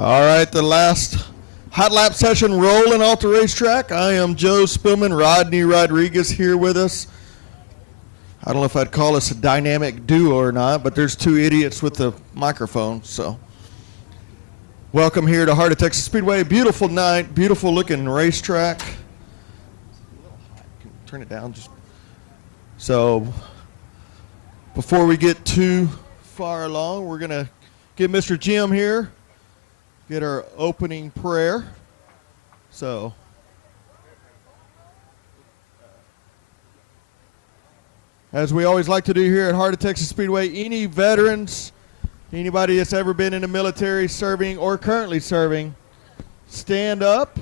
All right, the last hot lap session rolling off the racetrack. I am Joe Spillman, Rodney Rodriguez here with us. I don't know if I'd call us a dynamic duo or not, but there's two idiots with the microphone, so. Welcome here to Heart of Texas Speedway. Beautiful night, beautiful looking racetrack. Turn it down just. So before we get too far along, we're going to get Mr. Jim here, get our opening prayer. So as we always like to do here at Heart of Texas Speedway, any veterans, anybody that's ever been in the military serving or currently serving, stand up.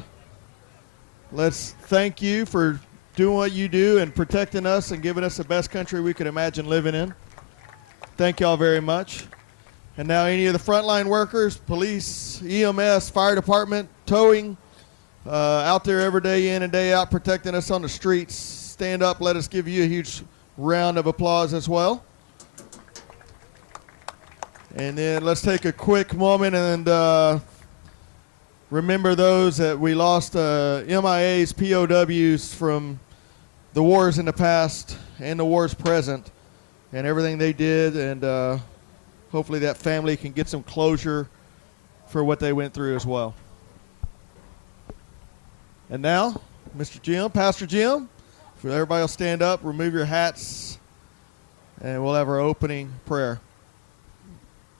Let's thank you for doing what you do and protecting us and giving us the best country we could imagine living in. Thank y'all very much. And now any of the frontline workers, police, EMS, fire department, towing, out there every day in and day out protecting us on the streets, stand up. Let us give you a huge round of applause as well. And then let's take a quick moment and remember those that we lost, MIAs, POWs from the wars in the past and the wars present and everything they did, and hopefully that family can get some closure for what they went through as well. And now, Mr. Jim, Pastor Jim, if everybody will stand up, remove your hats, and we'll have our opening prayer.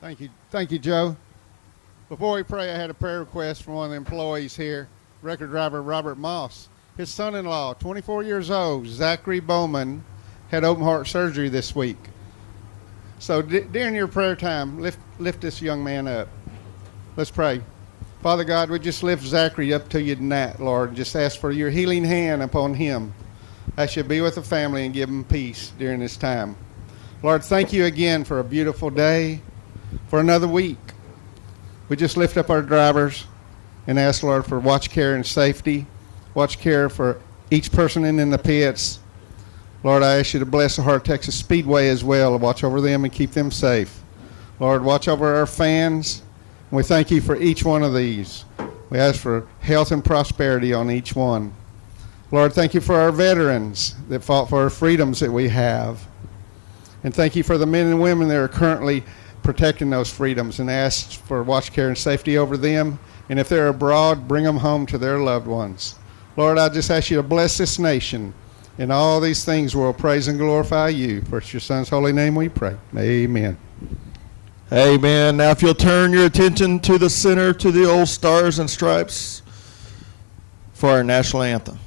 Thank you, Joe. Before we pray, I had a prayer request from one of the employees here, record driver Robert Moss. His son-in-law, 24 years old, Zachary Bowman, had open heart surgery this week. So during your prayer time, lift this young man up. Let's pray. Father God, we just lift Zachary up to you tonight, Lord, and just ask for your healing hand upon him. I should be with the family and give them peace during this time. Lord, thank you again for a beautiful day, for another week. We just lift up our drivers and ask, Lord, for watch care and safety. Watch care for each person in the pits. Lord, I ask you to bless the Heart of Texas Speedway as well. Watch over them and keep them safe. Lord, watch over our fans. We thank you for each one of these. We ask for health and prosperity on each one. Lord, thank you for our veterans that fought for our freedoms that we have. And thank you for the men and women that are currently protecting those freedoms, and ask for watch care and safety over them. And if they're abroad, bring them home to their loved ones. Lord, I just ask you to bless this nation. In all these things we'll praise and glorify you. For it's your son's holy name we pray. Amen. Amen. Now if you'll turn your attention to the center, to the old stars and stripes for our national anthem.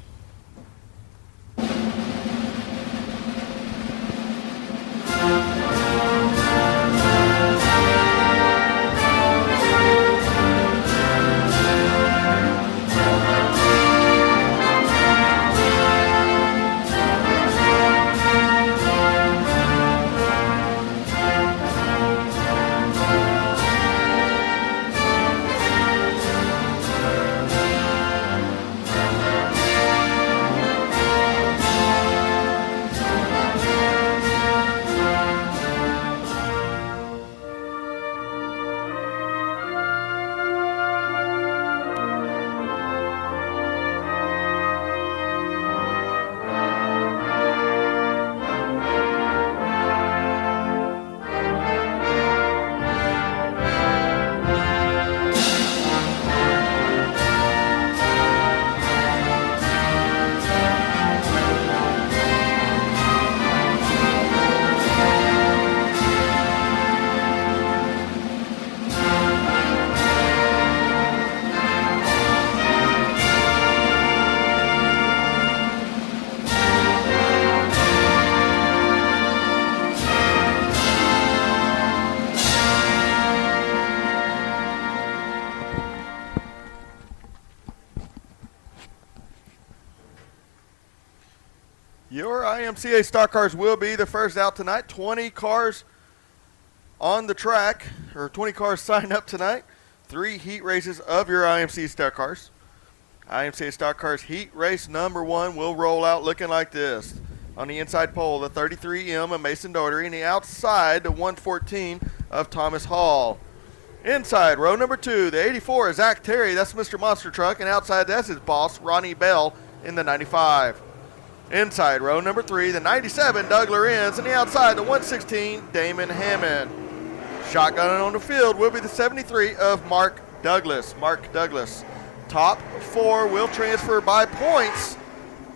Your IMCA stock cars will be the first out tonight. 20 cars on the track, or 20 cars signed up tonight. 3 heat races of your IMCA stock cars. IMCA stock cars heat race number 1 will roll out looking like this. On the inside pole, the 33M of Mason Doherty, and the outside, the 114 of Thomas Hall. Inside row number 2, the 84 is Zach Terry. That's Mr. Monster Truck. And outside that's his boss, Ronnie Bell, in the 95. Inside row number 3, the 97, Doug Lorenz. And the outside, the 116, Damon Hammond. Shotgun on the field will be the 73 of Mark Douglas. Mark Douglas. Top 4 will transfer by points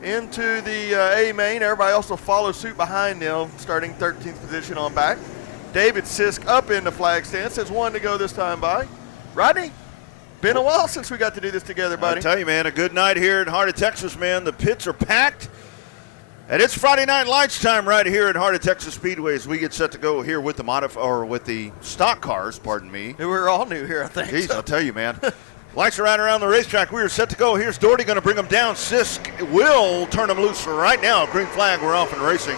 into the A main. Everybody also follows suit behind them, starting 13th position on back. David Sisk up in the flag stand, says 1 to go this time by. Rodney, been a while since we got to do this together, buddy. I tell you, man, a good night here at Heart of Texas, man. The pits are packed. And it's Friday night lights time right here at Heart of Texas Speedway as we get set to go here with the stock cars, pardon me. We're all new here, I think. Jeez, I'll tell you, man. Lights are right around the racetrack. We are set to go. Here's Doherty going to bring them down. Sisk will turn them loose right now. Green flag, we're off and racing.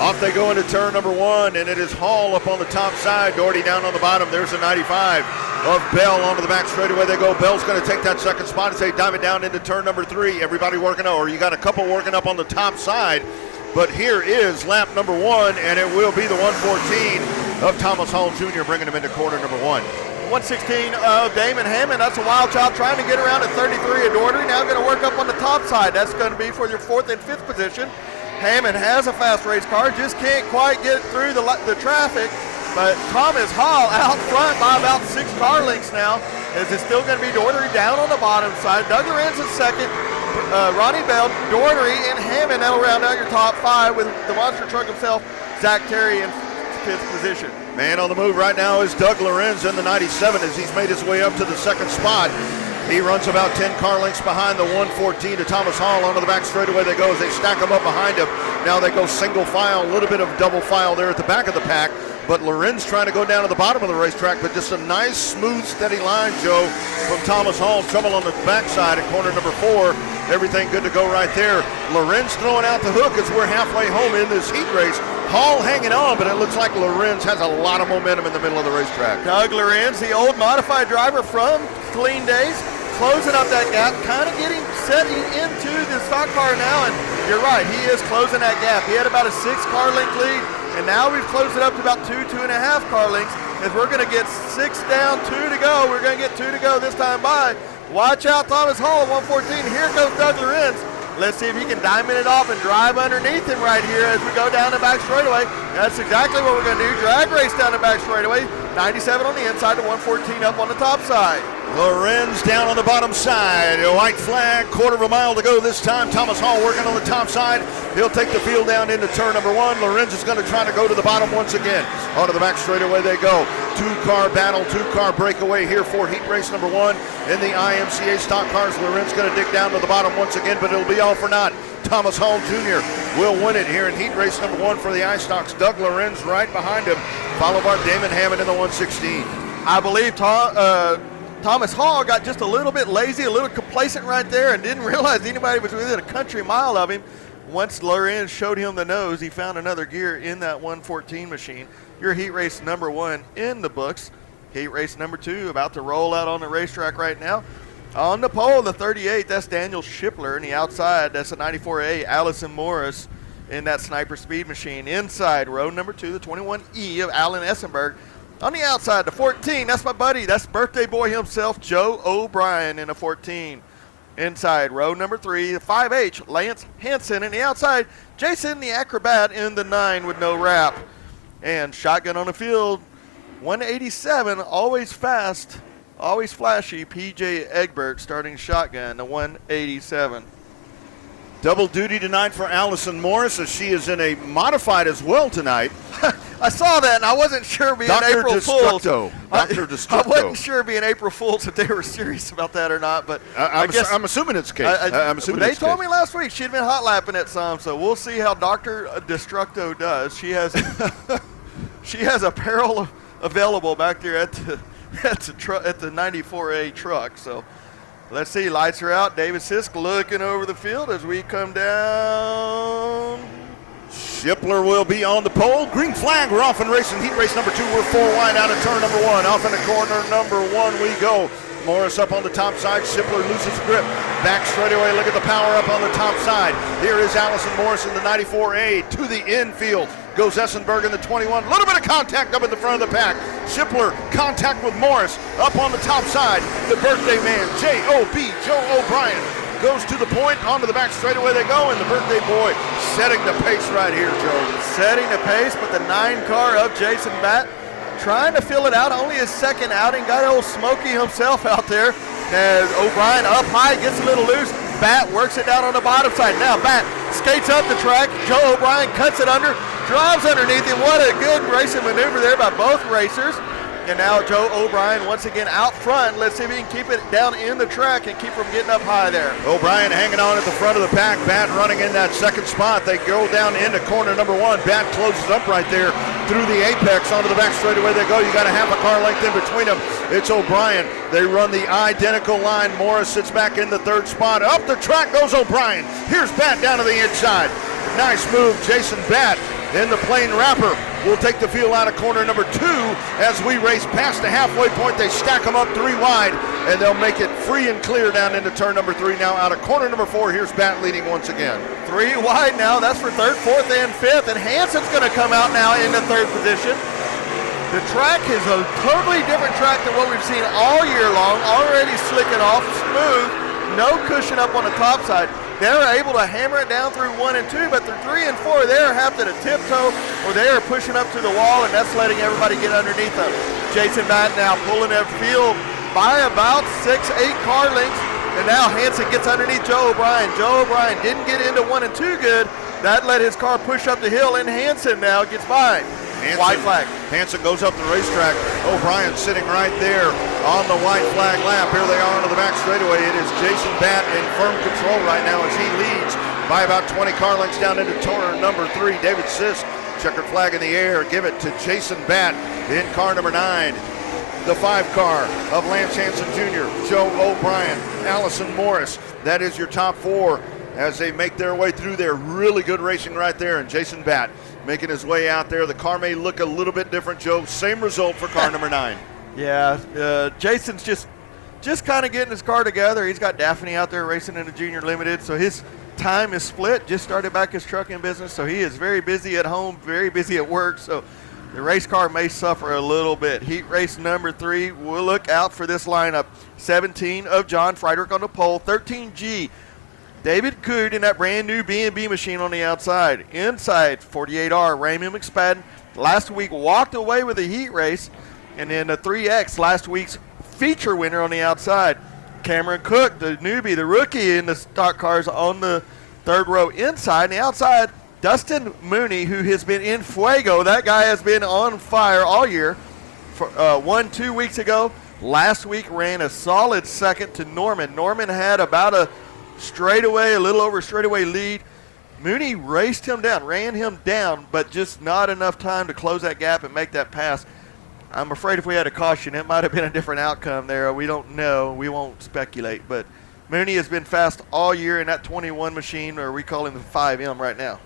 Off they go into turn number 1, and it is Hall up on the top side. Doherty down on the bottom. There's a 95 of Bell onto the back straightaway they go. Bell's going to take that second spot as they dive it down into turn number 3. Everybody working up, or you got a couple working up on the top side. But here is lap number 1, and it will be the 114 of Thomas Hall Jr. bringing him into corner number 1. 116 of Damon Hammond. That's a wild child trying to get around at 33 of Doherty. Now going to work up on the top side. That's going to be for your 4th and 5th position. Hammond has a fast race car, just can't quite get through the traffic. But Thomas Hall out front by about 6 car lengths now, as it's still going to be Doherty down on the bottom side. Doug Lorenz in 2nd, Ronnie Bell, Doherty, and Hammond. That'll round out your top 5 with the monster truck himself, Zach Terry, in 5th position. Man on the move right now is Doug Lorenz in the 97 as he's made his way up to the 2nd spot. He runs about 10 car lengths behind the 114 to Thomas Hall. Onto the back straightaway they go as they stack them up behind him. Now they go single file, a little bit of double file there at the back of the pack. But Lorenz trying to go down to the bottom of the racetrack, but just a nice, smooth, steady line, Joe, from Thomas Hall. Trouble on the backside at corner number 4. Everything good to go right there. Lorenz throwing out the hook as we're halfway home in this heat race. Hall hanging on, but it looks like Lorenz has a lot of momentum in the middle of the racetrack. Doug Lorenz, the old modified driver from clean days, closing up that gap, kind of setting into the stock car now, and you're right, he is closing that gap. He had about a 6 car length lead, and now we've closed it up to about 2.5 car lengths, as we're going to get 6 down, 2 to go. We're going to get 2 to go this time by. Watch out, Thomas Hall at 114. Here goes Doug Lorenz. Let's see if he can diamond it off and drive underneath him right here as we go down the back straightaway. That's exactly what we're going to do. Drag race down the back straightaway. 97 on the inside to 114 up on the top side. Lorenz down on the bottom side. A white flag, 1/4 mile to go this time. Thomas Hall working on the top side. He'll take the field down into turn number 1. Lorenz is going to try to go to the bottom once again. Onto the back straightaway they go. 2-car battle, 2-car breakaway here for heat race number 1 in the IMCA stock cars. Lorenz going to dig down to the bottom once again, but it'll be all for naught. Thomas Hall Jr. will win it here in heat race number 1 for the iStocks. Doug Lorenz right behind him, followed by Damon Hammond in the 116. I believe Thomas Hall got just a little bit lazy, a little complacent right there, and didn't realize anybody was within a country mile of him. Once Lorenz showed him the nose, he found another gear in that 114 machine. Your heat race number 1 in the books. Heat race number 2 about to roll out on the racetrack right now. On the pole, the 38, that's Daniel Shipler. And the outside, that's a 94A, Allison Morris in that Sniper Speed machine. Inside, row number 2, the 21E of Alan Essenberg. On the outside, the 14, that's my buddy. That's birthday boy himself, Joe O'Brien in a 14. Inside, row number 3, the 5H, Lance Hansen. And the outside, Jason the Acrobat in the 9 with no wrap. And shotgun on the field, 187, always fast, always flashy, PJ Egbert starting shotgun, the 187. Double duty tonight for Allison Morris as she is in a modified as well tonight. I saw that and I wasn't sure being April Fool's. Dr. Destructo. I wasn't sure being April Fool's if they were serious about that or not, but I'm assuming it's the case. I'm assuming they it's told me last week she'd been hot lapping it some, so we'll see how Dr. Destructo does. She has she has apparel available back there at the 94A truck, so let's see. Lights are out. David Sisk looking over the field as we come down. Shipler will be on the pole. Green flag. We're off and racing. Heat race number 2. We're 4 wide out of turn number 1. Off in the corner number 1 we go. Morris up on the top side. Shipler loses grip. Back straightaway. Look at the power up on the top side. Here is Allison Morris in the 94A to the infield. goes Essenberg in the 21. A little bit of contact up at the front of the pack. Shipler, contact with Morris up on the top side. The birthday man, J.O.B., Joe O'Brien, goes to the point, onto the back straightaway they go, and the birthday boy setting the pace right here, Joe. Setting the pace, but the 9 car of Jason Batt trying to fill it out. Only his second outing. Got old Smokey himself out there. As O'Brien up high, gets a little loose. Batt works it down on the bottom side. Now Batt skates up the track. Joe O'Brien cuts it under, drives underneath him. What a good racing maneuver there by both racers. And now Joe O'Brien once again out front. Let's see if he can keep it down in the track and keep from getting up high there. O'Brien hanging on at the front of the pack. Batt running in that second spot. They go down into corner number 1. Batt closes up right there through the apex. Onto the back straightaway they go. You got a half a car length in between them. It's O'Brien. They run the identical line. Morris sits back in the 3rd spot. Up the track goes O'Brien. Here's Batt down to the inside. Nice move, Jason Batt in the plain wrapper. We'll take the field out of corner number 2 as we race past the halfway point. They stack them up 3 wide, and they'll make it free and clear down into turn number 3. Now out of corner number 4, here's Batt leading once again. 3 wide now. That's for 3rd, 4th, and 5th. And Hansen's going to come out now in the 3rd position. The track is a totally different track than what we've seen all year long. Already slicking off, smooth, no cushion up on the top side. They're able to hammer it down through 1 and 2, but through 3 and 4, they're having to tiptoe, or they are pushing up to the wall, and that's letting everybody get underneath them. Jason Batt now pulling that field by about 6, 8 car lengths, and now Hansen gets underneath Joe O'Brien. Joe O'Brien didn't get into 1 and 2 good. That let his car push up the hill, and Hansen now gets by. White flag. Hansen goes up the racetrack. O'Brien sitting right there on the white flag lap. Here they are onto the back straightaway. It is Jason Batt in firm control right now as he leads by about 20 car lengths down into turn number 3. David Sisk, checkered flag in the air. Give it to Jason Batt in car number 9. The 5 car of Lance Hansen Jr., Joe O'Brien, Allison Morris. That is your top 4 as they make their way through there. Really good racing right there, and Jason Batt making his way out there. The car may look a little bit different, Joe. Same result for car number 9. Yeah, Jason's just kind of getting his car together. He's got Daphne out there racing in the Junior Limited, so his time is split. Just started back his trucking business, so he is very busy at home, very busy at work, so the race car may suffer a little bit. Heat race number 3, we'll look out for this lineup. 17 of John Friedrich on the pole, 13G. David Good in that brand new B&B machine on the outside. Inside, 48R, Raymond McSpadden. Last week walked away with a heat race. And then the 3X, last week's feature winner on the outside. Cameron Cook, the newbie, the rookie in the stock cars on the 3rd row inside. And the outside, Dustin Mooney, who has been in fuego. That guy has been on fire all year. Won 2 weeks ago. Last week ran a solid second to Norman. Norman had about a straightaway, a little over straightaway lead. Mooney raced him down, ran him down, but just not enough time to close that gap and make that pass. I'm afraid if we had a caution, it might have been a different outcome there. We don't know. We won't speculate. But Mooney has been fast all year in that 21 machine, or we call him the 5M right now.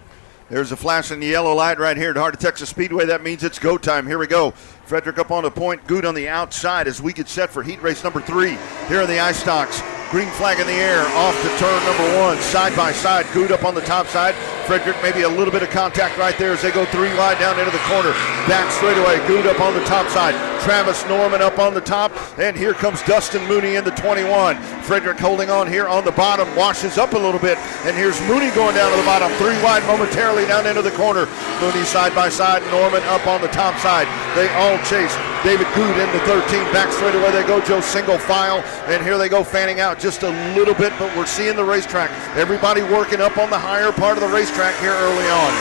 There's a flashing yellow light right here at Heart of Texas Speedway. That means it's go time. Here we go. Frederick up on the point. Good on the outside as we get set for heat race number 3. Here are the ice stocks. Green flag in the air, off to turn number 1, side by side. Good up on the top side. Frederick, maybe a little bit of contact right there as they go 3 wide down into the corner. Back straightaway, Good up on the top side. Travis Norman up on the top, and here comes Dustin Mooney in the 21. Frederick holding on here on the bottom, washes up a little bit, and here's Mooney going down to the bottom. 3 wide momentarily down into the corner. Mooney side by side, Norman up on the top side. They all chase. David Good in the 13, back straightaway they go. Joe single file, and here they go fanning out just a little bit, but we're seeing the racetrack. Everybody working up on the higher part of the racetrack here early on.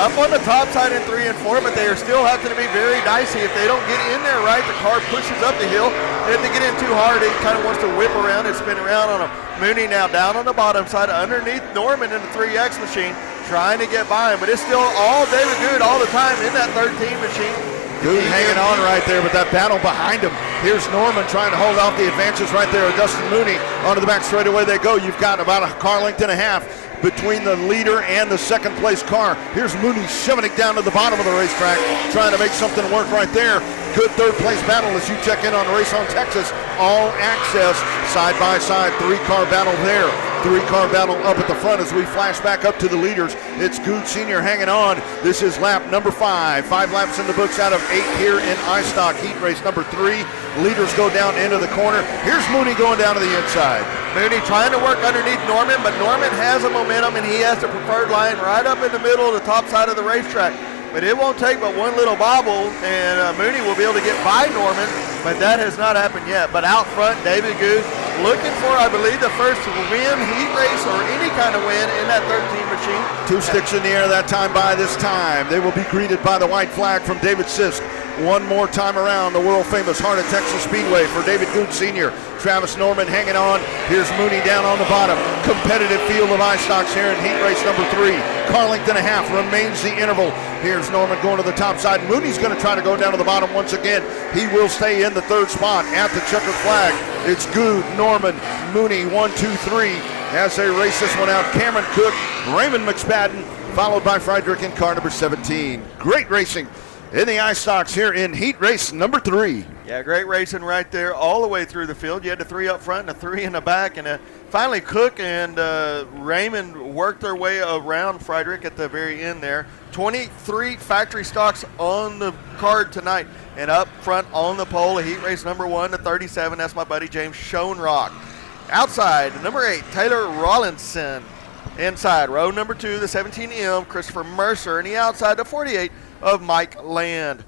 Up on the top side in 3 and 4, but they are still having to be very dicey. If they don't get in there right, the car pushes up the hill. If they get in too hard, it kind of wants to whip around and spin around on them. Mooney now down on the bottom side underneath Norman in the 3X machine, trying to get by him, but it's still all David Good all the time in that 13 machine. Good hanging on right there, but that battle behind him. Here's Norman trying to hold off the advances right there. Dustin Mooney onto the back straightaway they go. You've got about a car length and a half between the leader and the second place car. Here's Mooney shoving it down to the bottom of the racetrack, trying to make something work right there. Good 3rd place battle as you check in on Race on Texas. All access, side by side, 3-car battle there. Three-car battle up at the front as we flash back up to the leaders. It's Good Sr. hanging on. This is lap number 5. 5 laps in the books out of 8 here in iStock heat race number 3. Leaders go down into the corner. Here's Mooney going down to the inside. Mooney trying to work underneath Norman, but Norman has a momentum and he has the preferred line right up in the middle of the top side of the racetrack. But it won't take but one little bobble, and Mooney will be able to get by Norman, but that has not happened yet. But out front, David Good looking for, I believe, the first win, heat race, or any kind of win in that 13 machine. 2 sticks in the air that time by this time. They will be greeted by the white flag from David Sisk. One more time around the world-famous Heart of Texas Speedway for David Good Sr. Travis Norman hanging on. Here's Mooney down on the bottom. Competitive field of iStocks here in heat race number 3. Car length and a half remains the interval. Here's Norman going to the top side. Mooney's going to try to go down to the bottom once again. He will stay in the 3rd spot at the checkered flag. It's Good, Norman, Mooney, 1, 2, 3 as they race this one out. Cameron Cook, Raymond McSpadden, followed by Friedrich in car number 17. Great racing in the iStocks here in heat race number 3. Yeah, great racing right there all the way through the field. You had the 3 up front and the 3 in the back, and finally Cook and Raymond worked their way around Friedrich at the very end there. 23 factory stocks on the card tonight, and up front on the pole, heat race number 1, the 37. That's my buddy James Schoenrock. Outside, number 8, Taylor Rawlinson. Inside, row number 2, the 17M, Christopher Mercer, and the outside, the 48 of Mike Land.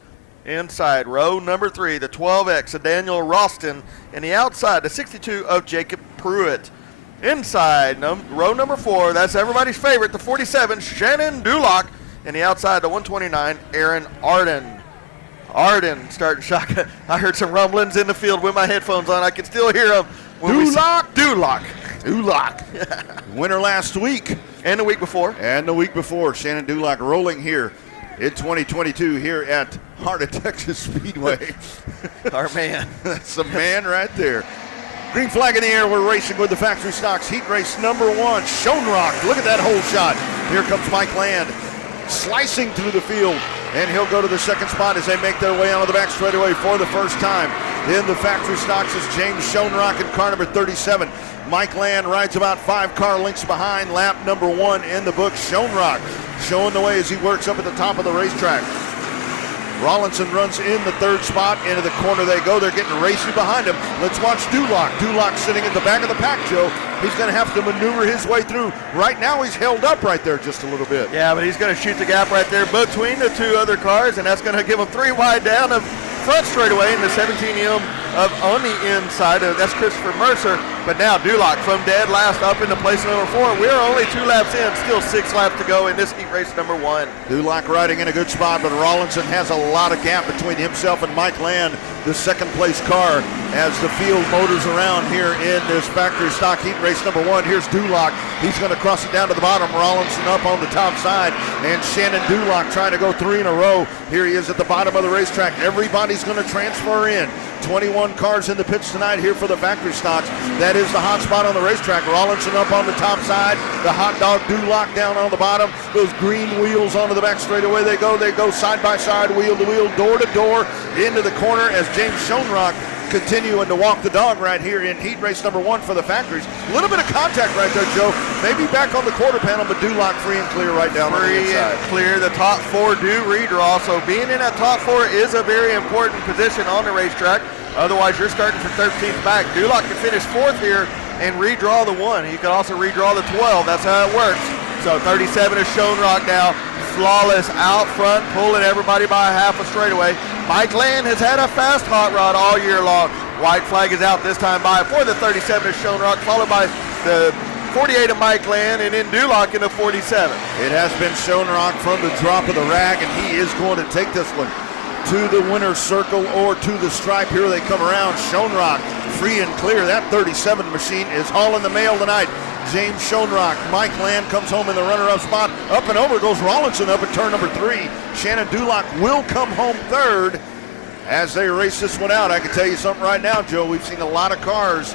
Inside, row number 3, the 12X of Daniel Ralston, and the outside, the 62 of Jacob Pruitt. Inside, row number 4, that's everybody's favorite, the 47, Shannon Dulock, and the outside, the 129, Aaron Arden. Arden starting shotgun. I heard some rumblings in the field with my headphones on. I can still hear them. Dulock. Winner last week. And the week before. Shannon Dulock rolling here in 2022 here at Heart of Texas Speedway. Our man. That's the man right there. Green flag in the air. We're racing with the factory stocks. Heat race number 1. Schoenrock. Look at that hole shot. Here comes Mike Land slicing through the field, and he'll go to the 2nd spot as they make their way onto the back straightaway for the first time. In the factory stocks is James Schoenrock in car number 37. Mike Land rides about 5 car lengths behind, lap number 1 in the book. Schoenrock showing the way as he works up at the top of the racetrack. Rawlinson runs in the 3rd spot. Into the corner they go. They're getting racy behind him. Let's watch Dulock. Dulock sitting at the back of the pack, Joe. He's going to have to maneuver his way through. Right now he's held up right there just a little bit. Yeah, but he's going to shoot the gap right there between the 2 other cars, and that's going to give him 3 wide down the front straightaway in the 17M on the inside. That's Christopher Mercer. But now Dulock from dead last up into place number 4. We're only 2 laps in, still 6 laps to go in this heat race number 1. Dulock riding in a good spot, but Rawlinson has a lot of gap between himself and Mike Land, the 2nd place car, as the field motors around here in this factory stock heat race number 1. Here's Dulock. He's going to cross it down to the bottom. Rawlinson up on the top side, and Shannon Dulock trying to go 3 in a row. Here he is at the bottom of the racetrack. Everybody's going to transfer in. 21 cars in the pits tonight here for the factory stocks. That is the hot spot on the racetrack. Rawlinson up on the top side. The hot dog Dulock down on the bottom. Those green wheels onto the back straightaway they go. They go side by side, wheel to wheel, door to door, into the corner as James Schoenrock continuing to walk the dog right here in heat race number 1 for the factories. A little bit of contact right there, Joe. Maybe back on the quarter panel, but Dulock free and clear right down on the inside. Free and clear. The top 4 do redraw, so being in that top 4 is a very important position on the racetrack. Otherwise, you're starting from 13th back. Dulock can finish 4th here and redraw the 1. He can also redraw the 12. That's how it works. So 37 is Schoenrock now. Flawless out front, pulling everybody by a half a straightaway. Mike Land has had a fast hot rod all year long. White flag is out this time by for the 37 is Schoenrock, followed by the 48 of Mike Land, and then Dulock in the 47. It has been Schoenrock from the drop of the rag, and he is going to take this one to the winner's circle or to the stripe. Here they come around. Schoenrock free and clear. That 37 machine is hauling the mail tonight. James Schoenrock. Mike Land comes home in the runner-up spot. Up and over goes Rawlinson up at turn number 3. Shannon Dulock will come home 3rd as they race this one out. I can tell you something right now, Joe. We've seen a lot of cars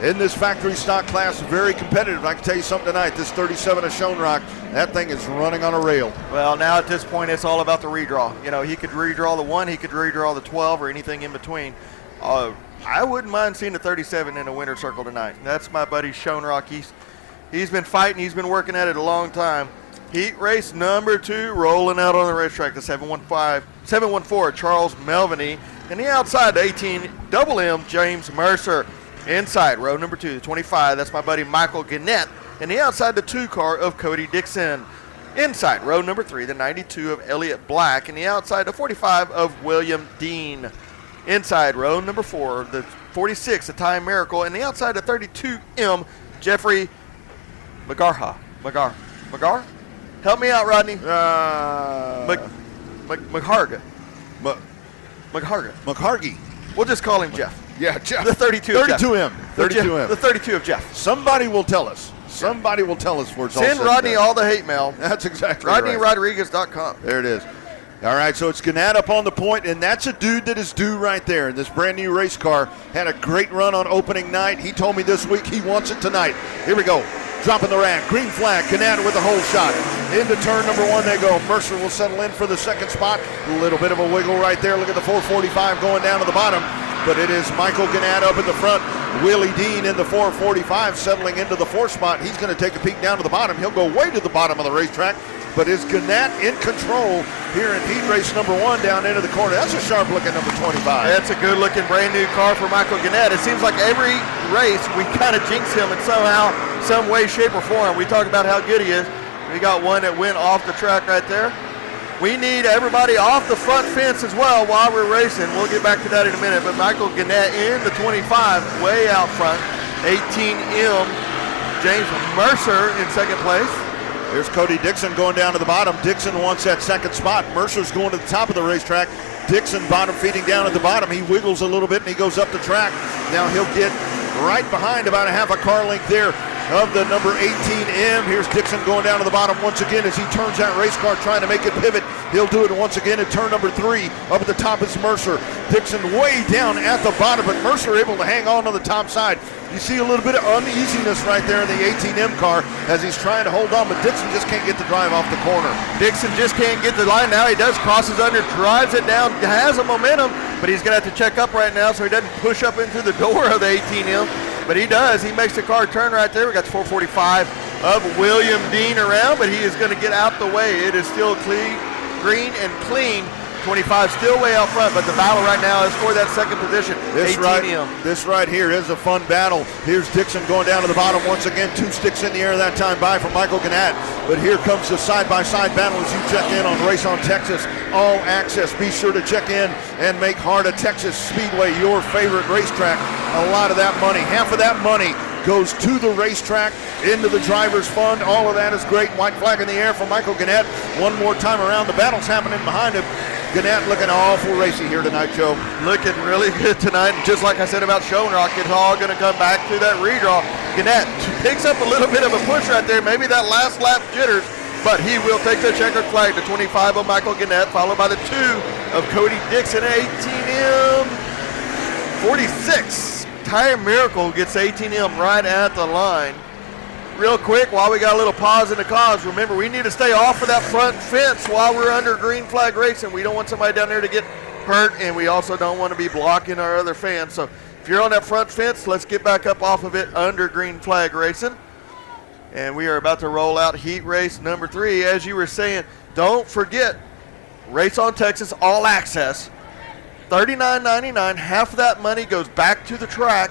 in this factory stock class, very competitive. I can tell you something tonight, this 37 of Schoenrock, that thing is running on a rail. Well, now at this point, it's all about the redraw. You know, he could redraw the 1, he could redraw the 12, or anything in between. I wouldn't mind seeing the 37 in a winner's circle tonight. That's my buddy Schoenrock. He's been fighting. He's been working at it a long time. Heat race number 2, rolling out on the racetrack, the 714, Charles Melvany. And the outside, the 18 Double M, James Mercer. Inside, row number 2, the 25, that's my buddy Michael Gannett. And the outside, the 2 car of Cody Dixon. Inside, row number 3, the 92 of Elliott Black. And the outside, the 45 of William Dean. Inside, row number 4, the 46, the Ty Miracle. And the outside, the 32M, Jeffrey McGar? Help me out, Rodney. McHarga. McHargy. We'll just call him Jeff. Yeah, Jeff. The 32 of Jeff. 32M. 32M. The 32 of Jeff. Somebody will tell us. Somebody will tell us where it's all Send said Rodney and done. all the hate mail. That's exactly right. RodneyRodriguez.com. There it is. All right, so it's Gannett up on the point, and that's a dude that is due right there. And this brand new race car had a great run on opening night. He told me this week he wants it tonight. Here we go. Dropping the rack. Green flag. Gannett with a hole shot. Into turn number 1 they go. Mercer will settle in for the second spot. A little bit of a wiggle right there. Look at the 445 going down to the bottom. But it is Michael Gannett up in the front. Willie Dean in the 445 settling into the 4th spot. He's going to take a peek down to the bottom. He'll go way to the bottom of the racetrack. But is Gannett in control here in heat race number 1 down into the corner? That's a sharp-looking number 25. That's a good-looking brand-new car for Michael Gannett. It seems like every race we kind of jinx him in somehow, some way, shape, or form. We talk about how good he is. We got one that went off the track right there. We need everybody off the front fence as well while we're racing. We'll get back to that in a minute. But Michael Gannett in the 25, way out front. 18M, James Mercer in second place. Here's Cody Dixon going down to the bottom. Dixon wants that second spot. Mercer's going to the top of the racetrack. Dixon bottom feeding down at the bottom. He wiggles a little bit and he goes up the track. Now he'll get right behind about a half a car length there of the number 18M. Here's Dixon going down to the bottom once again as he turns that race car trying to make it pivot. He'll do it once again at turn number 3. Up at the top is Mercer. Dixon way down at the bottom, but Mercer able to hang on the top side. You see a little bit of uneasiness right there in the 18M car as he's trying to hold on, but Dixon just can't get the drive off the corner. Dixon just can't get the line now. He does, crosses under, drives it down, has a momentum, but he's going to have to check up right now so he doesn't push up into the door of the 18M. But he does. He makes the car turn right there. We got the 445 of William Dean around, but he is going to get out the way. It is still clean, green and clean. 25 still way out front, but the battle right now is for that second position. This right here is a fun battle. Here's Dixon going down to the bottom once again. 2 sticks in the air that time by from Michael Gannett. But here comes the side-by-side battle as you check in on Race on Texas All Access. Be sure to check in and make Heart of Texas Speedway your favorite racetrack. A lot of that money, half of that money goes to the racetrack, into the driver's fund. All of that is great. White flag in the air for Michael Gannett. One more time around. The battle's happening behind him. Gannett looking awful racy here tonight, Joe. Looking really good tonight. Just like I said about Schoenrock, it's all going to come back to that redraw. Gannett picks up a little bit of a push right there. Maybe that last lap jitters, but he will take the checkered flag. The 25 of Michael Gannett, followed by the 2 of Cody Dixon. 18M 46. Tire Miracle gets 18M right at the line. Real quick, while we got a little pause in the cause, remember we need to stay off of that front fence while we're under green flag racing. We don't want somebody down there to get hurt, and we also don't want to be blocking our other fans. So if you're on that front fence, let's get back up off of it under green flag racing. And we are about to roll out heat race number 3. As you were saying, don't forget, Race on Texas All Access, $39.99. Half of that money goes back to the track.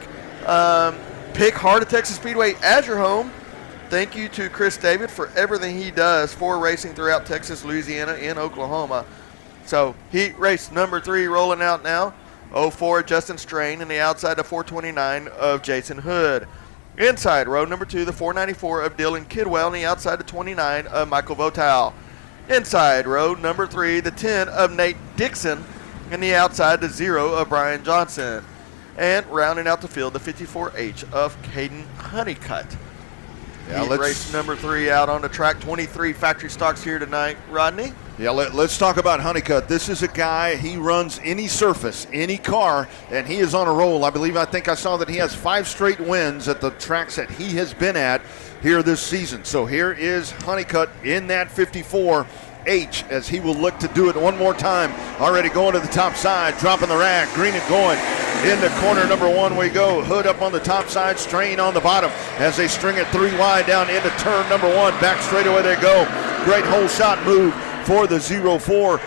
Pick Heart of Texas Speedway as your home. Thank you to Chris David for everything he does for racing throughout Texas, Louisiana, and Oklahoma. So heat race number 3 rolling out now. 04 Justin Strain, and the outside the 429 of Jason Hood. Inside row number 2, the 494 of Dylan Kidwell, and the outside the 29 of Michael Votal. Inside row number 3, the 10 of Nate Dixon, and the outside the 0 of Brian Johnson. And rounding out the field, the 54H of Caden Honeycutt. Yeah, race number 3 out on the track. 23 factory stocks here tonight. Rodney? Yeah, let's talk about Honeycutt. This is a guy, he runs any surface, any car, and he is on a roll. I think I saw that he has 5 straight wins at the tracks that he has been at here this season. So here is Honeycutt in that 54H as he will look to do it one more time. Already going to the top side, dropping the rack, green and going. Into corner number 1 we go. Hood up on the top side, Strain on the bottom as they string it 3 wide down into turn number 1. Back straightaway they go. Great hole shot move for the 0-4.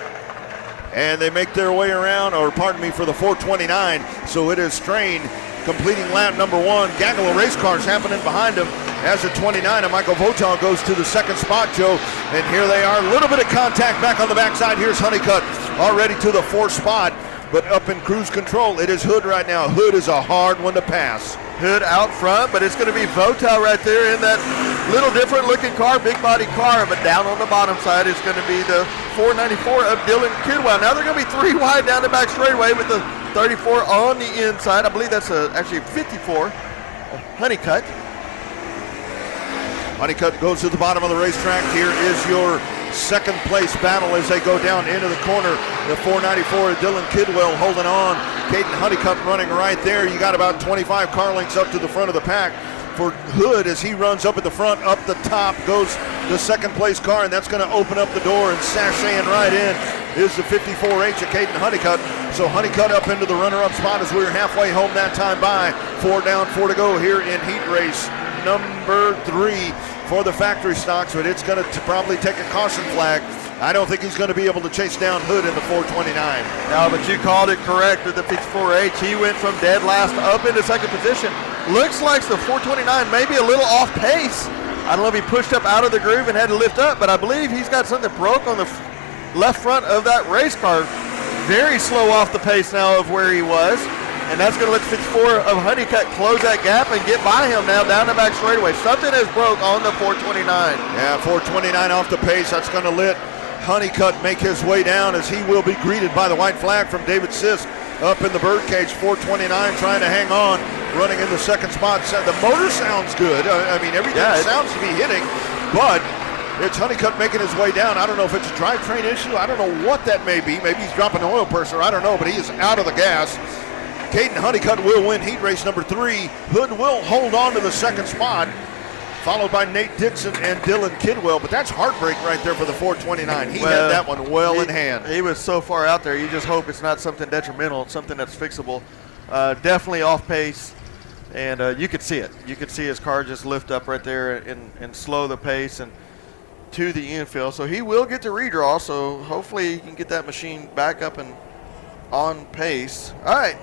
And they make their way around, or pardon me, for the 429. So it is Strain completing lap number 1. Gaggle of race cars happening behind him as the 29 and Michael Voton goes to the second spot, Joe. And here they are, a little bit of contact back on the backside. Here's Honeycutt already to the 4th spot, but up in cruise control. It is Hood right now. Hood is a hard one to pass. Hood out front, but it's going to be Votel right there in that little different looking car, big body car. But down on the bottom side is going to be the 494 of Dylan Kidwell. Now they're going to be 3 wide down the back straightaway with the 34 on the inside. I believe that's actually 54. Honeycutt. Honeycutt goes to the bottom of the racetrack. Here is your second place battle as they go down into the corner. The 494, Dylan Kidwell holding on. Caden Honeycutt running right there. You got about 25 car lengths up to the front of the pack for Hood as he runs up at the front. Up the top goes the second place car, and that's going to open up the door, and sashaying right in is the 54H of Caden Honeycutt. So Honeycutt up into the runner-up spot as we're halfway home that time by. 4 down, 4 to go here in heat race number 3 for the factory stocks, but it's going to probably take a caution flag. I don't think he's going to be able to chase down Hood in the 429. No, but you called it correct with the 54H. He went from dead last up into second position. Looks like the 429 maybe a little off pace. I don't know if he pushed up out of the groove and had to lift up, but I believe he's got something broke on the left front of that race car. Very slow off the pace now of where he was. And that's going to let the 54 of Honeycutt close that gap and get by him now down the back straightaway. Something has broke on the 429. Yeah, 429 off the pace. That's going to let Honeycutt make his way down as he will be greeted by the white flag from David Sisk up in the birdcage. 429 trying to hang on, running in the second spot. The motor sounds good. I mean, everything sounds to be hitting, but it's Honeycutt making his way down. I don't know if it's a drivetrain issue. I don't know what that may be. Maybe he's dropping an oil pressure. I don't know, but he is out of the gas. Caden Honeycutt will win heat race number 3. Hood will hold on to the second spot, followed by Nate Dixon and Dylan Kidwell. But that's heartbreak right there for the 429. He had that one well in hand. He was so far out there. You just hope it's not something detrimental, something that's fixable. Definitely off pace, and you could see it. You could see his car just lift up right there and slow the pace and to the infield. So he will get the redraw, so hopefully he can get that machine back up and on pace. All right.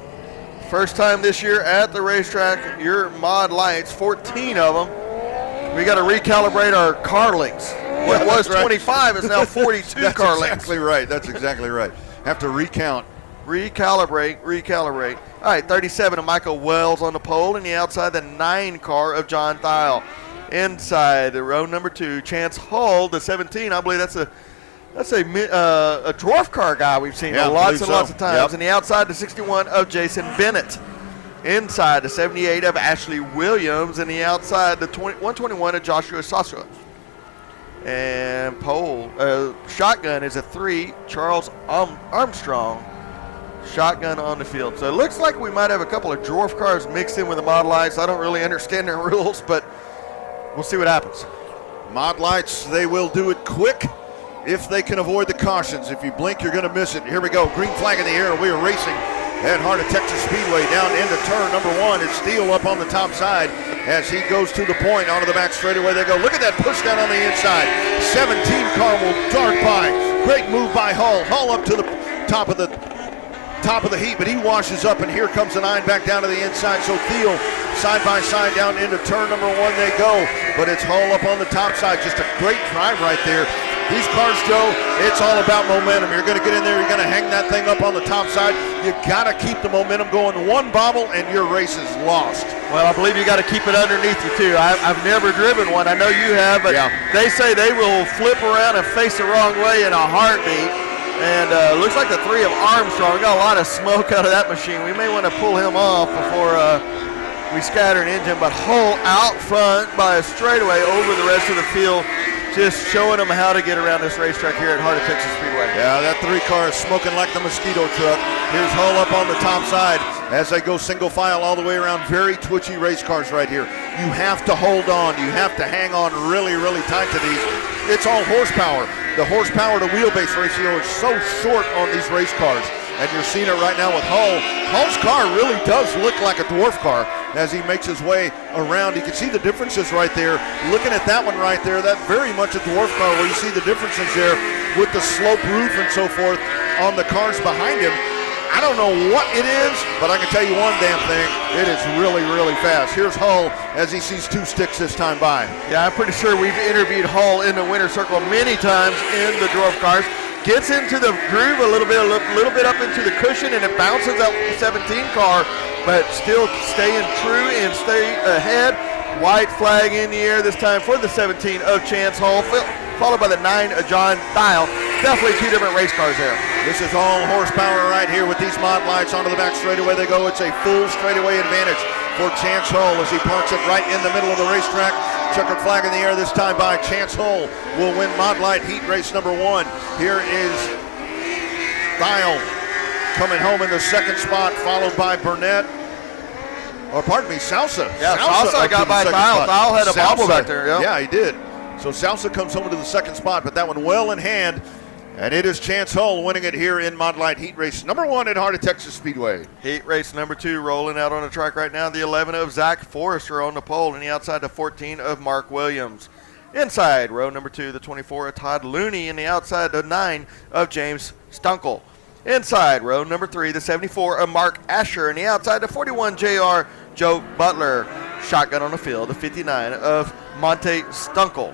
First time this year at the racetrack, your mod lights, 14 of them. We got to recalibrate our car links. What was 25 is now 42 That's car links. Exactly right. That's exactly right. Have to recount. Recalibrate. All right, 37 of Michael Wells on the pole, and the outside, the 9 car of John Thiel. Inside, the row number 2, Chance Hull, the 17. I believe that's a dwarf car guy we've seen lots and lots of times. Yep. And the outside, the 61 of Jason Bennett. Inside, the 78 of Ashley Williams. And the outside, the 121 of Joshua Sasra. And pole, shotgun is a 3, Charles Armstrong. Shotgun on the field. So it looks like we might have a couple of dwarf cars mixed in with the mod lights. I don't really understand their rules, but we'll see what happens. Mod lights, they will do it quick if they can avoid the cautions. If you blink, you're going to miss it. Here we go. Green flag in the air. We are racing at Heart of Texas Speedway down into turn number 1. It's Steele up on the top side as he goes to the point. Onto the back straightaway they go. Look at that push down on the inside. 17 car will dart by. Great move by Hull. Hull up to the top of the heat, but he washes up, and here comes the 9 back down to the inside. So Thiel side by side down into turn number 1 they go, but it's Hull up on the top side. Just a great drive right there. These cars, Joe, it's all about momentum. You're going to get in there, you're going to hang that thing up on the top side. You got to keep the momentum going. One bobble and your race is lost. Well, I believe you got to keep it underneath you too. I've never driven one. I know you have, but they say they will flip around and face the wrong way in a heartbeat. And looks like the 3 of Armstrong. We got a lot of smoke out of that machine. We may want to pull him off before we scatter an engine. But Hull out front by a straightaway over the rest of the field, just showing them how to get around this racetrack here at Heart of Texas Speedway. Yeah, that 3 car is smoking like the mosquito truck. Here's Hull up on the top side as they go single file all the way around. Very twitchy race cars right here. You have to hold on. You have to hang on really, really tight to these. It's all horsepower. The horsepower to wheelbase ratio is so short on these race cars. and you're seeing it right now with Hull. Hull's car really does look like a dwarf car as he makes his way around. You can see the differences right there. Looking at that one right there, that very much a dwarf car where you see the differences there with the slope roof and so forth on the cars behind him. I don't know what it is, but I can tell you one damn thing. It is really, really fast. Here's Hull as he sees 2 sticks this time by. Yeah, I'm pretty sure we've interviewed Hull in the winner's circle many times in the dwarf cars. Gets into the groove a little bit up into the cushion, and it bounces out the 17 car, but still staying true and stay ahead. White flag in the air this time for the 17 of Chance Hull, followed by the 9 of John Dial. Definitely 2 different race cars there. This is all horsepower right here with these mod lights. Onto the back straightaway they go. It's a full straightaway advantage for Chance Hull as he parks it right in the middle of the racetrack. Checkered flag in the air this time by Chance Hull will win Mod Light Heat Race number 1. Here is Dial coming home in the second spot, followed by Burnett. Or pardon me, Salsa. Yeah, Salsa got by Dial. Dial had a bobble back there. Yeah, he did. So Salsa comes home into the second spot, but that one well in hand. And it is Chance Hull winning it here in Mod Light Heat Race number 1 at Heart of Texas Speedway. Heat Race number 2 rolling out on the track right now. The 11 of Zach Forrester on the pole, and the outside the 14 of Mark Williams. Inside row number 2, the 24 of Todd Looney, and the outside the 9 of James Stunkel. Inside row number 3, the 74 of Mark Asher, and the outside the 41 JR Joe Butler. Shotgun on the field, the 59 of Monte Stunkel.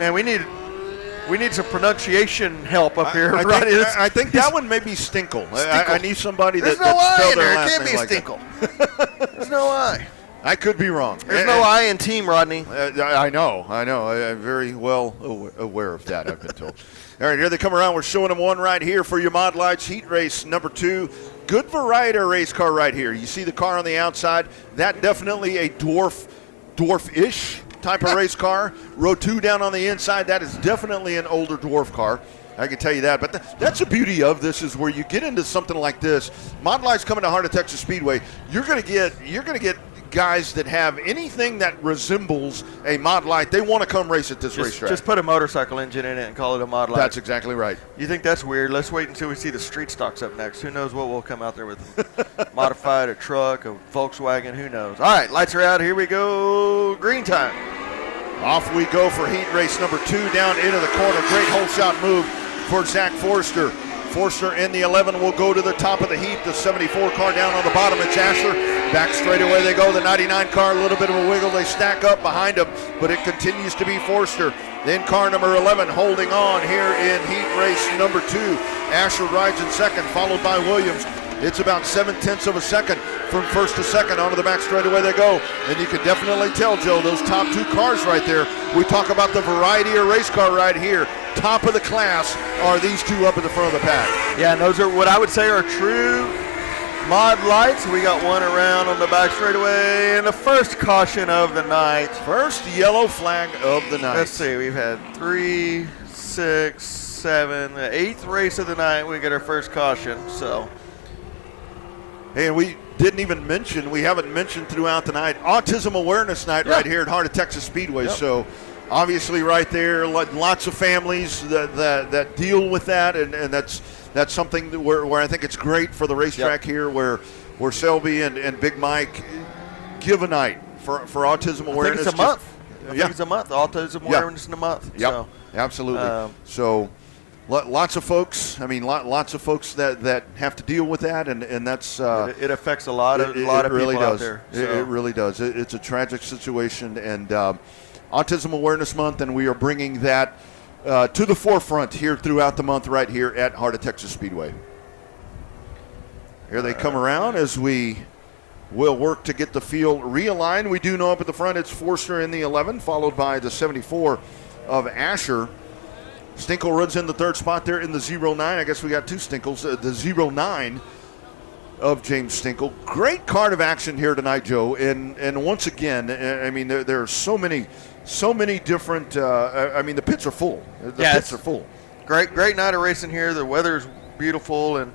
Man, we need some pronunciation help up here. I think that one may be Stinkle. I need somebody There's that no I spell in their there. It last can't name be like Stinkle. There's no I. I could be wrong. There's no I in team, Rodney. I know. I'm very well aware of that, I've been told. All right, here they come around. We're showing them one right here for your Mod Lights Heat Race number 2. Good variety of race car right here. You see the car on the outside. That definitely a dwarf-ish type of race car. Row 2 down on the inside, that is definitely an older dwarf car. I can tell you that. But that's the beauty of this, is where you get into something like this. Mod Lights coming to Heart of Texas Speedway. You're going to get guys that have anything that resembles a Mod Light. They want to come race at this racetrack. Just put a motorcycle engine in it and call it a Mod Light. That's exactly right. You think that's weird? Let's wait until we see the street stocks up next. Who knows what will come out there with modified, a truck, a Volkswagen, who knows. All right, lights are out. Here we go. Green time. Off we go for heat race number 2 down into the corner. Great hole shot move for Zach Forrester. Forster in the 11 will go to the top of the heap. The 74 car down on the bottom. It's Asher. Back straightaway they go. The 99 car, a little bit of a wiggle. They stack up behind him, but it continues to be Forster. Then car number 11 holding on here in heat race number 2. Asher rides in second, followed by Williams. It's about 7/10 of a second from first to second. Onto the back straightaway they go. And you can definitely tell, Joe, those top 2 cars right there. We talk about the variety of race car right here. Top of the class are these 2 up in the front of the pack. Yeah, and those are what I would say are true Mod Lights. We got one around on the back straightaway, and the first caution of the night. First yellow flag of the night. Let's see, we've had 3, 6, 7, the 8th race of the night. We get our first caution, so. Hey, and we haven't mentioned throughout the night, Autism Awareness Night right here at Heart of Texas Speedway. Yep. So obviously right there, lots of families that deal with that, and that's something where I think it's great for the racetrack here, where Selby and Big Mike give a night for Autism Awareness. I think it's a month. I think it's a month. Autism Awareness in a month. Yep, so, absolutely. So lots of folks. I mean, lots of folks that have to deal with that, and that's it affects a lot of really people does. out there. So. It really does. It's a tragic situation, and Autism Awareness Month, and we are bringing that to the forefront here throughout the month, right here at Heart of Texas Speedway. Here they come around as we will work to get the field realigned. We do know up at the front it's Forster in the 11, followed by the 74 of Asher. Stinkle runs in the 3rd spot there in the 09. I guess we got 2 Stinkles. The 09 of James Stinkle. Great card of action here tonight, Joe. And once again, I mean, there are so many different. I mean, the pits are full. The pits are full. Great night of racing here. The weather's beautiful, and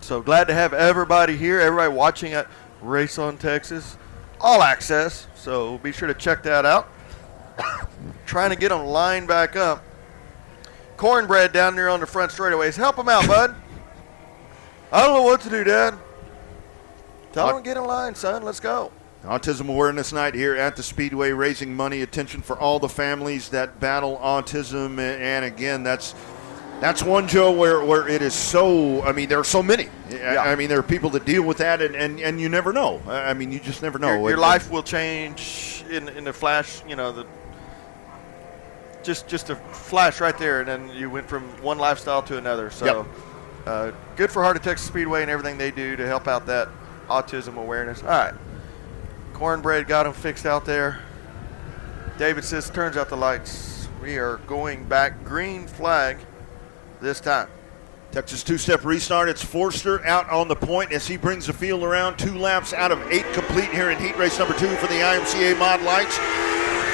so glad to have everybody here. Everybody watching at Race on Texas, all access. So be sure to check that out. Trying to get them lined back up. Cornbread down there on the front straightaways. Help him out, bud. I don't know what to do, Dad. Tell him to get in line, son. Let's go. Autism Awareness Night here at the Speedway, raising money, attention for all the families that battle autism. And again, that's one, Joe, where it is so, I mean, there are so many. Yeah. I mean, there are people that deal with that, and you never know. I mean, you just never know. Your life will change in a flash, just a flash right there, and then you went from one lifestyle to another. So good for Heart of Texas Speedway and everything they do to help out that autism awareness. All right. Cornbread got them fixed out there. David says, turns out the lights. We are going back green flag this time. Texas two-step restart. It's Forster out on the point as he brings the field around. 2 laps out of 8 complete here in heat race number 2 for the IMCA Mod Lights.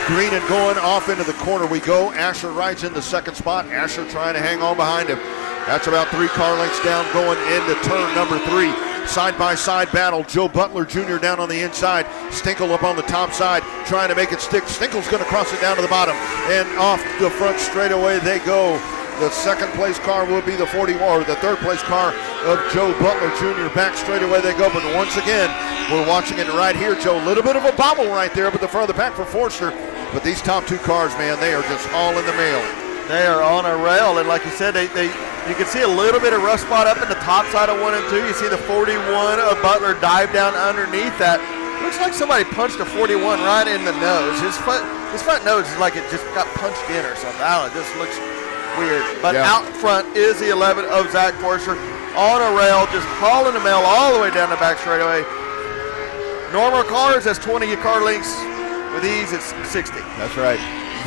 Green and going off into the corner we go. Asher rides in the second spot. Asher trying to hang on behind him. That's about 3 car lengths down going into turn number 3. Side-by-side battle. Joe Butler Jr. down on the inside. Stinkle up on the top side trying to make it stick. Stinkle's going to cross it down to the bottom. And off the front straightaway they go. The second place car will be the 41, or the third place car of Joe Butler Jr. Back straightaway they go. But once again, we're watching it right here, Joe. A little bit of a bobble right there, but the front of the pack for Forster. But these top 2 cars, man, they are just all in the mail. They are on a rail, and like you said, you can see a little bit of rust spot up in the top side of 1 and 2. You see the 41 of Butler dive down underneath that. Looks like somebody punched a 41 right in the nose. His front nose is like it just got punched in or something. I don't know, it just looks weird. But out front is the 11 of Zach Forster on a rail, just hauling the mail all the way down the back straightaway. Normal cars, that's 20 car lengths. With these, it's 60. That's right.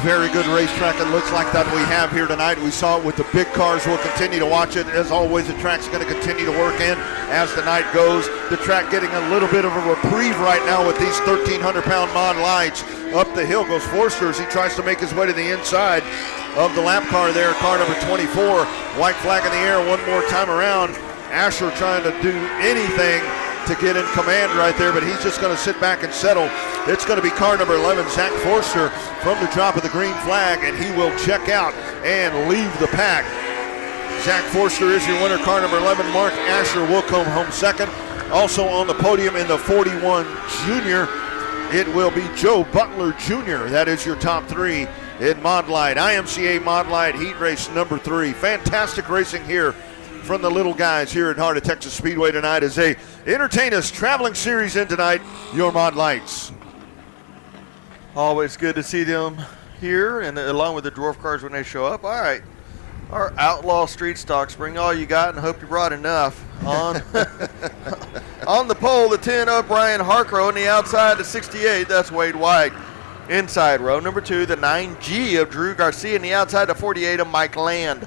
Very good racetrack it looks like that we have here tonight. We saw it with the big cars. We'll continue to watch it. As always, the track's going to continue to work in as the night goes. The track getting a little bit of a reprieve right now with these 1,300-pound Mod Lights. Up the hill goes Forster as he tries to make his way to the inside of the lap car there, car number 24. White flag in the air one more time around. Asher trying to do anything to get in command right there, but he's just going to sit back and settle. It's going to be car number 11, Zach Forster, from the drop of the green flag, and he will check out and leave the pack. Zach Forster is your winner, car number 11. Mark Asher will come home second. Also on the podium in the 41 Junior, it will be Joe Butler Jr. That is your top 3 in Mod Light. IMCA Mod Light heat race number 3. Fantastic racing here from the little guys here at Heart of Texas Speedway tonight as they entertain us. Traveling series in tonight, your Mod Lights. Always good to see them here, and along with the dwarf cars when they show up. All right, our outlaw street stocks, bring all you got and hope you brought enough. On on the pole, the 10 of Brian Harcrow, on the outside, the 68, that's Wade White. Inside row number 2, the 9G of Drew Garcia, and the outside, the 48 of Mike Land.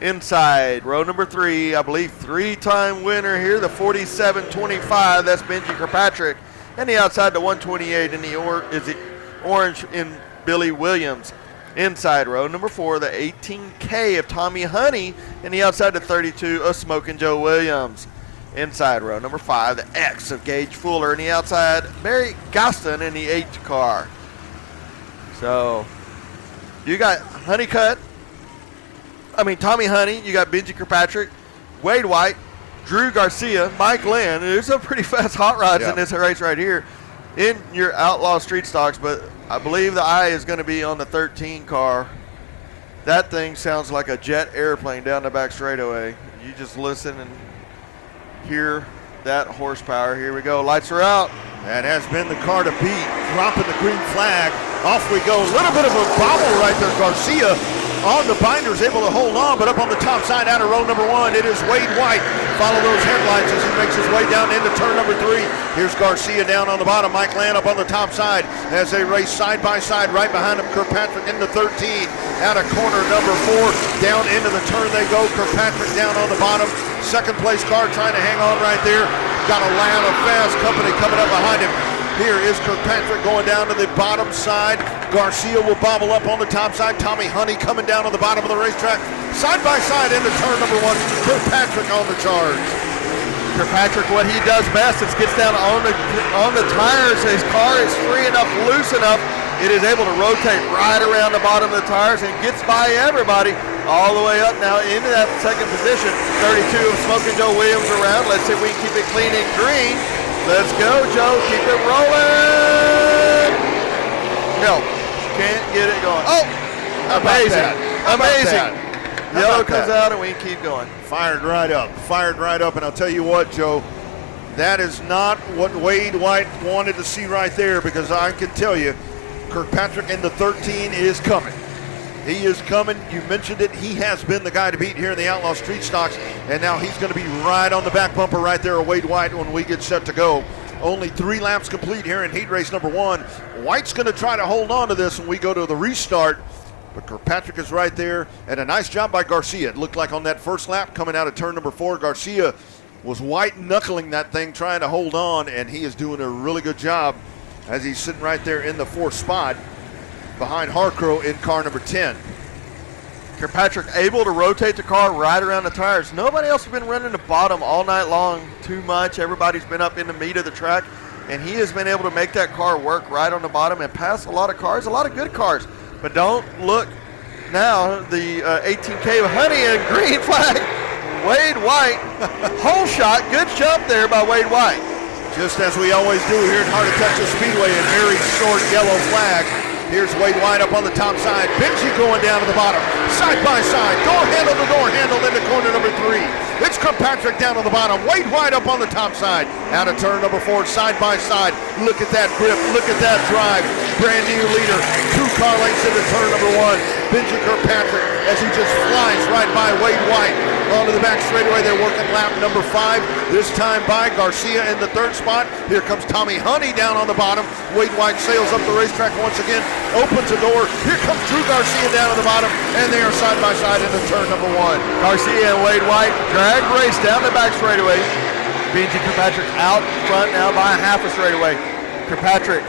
Inside row number 3, I believe 3-time winner here, the 47-25, that's Benji Kirkpatrick. And the outside, the 128 in the orange in Billy Williams. Inside row number 4, the 18K of Tommy Honey, and the outside, the 32 of Smokin' Joe Williams. Inside row number 5, the X of Gage Fuller, and the outside, Barry Gostin in the 8 car. So you got Tommy Honey, you got Benji Kirkpatrick, Wade White, Drew Garcia, Mike Land. There's some pretty fast hot rods in this race right here in your outlaw street stocks, but I believe the eye is going to be on the 13 car. That thing sounds like a jet airplane down the back straightaway. You just listen and hear that horsepower. Here we go. Lights are out. That has been the car to beat. Dropping the green flag. Off we go. A little bit of a bobble right there. Garcia on the binders, able to hold on, but up on the top side out of row number 1, it is Wade White. Follow those headlights as he makes his way down into turn number 3. Here's Garcia down on the bottom. Mike Land up on the top side as they race side by side. Right behind him, Kirkpatrick into 13. Out of corner number 4. Down into the turn they go. Kirkpatrick down on the bottom. Second place car trying to hang on right there. Got a line of fast company coming up behind him. Here is Kirkpatrick going down to the bottom side. Garcia will bobble up on the top side. Tommy Honey coming down on the bottom of the racetrack. Side by side into turn number 1. Kirkpatrick on the charge. Kirkpatrick, what he does best is gets down on the tires. His car is free enough, loose enough. It is able to rotate right around the bottom of the tires and gets by everybody all the way up now into that second position. 32 of Smoking Joe Williams around. Let's see if we can keep it clean and green. Let's go, Joe. Keep it rolling. No, can't get it going. Oh, amazing. Amazing. Yellow comes out and we can keep going. Fired right up. And I'll tell you what, Joe, that is not what Wade White wanted to see right there, because I can tell you, Kirkpatrick in the 13 is coming. He is coming. You mentioned it. He has been the guy to beat here in the Outlaw Street Stocks, and now he's going to be right on the back bumper right there of Wade White when we get set to go. Only 3 laps complete here in heat race number 1. White's going to try to hold on to this when we go to the restart, but Kirkpatrick is right there, and a nice job by Garcia. It looked like on that first lap coming out of turn number 4, Garcia was white-knuckling that thing, trying to hold on, and he is doing a really good job as he's sitting right there in the 4th spot behind Harcrow in car number 10. Kirkpatrick able to rotate the car right around the tires. Nobody else has been running the bottom all night long too much. Everybody's been up in the meat of the track, and he has been able to make that car work right on the bottom and pass a lot of cars, a lot of good cars. But don't look now, the 18K of Honey and green flag. Wade White, hole shot, good jump there by Wade White. Just as we always do here at Heart of Texas Speedway, a very short yellow flag. Here's Wade White up on the top side. Benji going down to the bottom. Side by side. Door handle to door handle into corner number 3. It's Kirkpatrick down on the bottom. Wade White up on the top side. Out of turn number 4, side by side. Look at that grip. Look at that drive. Brand new leader. 2 car lengths into turn number 1. Benji Kirkpatrick as he just flies right by Wade White. Onto the back straightaway. They're working lap number 5. This time by Garcia in the 3rd spot. Here comes Tommy Honey down on the bottom. Wade White sails up the racetrack once again. Opens a door. Here comes Drew Garcia down on the bottom, and they are side by side into turn number 1. Garcia and Wade White drag race down the back straightaway. Benji Kirkpatrick out front now by a half a straightaway. Kirkpatrick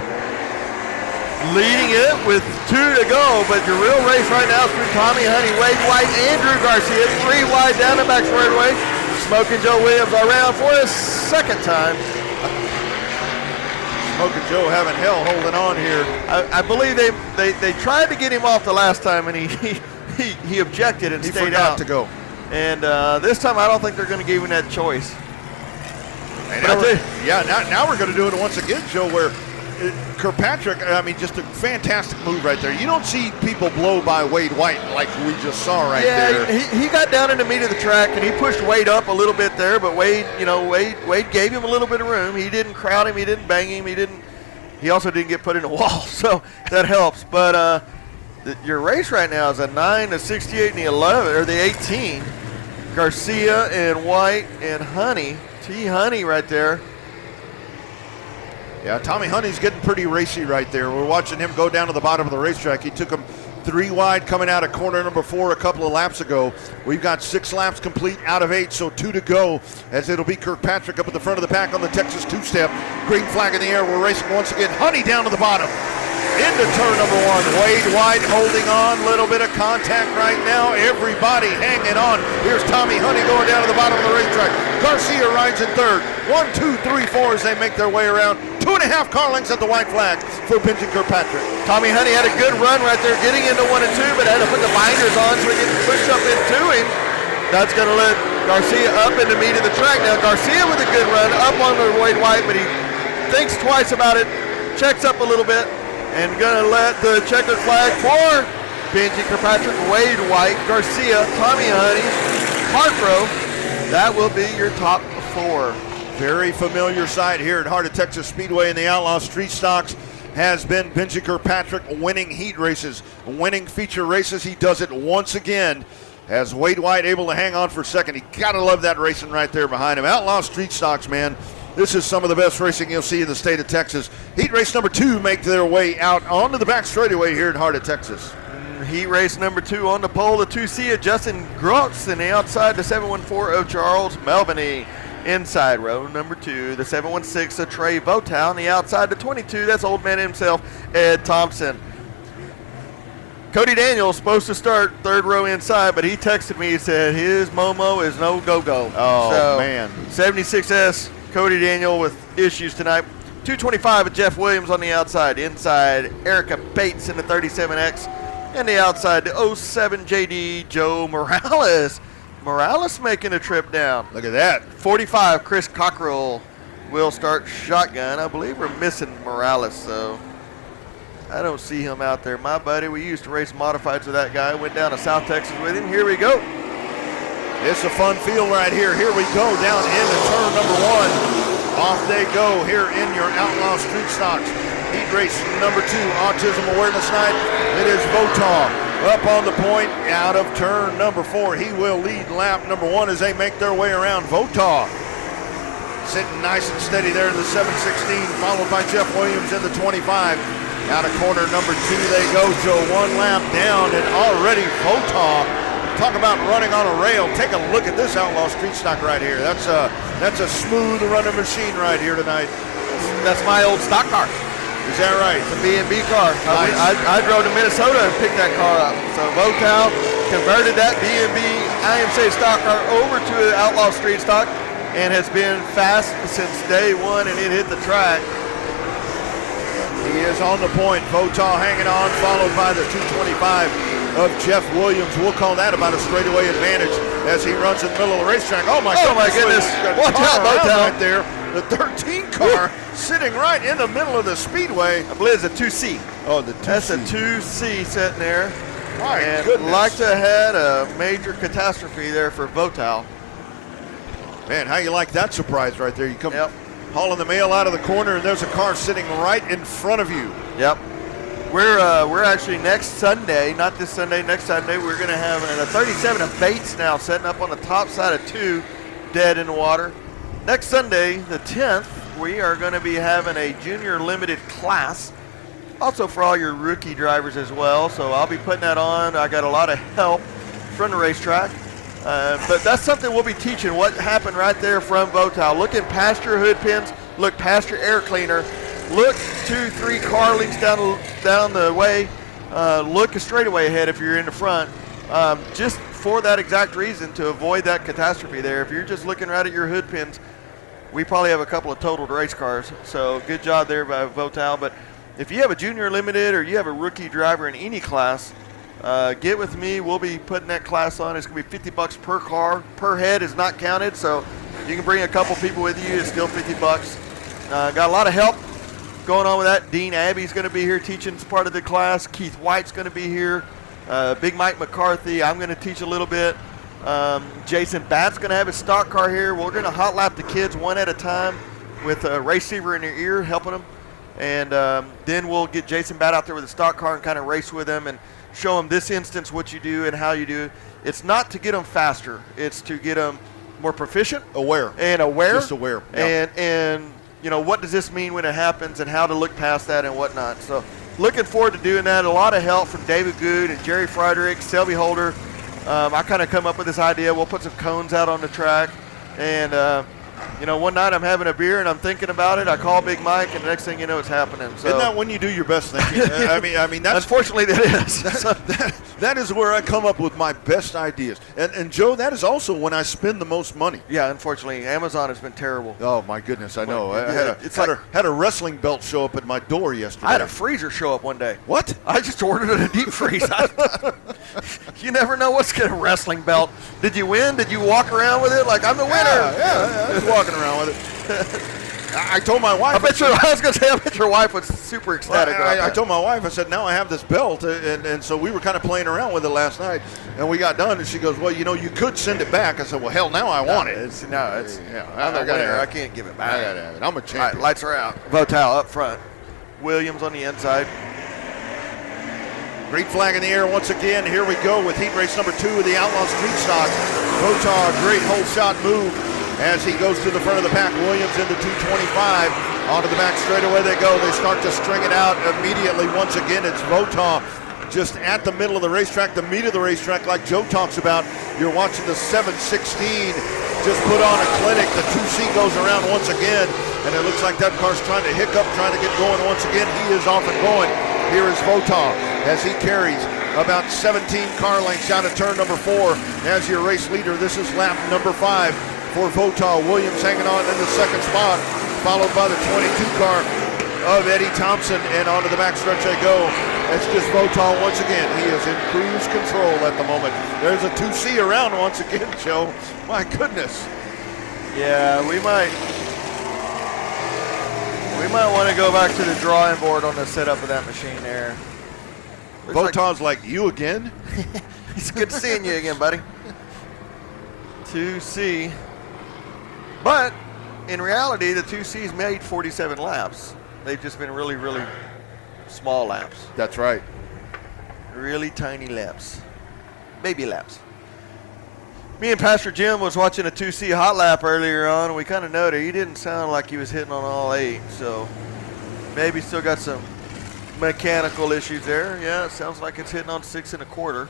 leading it with 2 to go, but your real race right now is through Tommy Honey, Wade White, and Drew Garcia. 3 wide down the back straightaway. Smoking Joe Williams around for his 2nd time. Smoking Joe having hell holding on here. I believe they tried to get him off the last time, and he objected and he stayed forgot out to go. And this time I don't think they're going to give him that choice. And now we're going to do it once again, Joe, where Kirkpatrick, I mean, just a fantastic move right there. You don't see people blow by Wade White like we just saw right there. Yeah, he got down in the meat of the track, and he pushed Wade up a little bit there, but Wade gave him a little bit of room. He didn't crowd him. He didn't bang him. He also didn't get put in a wall, so that helps. But your race right now is a 9, a 68, and the 11, or the 18. Garcia and White and Honey. T. Honey right there. Yeah, Tommy Honey's getting pretty racy right there. We're watching him go down to the bottom of the racetrack. He took him 3 wide coming out of corner number 4 a couple of laps ago. We've got 6 laps complete out of 8, so 2 to go, as it'll be Kirkpatrick up at the front of the pack on the Texas 2-step. Green flag in the air. We're racing once again. Honey down to the bottom. Into turn number 1. Wade White holding on. Little bit of contact right now. Everybody hanging on. Here's Tommy Honey going down to the bottom of the racetrack. Garcia rides in 3rd. 1, 2, 3, 4 as they make their way around. 2.5 car lengths at the white flag for Benji Kirkpatrick. Tommy Honey had a good run right there, getting into 1 and 2, but had to put the binders on so he didn't push up into him. That's going to let Garcia up in the meat of the track. Now Garcia with a good run up on the Wade White, but he thinks twice about it, checks up a little bit, and going to let the checkered flag for Benji Kirkpatrick, Wade White, Garcia, Tommy Honey, Harcrow. That will be your top 4. Very familiar sight here at Heart of Texas Speedway in the Outlaw Street Stocks has been Benji Kirkpatrick winning heat races, winning feature races. He does it once again as Wade White able to hang on for 2nd. You gotta love that racing right there behind him. Outlaw Street Stocks, man. This is some of the best racing you'll see in the state of Texas. Heat race number 2 make their way out onto the back straightaway here at Heart of Texas. Heat race number 2 on the pole, the 2C of Justin Grotz, and the outside, the 714 of Charles Melvany. Inside row number 2, the 716 of Trey Votow. On the outside, the 22, that's old man himself, Ed Thompson. Cody Daniels supposed to start 3rd row inside, but he texted me, he said his Momo is no go-go. Oh, so, man. 76S, Cody Daniel with issues tonight. 225 of Jeff Williams on the outside. Inside, Erica Bates in the 37X. And the outside, the 07 JD, Joe Morales. Morales making a trip down. Look at that. 45, Chris Cockrell will start shotgun. I believe we're missing Morales, so I don't see him out there. My buddy, we used to race modifieds with that guy. Went down to South Texas with him. Here we go. It's a fun field right here. Here we go down into turn number 1. Off they go here in your Outlaw Street Stocks. Heat race number 2, Autism Awareness Night. It is Votaw up on the point out of turn number 4. He will lead lap number 1 as they make their way around. Votaw sitting nice and steady there in the 716, followed by Jeff Williams in the 25. Out of corner number 2 they go, Joe. 1 lap down, and already Votaw. Talk about running on a rail. Take a look at this Outlaw Street Stock right here. That's a smooth running machine right here tonight. That's my old stock car. Is that right? It's a B&B car. Nice. I drove to Minnesota and picked that car up. So Votaw converted that B&B IMC stock car over to an Outlaw Street Stock and has been fast since day 1, and it hit the track. He is on the point. Votaw hanging on, followed by the 225 of Jeff Williams. We'll call that about a straightaway advantage as he runs in the middle of the racetrack. Oh my goodness. Watch out, Votaw. Right there. The 13 car sitting right in the middle of the speedway. I believe it's a 2C. Oh, the 2C. That's a 2C sitting there. My and goodness. like to have had a major catastrophe there for Votaw. Man, how you like that surprise right there? You come hauling the mail out of the corner, and there's a car sitting right in front of you. Yep. We're actually next Sunday, not this Sunday, next Sunday, we're going to have a 37 of Bates now setting up on the top side of 2, dead in the water. Next Sunday, the 10th, we are going to be having a junior limited class, also for all your rookie drivers as well. So I'll be putting that on. I got a lot of help from the racetrack. But that's something we'll be teaching, what happened right there from Votaw. Looking past your hood pins, look past your air cleaner, look 2, 3 car lengths down the way, look a straightaway ahead if you're in the front. Just for that exact reason, to avoid that catastrophe there. If you're just looking right at your hood pins, we probably have a couple of totaled race cars. So good job there by Votaw. But if you have a junior limited or you have a rookie driver in any class, get with me. We'll be putting that class on. It's going to be $50 per car. Per head is not counted, so you can bring a couple people with you. It's still $50. Got a lot of help going on with that. Dean Abbey's going to be here teaching as part of the class. Keith White's going to be here. Big Mike McCarthy, I'm going to teach a little bit. Jason Batt's going to have his stock car here. We're going to hot lap the kids one at a time with a receiver in their ear helping them. And then we'll get Jason Batt out there with a stock car and kind of race with them and show them this instance what you do and how you do. It's not to get them faster. It's to get them more proficient. Aware. Just aware. Yep. And you know, what does this mean when it happens and how to look past that and whatnot. So looking forward to doing that. A lot of help from David Good and Jerry Friedrich, Selby Holder. I kind of come up with this idea. We'll put some cones out on the track. And, you know, one night I'm having a beer and I'm thinking about it. I call Big Mike, and the next thing you know, it's happening. So, isn't that when you do your best thinking? I mean, that's unfortunately that is. that is where I come up with my best ideas. And Joe, that is also when I spend the most money. Yeah, unfortunately, Amazon has been terrible. Oh my goodness, I know. Yeah, I had a wrestling belt show up at my door yesterday. I had a freezer show up one day. What? I just ordered it in a deep freeze. You never know what's getting a wrestling belt. Did you win? Did you walk around with it like I'm the winner? Yeah, I was walking around with it. I told my wife. I was going to say, I bet your wife was super ecstatic. I told my wife, I said, now I have this belt. And so we were kind of playing around with it last night. And we got done, and she goes, well, you know, you could send it back. I said, well, hell, now I want it. I'm the winner. I can't give it back. I got to have it. I'm a champion. All right, lights are out. Votaw up front. Williams on the inside. Green flag in the air once again. Here we go with heat race number 2 of the Outlaw Street Stock. Votaw, great hole shot move as he goes to the front of the pack. Williams in the 225. Onto the back straightaway they go. They start to string it out immediately. Once again, it's Votaw just at the middle of the racetrack, the meat of the racetrack, like Joe talks about. You're watching the 716 just put on a clinic. The 2C goes around once again, and it looks like that car's trying to hiccup, trying to get going once again. He is off and going. Here is Votaw as he carries about 17 car lengths out of turn number 4 as your race leader. This is lap number 5 for Votaw. Williams hanging on in the second spot, followed by the 22 car of Eddie Thompson, and onto the backstretch they go. It's just Votaw once again. He is in cruise control at the moment. There's a 2C around once again, Joe. My goodness. Yeah, we might want to go back to the drawing board on the setup of that machine there. Votaw's like, you again? It's good seeing you again, buddy. 2C. But in reality, the 2C's made 47 laps. They've just been really, really small laps. That's right. Really tiny laps. Baby laps. Me and Pastor Jim was watching a 2C hot lap earlier on, and we kind of noticed he didn't sound like he was hitting on all 8, so maybe still got some mechanical issues there. Yeah, it sounds like it's hitting on 6 1/4.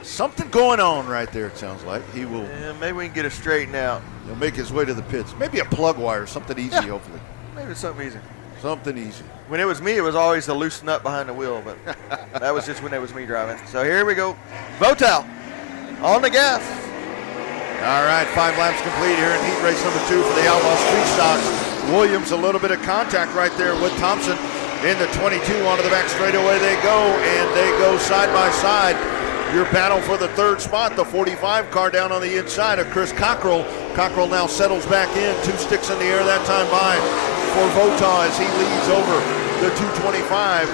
Something going on right there, it sounds like. He will. Yeah, maybe we can get it straightened out. He'll make his way to the pits. Maybe a plug wire, something easy, hopefully. Maybe something easy. Something easy. When it was me, it was always the loose nut behind the wheel, but that was just when it was me driving. So here we go. Votaw on the gas. All right, 5 laps complete here in heat race number 2 for the Outlaw Street Stocks. Williams, a little bit of contact right there with Thompson in the 22. Onto the back straightaway they go, and they go side by side. Your battle for the 3rd spot, the 45 car down on the inside of Chris Cockrell. Cockrell now settles back in, 2 sticks in the air that time by for Votaw as he leads over the 225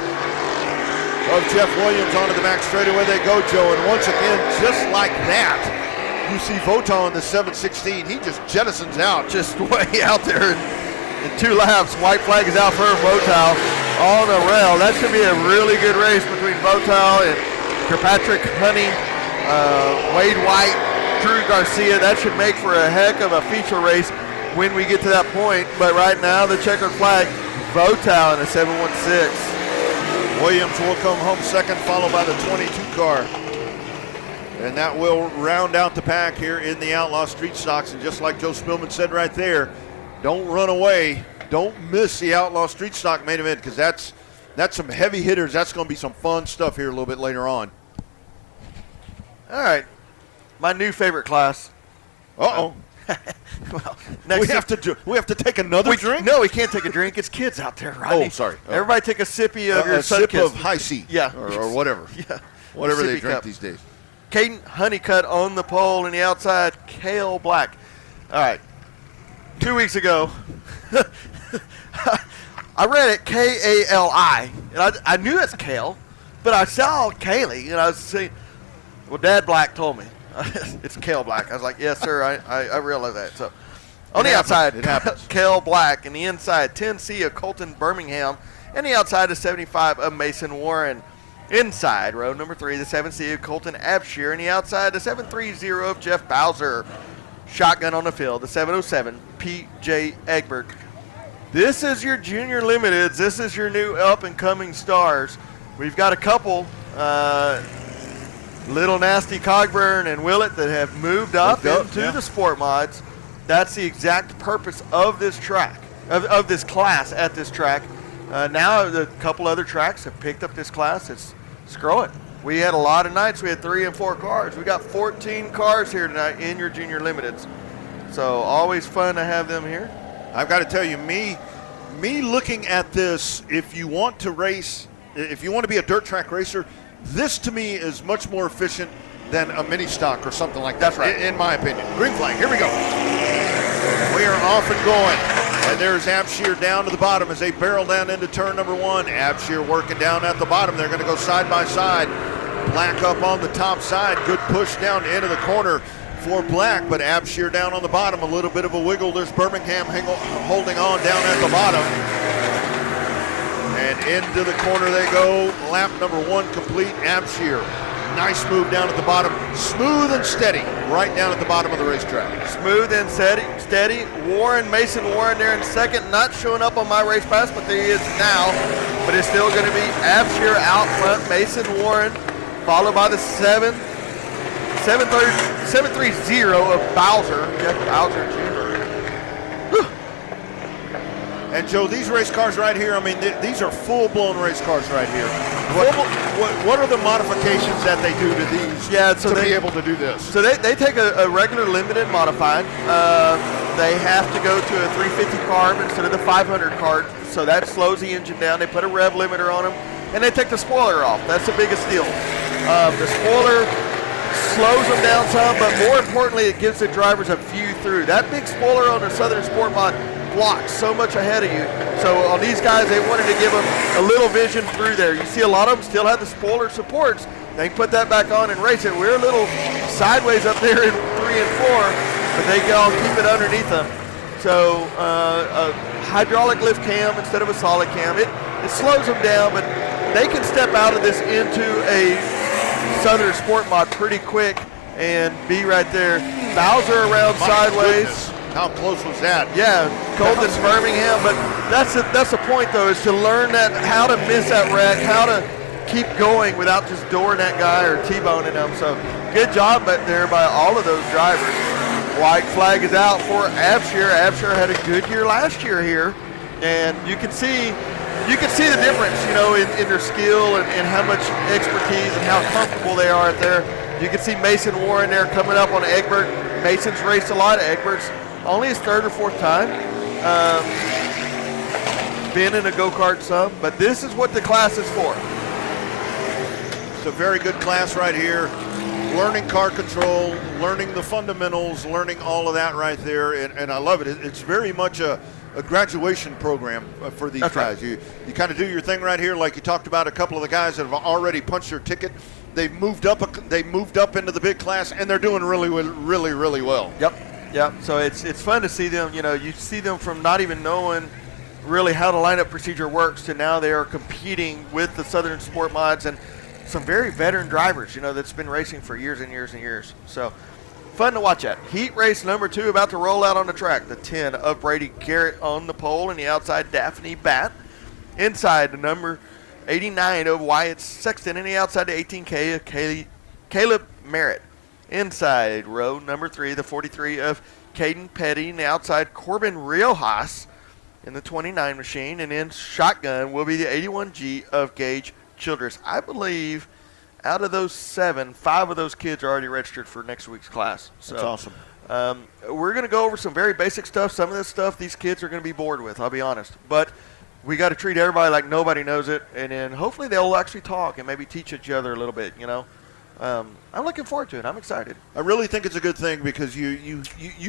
of Jeff Williams. Onto the back straightaway they go, Joe, and once again, just like that, you see Votaw in the 716. He just jettisons out. Just way out there in 2 laps. White flag is out for Votaw on the rail. That should be a really good race between Votaw and Kirkpatrick, Honey, Wade White, Drew Garcia. That should make for a heck of a feature race when we get to that point. But right now, the checkered flag, Votaw in a 716. Williams will come home second, followed by the 22 car. And that will round out the pack here in the Outlaw Street Stocks. And just like Joe Spillman said right there, don't run away. Don't miss the Outlaw Street Stock main event, because that's some heavy hitters. That's going to be some fun stuff here a little bit later on. All right. My new favorite class. Uh-oh. Well, we have to take another drink? No, we can't take a drink. It's kids out there, Rodney. Oh, sorry. Everybody take a sippy of your a sip Sunkist. of High C. Yeah. Or whatever. Yeah. Whatever they Sippy drink cup. these days. Caden Honeycutt on the pole, and the outside, Kale Black. All right. 2 weeks ago, I read it Kali, and I knew it's Kale, but I saw Kaylee, and I was saying, well, Dad Black told me. It's Kale Black. I was like, yes, sir, I realize that. So on the outside, it happens. Kale Black, and the inside, 10C of Colton Birmingham, and the outside is 75 of Mason Warren. Inside, row number 3, the 7C of Colton Abshear, and the outside, the 730 of Jeff Bowser. Shotgun on the field, the 707, P.J. Egbert. This is your junior limiteds. This is your new up-and-coming stars. We've got a couple, Little Nasty Cogburn and Willett, that have moved up into the sport mods. That's the exact purpose of this track, of this class at this track. Now a couple other tracks have picked up this class. It's growing. We had a lot of nights. We had 3 and 4 cars. We got 14 cars here tonight in your junior limiteds. So always fun to have them here. I've got to tell you, me looking at this, if you want to race, if you want to be a dirt track racer, this to me is much more efficient than a mini stock or something like that. That's right. In my opinion. Green flag, here we go. We are off and going. And there's Abshear down to the bottom as they barrel down into turn number 1. Abshear working down at the bottom. They're going to go side by side. Black up on the top side. Good push down into the corner for Black, but Abshear down on the bottom. A little bit of a wiggle. There's Birmingham holding on down at the bottom. And into the corner they go. Lap number 1 complete. Abshear. Nice move down at the bottom. Smooth and steady right down at the bottom of the racetrack. Smooth and steady. Mason Warren there in second. Not showing up on my race pass, but there he is now. But it's still going to be Abshear out front. Mason Warren, followed by the 730 of Bowser, Jeff Bowser Jr. And Joe, these race cars right here, I mean, these are full-blown race cars right here. What are the modifications that they do to these to be able to do this? So they take a regular limited modified. They have to go to a 350 carb instead of the 500 carb, so that slows the engine down. They put a rev limiter on them. and they take the spoiler off. That's the biggest deal. The spoiler slows them down some, but more importantly, it gives the drivers a view through. That big spoiler on the Southern Sport Mod blocks so much ahead of you. So on these guys, they wanted to give them a little vision through there. You see a lot of them still have the spoiler supports. They can put that back on and race it. We're a little sideways up there in 3 and 4, but they can all keep it underneath them. So a hydraulic lift cam instead of a solid cam, it slows them down, but they can step out of this into a Southern Sport Mod pretty quick and be right there. Bowser around sideways. Goodness. How close was that? Yeah, Colton's Birmingham, but that's the point though, is to learn that how to miss that wreck, how to keep going without just dooring that guy or T-boning them. So good job there by all of those drivers. White flag is out for Abshire. Abshire had a good year last year here, and you can see the difference, in their skill and how much expertise and how comfortable they are out there. You can see Mason Warren there coming up on Egbert. Mason's raced a lot of Egbert's. Only his 3rd or 4th time. Been in a go-kart some, but this is what the class is for. It's a very good class right here. Learning car control, learning the fundamentals, learning all of that right there, and I love it. It's very much a graduation program for these That's guys. right. You kind of do your thing right here, like you talked about. A couple of the guys that have already punched their ticket. They've moved up into the big class, and they're doing really well. Yep. So it's fun to see them. You see them from not even knowing really how the lineup procedure works to now they are competing with the Southern Sport Mods and some very veteran drivers, that's been racing for years and years and years. So fun to watch at. Heat race number 2 about to roll out on the track. The 10 of Brady Garrett on the pole, and the outside Daphne Batt. Inside the number 89 of Wyatt Sexton, and the outside the 18K of Caleb Merritt. Inside row number 3, the 43 of Caden Petty, and the outside Corbin Riojas in the 29 machine, and in shotgun will be the 81G of Gage Childress. I believe out of those 7, 5 of those kids are already registered for next week's class. So, That's awesome. We're going to go over some very basic stuff. Some of this stuff these kids are going to be bored with, I'll be honest. But we got to treat everybody like nobody knows it, and then hopefully they'll actually talk and maybe teach each other a little bit, I'm looking forward to it. I'm excited. I really think it's a good thing because you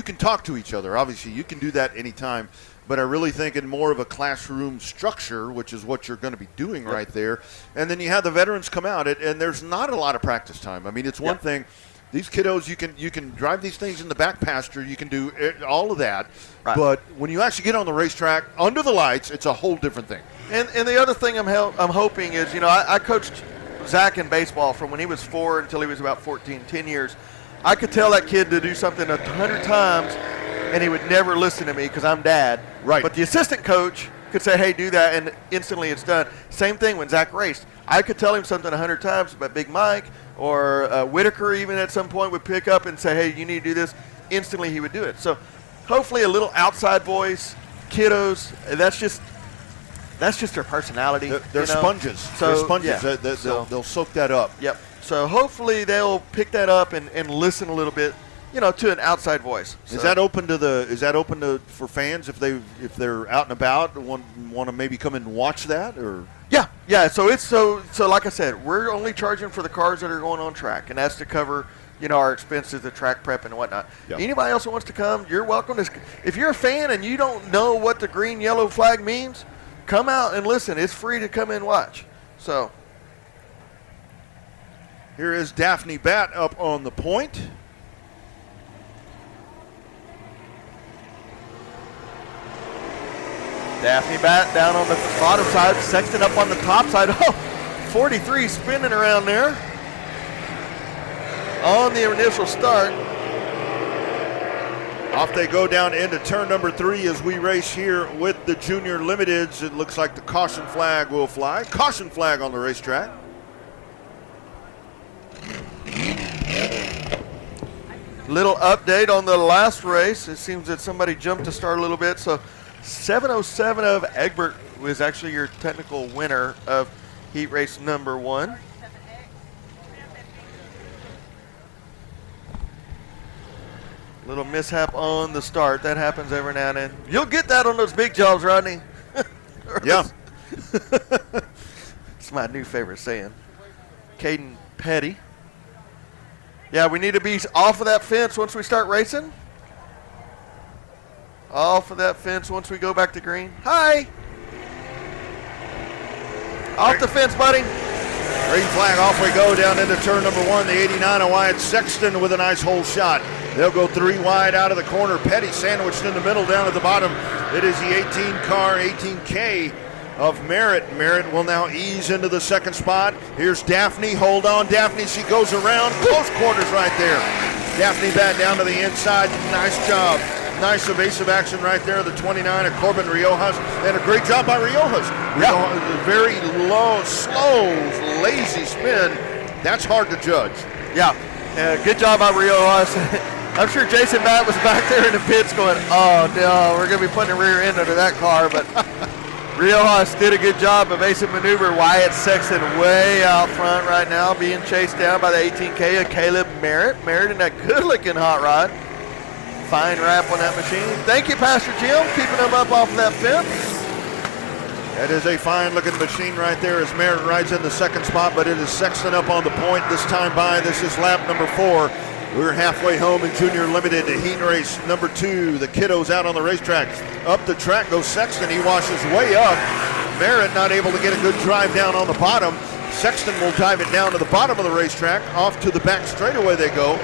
can talk to each other. Obviously, you can do that anytime. But I really think in more of a classroom structure, which is what you're going to be doing right there. And then you have the veterans come out, and there's not a lot of practice time. I mean, it's one thing. These kiddos, you can drive these things in the back pasture. You can do all of that. Right. But when you actually get on the racetrack, under the lights, it's a whole different thing. And the other thing I'm hoping is, I coached Zach in baseball from when he was 4 until he was about 14, 10 years. I could tell that kid to do something 100 times, and he would never listen to me because I'm dad. Right. But the assistant coach could say, hey, do that, and instantly it's done. Same thing when Zach raced. I could tell him something 100 times, but Big Mike or Whitaker even at some point would pick up and say, hey, you need to do this. Instantly he would do it. So hopefully a little outside voice, kiddos, that's just their personality. They're sponges. So, they're sponges. Yeah. They'll soak that up. Yep. So hopefully they'll pick that up and listen a little bit, to an outside voice. So. Is that open for fans if they're out and about and want to maybe come and watch that or? Yeah. So it's so like I said, we're only charging for the cars that are going on track, and that's to cover our expenses, the track prep and whatnot. Yep. Anybody else who wants to come, you're welcome. If you're a fan and you don't know what the green yellow flag means, come out and listen. It's free to come and watch. So here is Daphne Batt up on the point. Daphne Batt down on the bottom side, Sexton up on the top side. Oh, 43 spinning around there on the initial start. Off they go down into turn number 3 as we race here with the Junior Limiteds. It looks like the caution flag will fly. Caution flag on the racetrack. Little update on the last race. It seems that somebody jumped to start a little bit. So 707 of Egbert was actually your technical winner of heat race number 1. Little mishap on the start. That happens every now and then. You'll get that on those big jobs, Rodney. Yeah. It's my new favorite saying. Caden Petty. Yeah, we need to be off of that fence once we start racing. Off of that fence once we go back to green. Hi. Off the fence, buddy. Green flag, off we go down into turn number 1. The 89 of Wyatt Sexton with a nice hole shot. They'll go 3 wide out of the corner. Petty sandwiched in the middle down at the bottom. It is the 18K of Merritt. Merritt will now ease into the second spot. Here's Daphne. Hold on, Daphne. She goes around. Close quarters right there. Daphne back down to the inside. Nice job. Nice evasive action right there. The 29 of Corbin Riojas. And a great job by Riojas. Yeah. Very low, slow, lazy spin. That's hard to judge. Yeah. Good job by Riojas. I'm sure Jason Matt was back there in the pits going, oh, no, we're going to be putting a rear end under that car. But Riojas did a good job. Evasive maneuver. Wyatt Sexton way out front right now, being chased down by the 18K of Caleb Merritt. Merritt in that good-looking hot rod. Fine wrap on that machine. Thank you, Pastor Jim, keeping them up off of that fence. That is a fine-looking machine right there as Merritt rides in the second spot, but it is Sexton up on the point this time by. This is lap number 4. We're halfway home in Junior Limited heat race number 2. The kiddos out on the racetrack. Up the track goes Sexton. He washes way up. Merritt not able to get a good drive down on the bottom. Sexton will dive it down to the bottom of the racetrack. Off to the back straightaway they go.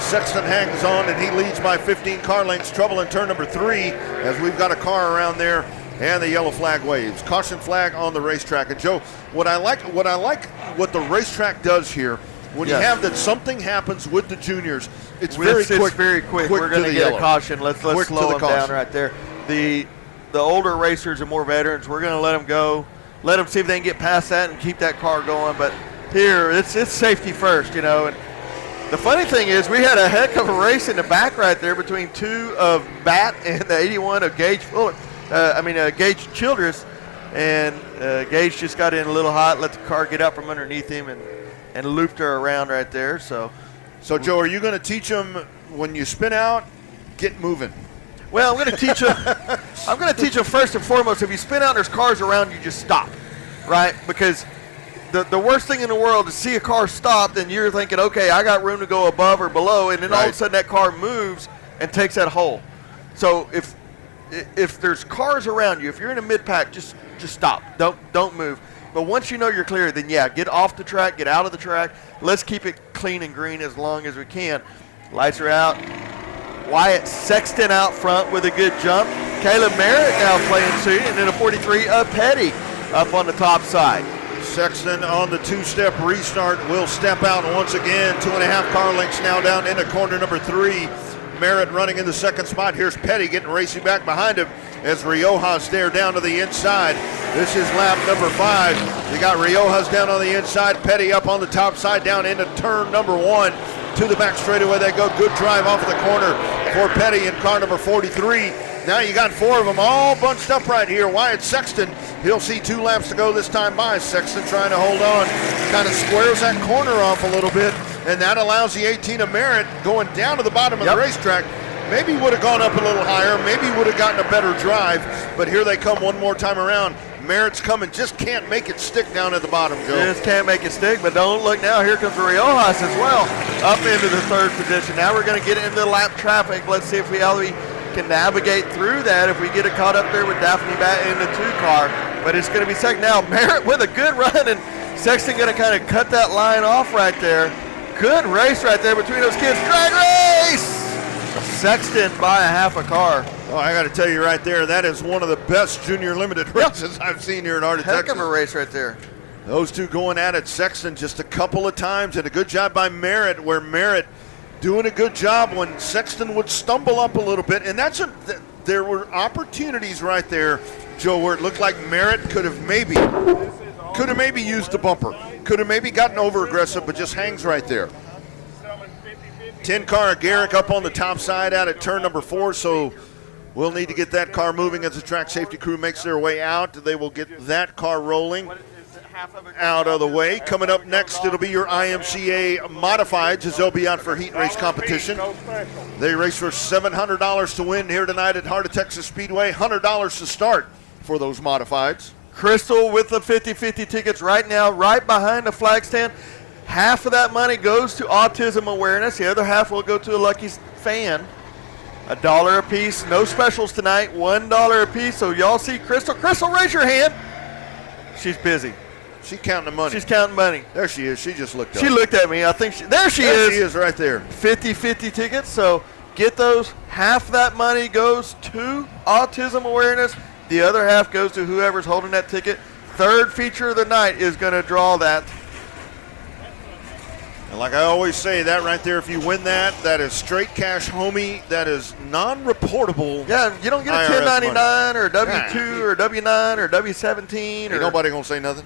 Sexton hangs on and he leads by 15 car lengths. Trouble in turn number 3 as we've got a car around there and the yellow flag waves. Caution flag on the racetrack. And Joe, what I like what the racetrack does here, when you have that something happens with the juniors, it's very quick. We're going to get a caution. Let's slow them down right there. The older racers and more veterans, we're going to let them go. Let them see if they can get past that and keep that car going. But here, it's safety first, you know. And the funny thing is, we had a heck of a race in the back right there between 2 of Bat and the 81 of Gage Childress, and Gage just got in a little hot, let the car get out from underneath him, and looped her around right there. So Joe, are you going to teach them when you spin out, get moving? Well, I'm going to teach them. I'm going to teach them first and foremost. If you spin out and there's cars around, you just stop, right? Because the worst thing in the world is see a car stop, and you're thinking, okay, I got room to go above or below, and then all of a sudden that car moves and takes that hole. So if there's cars around you, if you're in a mid-pack, just stop. Don't move. But once you know you're clear, then yeah, get off the track, get out of the track. Let's keep it clean and green as long as we can. Lights are out. Wyatt Sexton out front with a good jump. Caleb Merritt now playing suit, and then a 43 of Petty up on the top side. Sexton on the 2-step restart will step out once again. 2.5 car lengths now down into corner number 3. Merritt running in the second spot. Here's Petty getting racing back behind him as Riojas there down to the inside. This is lap number 5. You got Riojas down on the inside, Petty up on the top side down into turn number 1. To the back straightaway they go. Good drive off the corner for Petty in car number 43. Now you got 4 of them all bunched up right here. Wyatt Sexton, he'll see 2 laps to go this time by. Sexton trying to hold on, kind of squares that corner off a little bit, and that allows the 18 of Merritt going down to the bottom of the racetrack. Maybe would have gone up a little higher, maybe would have gotten a better drive, but here they come one more time around. Merritt's coming, just can't make it stick down at the bottom, Joe. Just can't make it stick, but don't look now. Here comes Riojas as well, up into the 3rd position. Now we're going to get into the lap traffic. Let's see if we can navigate through that if we get it caught up there with Daphne Bat in the 2 car. But it's going to be second now. Merritt with a good run, and Sexton going to kind of cut that line off right there. Good race right there between those kids. Drag race! Sexton by a half a car. Oh, I got to tell you right there, that is one of the best Junior Limited races I've seen here at Heart of Texas. Heck of a race right there. Those 2 going at it. Sexton just a couple of times, and a good job by Merritt, where Merritt doing a good job when Sexton would stumble up a little bit. And there were opportunities right there, Joe, where it looked like Merritt could have maybe used the bumper. Could have maybe gotten over aggressive, but just hangs right there. 10 car of Garrick up on the top side out at turn number 4, so we'll need to get that car moving as the track safety crew makes their way out. They will get that car rolling out of the way. Coming up next, it'll be your IMCA Modifieds as they'll be out for heat race competition. They race for $700 to win here tonight at Heart of Texas Speedway, $100 to start for those Modifieds. Crystal with the 50-50 tickets right now, right behind the flag stand. Half of that money goes to autism awareness. The other half will go to a lucky fan. $1 a piece. No specials tonight. $1 a piece. So y'all see Crystal. Crystal, raise your hand. She's busy. She's counting the money. She's counting money. There she is. She just looked up. She looked at me. I think there she is. She is right there. 50-50 tickets. So get those. Half that money goes to autism awareness. The other half goes to whoever's holding that ticket. Third feature of the night is going to draw that. And like I always say, that right there, if you win that, that is straight cash, homie. That is non-reportable. Yeah, you don't get a IRS 1099 money. or a W-2 or a W-9 or a W-17. Ain't Or nobody going to say nothing.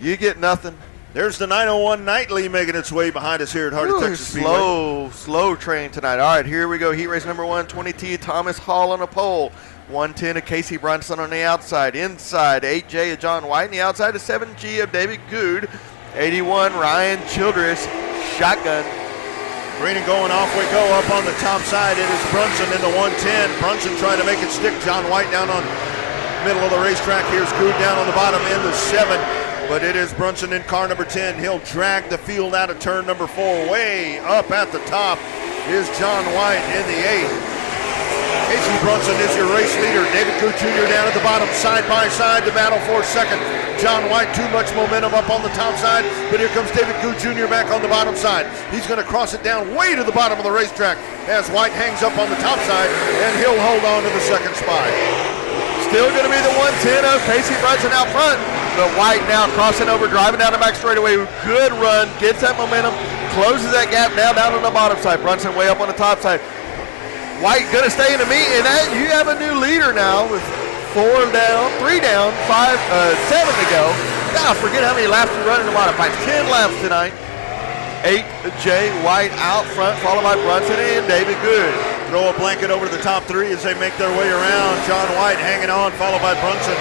You get nothing. There's the 901 Nightly making its way behind us here at Heart of Texas Speedway. Slow train tonight. All right, here we go. Heat race number 1, 20T, Thomas Hall on a pole. 110 of Casey Brunson on the outside. Inside, 8J of John White. And the outside is 7G of David Good. 81, Ryan Childress. Shotgun. Green and going off we go. Up on the top side, it is Brunson in the 110. Brunson trying to make it stick. John White down on middle of the racetrack. Here's Good down on the bottom in the 7. But it is Brunson in car number 10. He'll drag the field out of turn number 4. Way up at the top is John White in the 8. Casey Brunson is your race leader. David Good Jr. down at the bottom, side by side, the battle for second. John White, too much momentum up on the top side, but here comes David Good Jr. back on the bottom side. He's going to cross it down way to the bottom of the racetrack as White hangs up on the top side, and he'll hold on to the second spot. Still going to be the 110 of Casey Brunson out front. But White now crossing over, driving down the back straightaway. Good run, gets that momentum, closes that gap now down on the bottom side. Brunson way up on the top side. White going to stay in the meet, and that, you have a new leader now with 4 down, 3 down, 7 to go. God, forget how many laps you run in the modifieds. 10 laps tonight. 8J White out front, followed by Brunson and David Good. Throw a blanket over to the top 3 as they make their way around. John White hanging on, followed by Brunson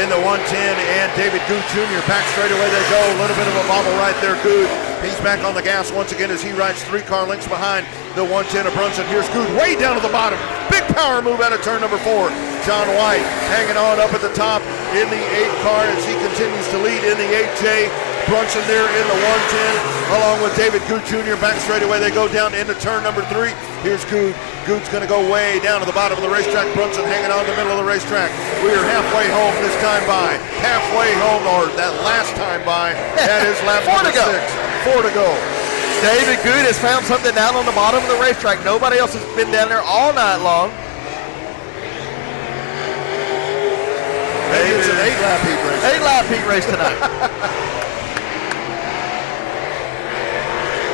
in the 110, and David Good Jr. back straight away they go. A little bit of a bobble right there, Good. He's back on the gas once again as he rides 3 car lengths behind the 110 of Brunson. Here's Good way down to the bottom. Big power move out of turn number 4. John White hanging on up at the top in the 8 car as he continues to lead in the 8J. Brunson there in the 110 along with David Good Jr. back straight away. They go down into turn number 3. Here's Good. Good's going to go way down to the bottom of the racetrack. Brunson hanging on the middle of the racetrack. We are halfway home this time by. Halfway home, or that last time by. That is lap 4 to go. 6. 4 to go. David Good has found something down on the bottom of the racetrack. Nobody else has been down there all night long. Maybe it's an 8-lap heat race. 8-lap heat race tonight.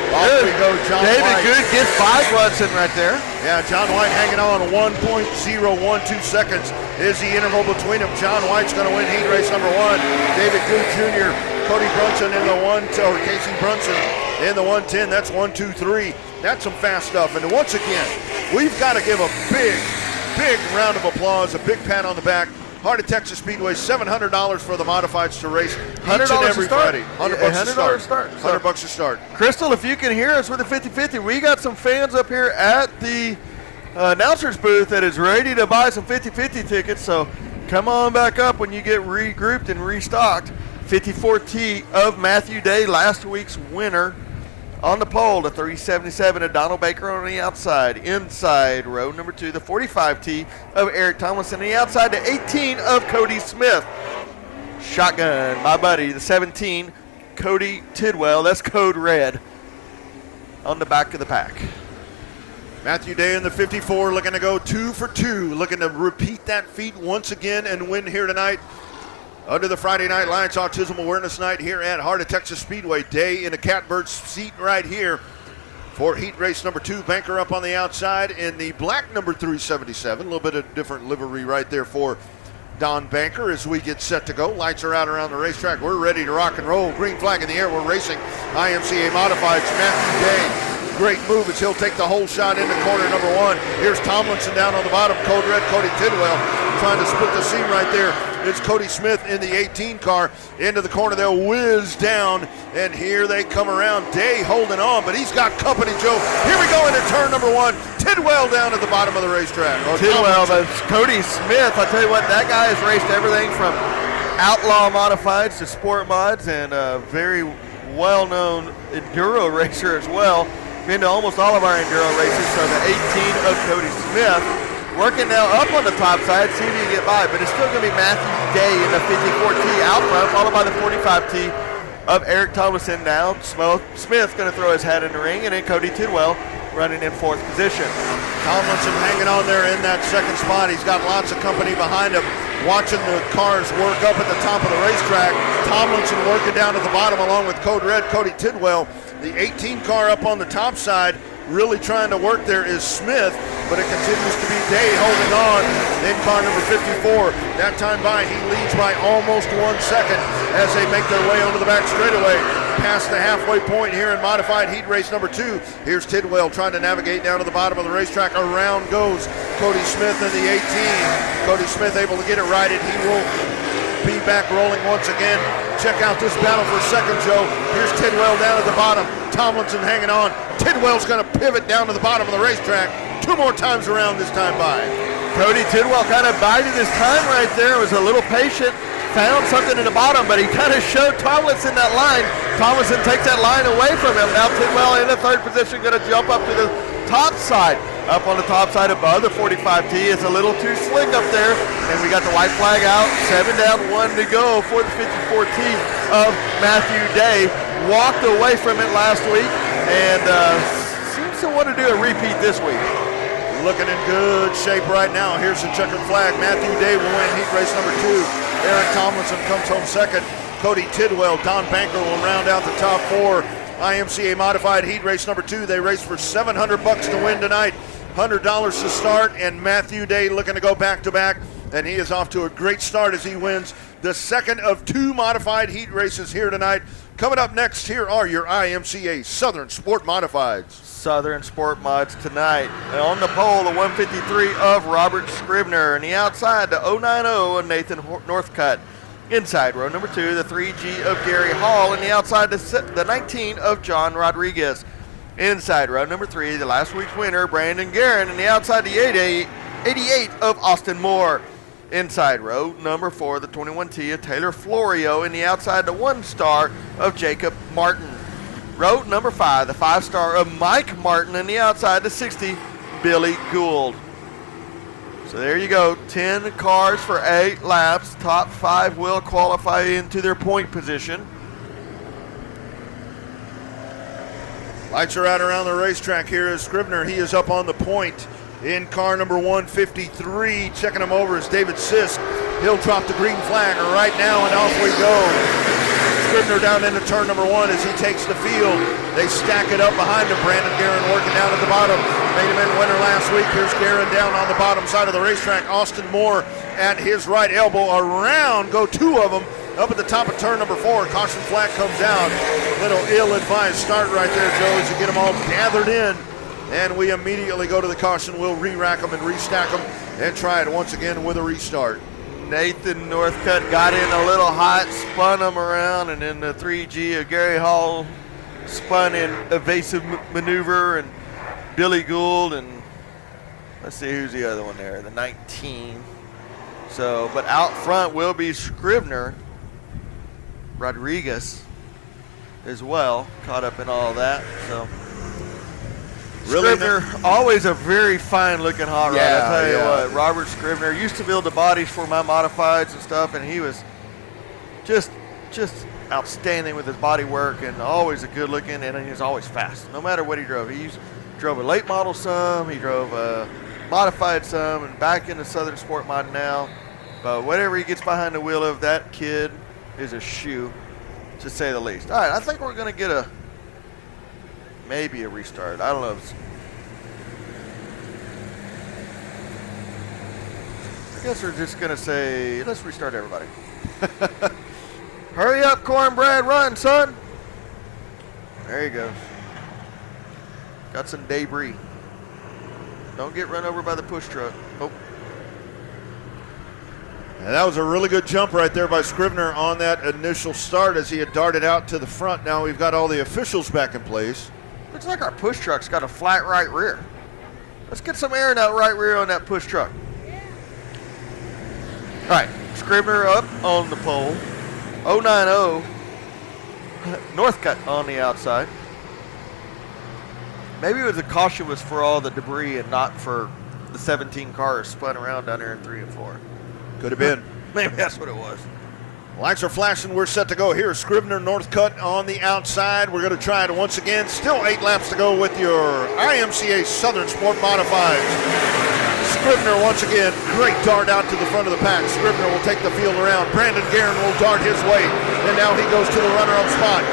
Off we go, John David White. Good gets by Brunson right there. Yeah, John White hanging on 1.012 seconds is the interval between them. John White's going to win heat race number 1. David Good Jr., Cody Brunson in the or Casey Brunson in the 110. That's 1, 2, 3. That's some fast stuff. And once again, we've got to give a big round of applause, a big pat on the back. Heart of Texas Speedway, $700 for the modifieds to race each and every Friday. $100 to start. $100 to start. Crystal, if you can hear us with the 50-50, we got some fans up here at the announcer's booth that is ready to buy some 50-50 tickets. So come on back up when you get regrouped and restocked. 54T of Matthew Day, last week's winner. On the pole, the 377 of Donald Baker on the outside. Inside, row number 2, the 45T of Eric Tomlinson. On the outside, the 18 of Cody Smith. Shotgun, my buddy, the 17, Cody Tidwell. That's code red on the back of the pack. Matthew Day in the 54 looking to go 2 for 2. Looking to repeat that feat once again and win here tonight. Under the Friday Night Lights Autism Awareness Night here at Heart of Texas Speedway. Day in a catbird seat right here for heat race number 2. Banker up on the outside in the black number 377. A little bit of different livery right there for Don Banker as we get set to go. Lights are out around the racetrack. We're ready to rock and roll. Green flag in the air. We're racing IMCA Modifieds. Matthew Day. Great move as he'll take the whole shot into corner number 1. Here's Tomlinson down on the bottom. Code red, Cody Tidwell trying to split the seam right there. It's Cody Smith in the 18 car into the corner. They'll whiz down, and here they come around. Day holding on, but he's got company, Joe. Here we go into turn number 1. Tidwell down at the bottom of the racetrack. Tidwell, that's Cody Smith. I tell you what, that guy has raced everything from Outlaw Modifieds to Sport Mods, and a very well-known enduro racer as well. Been to almost all of our enduro races. So the 18 of Cody Smith, working now up on the top side, see if he can get by, but it's still going to be Matthew Day in the 54T out front, followed by the 45T of Eric Tomlinson. Now Smith's going to throw his hat in the ring, and then Cody Tidwell running in 4th position. Tomlinson hanging on there in that second spot. He's got lots of company behind him, watching the cars work up at the top of the racetrack. Tomlinson working down at the bottom along with Code Red, Cody Tidwell. The 18 car up on the top side, really trying to work there is Smith, but it continues to be Day holding on in car number 54. That time by, he leads by almost 1 second as they make their way onto the back straightaway. Past the halfway point here in modified heat race number 2. Here's Tidwell trying to navigate down to the bottom of the racetrack. Around goes Cody Smith in the 18. Cody Smith able to get it righted. He will be back rolling once again. Check out this battle for second, Joe. Here's Tidwell down at the bottom. Tomlinson hanging on. Tidwell's going to pivot down to the bottom of the racetrack. 2 more times around this time by. Cody Tidwell kind of bided his time right there. Was a little patient. Found something in the bottom, but he kind of showed Tomlinson that line. Tomlinson takes that line away from him. Now Tidwell in the 3rd position, going to jump up to the top side. Up on the top side above the 45T. It's a little too slick up there. And we got the white flag out. 7 down, 1 to go for the 54T of Matthew Day. Walked away from it last week and seems to want to do a repeat this week. Looking in good shape right now. Here's the checkered flag. Matthew Day will win heat race number 2. Eric Tomlinson comes home 2nd. Cody Tidwell, Don Banker will round out the top 4. IMCA modified heat race number 2. They race for $700 to win tonight. $100 to start, and Matthew Day looking to go back-to-back, and he is off to a great start as he wins the 2nd of 2 modified heat races here tonight. Coming up next, here are your IMCA Southern Sport Modifieds. Southern Sport Mods tonight. On the pole, the 153 of Robert Scribner, and the outside, the 090 of Nathan Northcutt. Inside row number 2, the 3G of Gary Hall, and the outside, the 19 of John Rodriguez. Inside row number 3, the last week's winner, Brandon Guerin, and the outside, the 88 of Austin Moore. Inside row number 4, the 21T of Taylor Florio, and the outside, the 1-star of Jacob Martin. Row number 5, the 5-star of Mike Martin, and the outside, the 60, Billy Gould. So there you go, 10 cars for 8 laps. Top 5 will qualify into their point position. Lights are out around the racetrack. Here is Scribner. He is up on the point in car number 153. Checking him over is David Sisk. He'll drop the green flag right now, and off we go. Scribner down into turn number 1 as he takes the field. They stack it up behind him. Brandon Guerin working down at the bottom. Made him in winner last week. Here's Guerin down on the bottom side of the racetrack. Austin Moore at his right elbow. Around go 2 of them. Up at the top of turn number 4, caution flag comes out. Little ill-advised start right there, Joe, as you get them all gathered in. And we immediately go to the caution. We'll re-rack them and restack them and try it once again with a restart. Nathan Northcutt got in a little hot, spun them around, and then the 3G of Gary Hall spun in evasive maneuver, and Billy Gould, and let's see who's the other one there, the 19. So, but out front will be Scribner. Rodriguez as well, caught up in all that. So Really, Scribner, always a very fine looking hot rod. Yeah, I tell you yeah. what, Robert Scribner used to build the bodies for my modifieds and stuff, and he was just outstanding with his body work, and always a good looking, and he was always fast, no matter what he drove. He drove a late model some, he drove a modified some, and back into Southern Sport Mod now. But whatever he gets behind the wheel of, that kid is a shoe, to say the least. All right, I think we're going to get maybe a restart. I don't know. I guess we're just going to say, let's restart everybody. Hurry up, Cornbread, run, son. There you go. Got some debris. Don't get run over by the push truck. Oh. And that was a really good jump right there by Scribner on that initial start as he had darted out to the front. Now we've got all the officials back in place. Looks like our push truck's got a flat right rear. Let's get some air in that right rear on that push truck. All right, Scribner up on the pole. 090. Northcutt on the outside. Maybe it was a caution was for all the debris and not for the 17 cars spun around down there in 3 and 4. Could have been. Maybe that's what it was. Lights are flashing. We're set to go here. Scribner, Northcutt on the outside. We're going to try it once again. Still 8 laps to go with your IMCA Southern Sport Modifieds. Scribner once again. Great dart out to the front of the pack. Scribner will take the field around. Brandon Guerin will dart his way. And now he goes to the runner-up spot.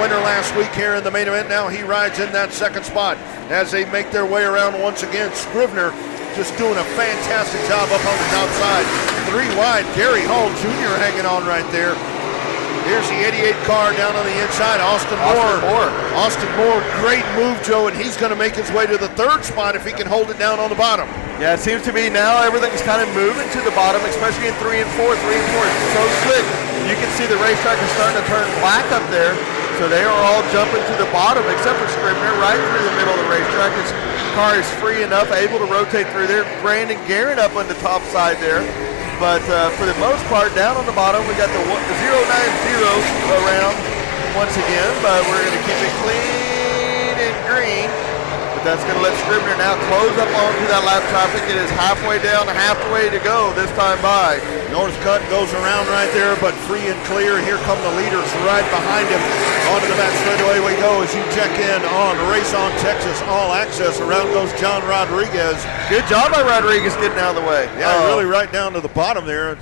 Winner last week here in the main event. Now he rides in that second spot as they make their way around once again. Scribner just doing a fantastic job up on the top side. 3 wide, Gary Hall Jr. hanging on right there. Here's the 88 car down on the inside, Austin Moore. Austin Moore, great move, Joe, and he's going to make his way to the 3rd spot if he can hold it down on the bottom. Yeah, it seems to be now everything's kind of moving to the bottom, especially in 3 and 4. 3 and 4 is so slick. You can see the racetrack is starting to turn black up there. So they are all jumping to the bottom, except for Scribner, right through the middle of the racetrack. His car is free enough, able to rotate through there. Brandon Guerin up on the top side there. But for the most part, down on the bottom, we got the 090 around once again. But we're going to keep it clean and green. But that's going to let Scribner now close up onto that lap traffic. It is halfway down, halfway to go this time by. Northcutt goes around right there, but free and clear. Here come the leaders right behind him. Onto the back straightaway we go as you check in on Race on Texas All Access. Around goes John Rodriguez. Good job by Rodriguez getting out of the way. Yeah, really right down to the bottom there.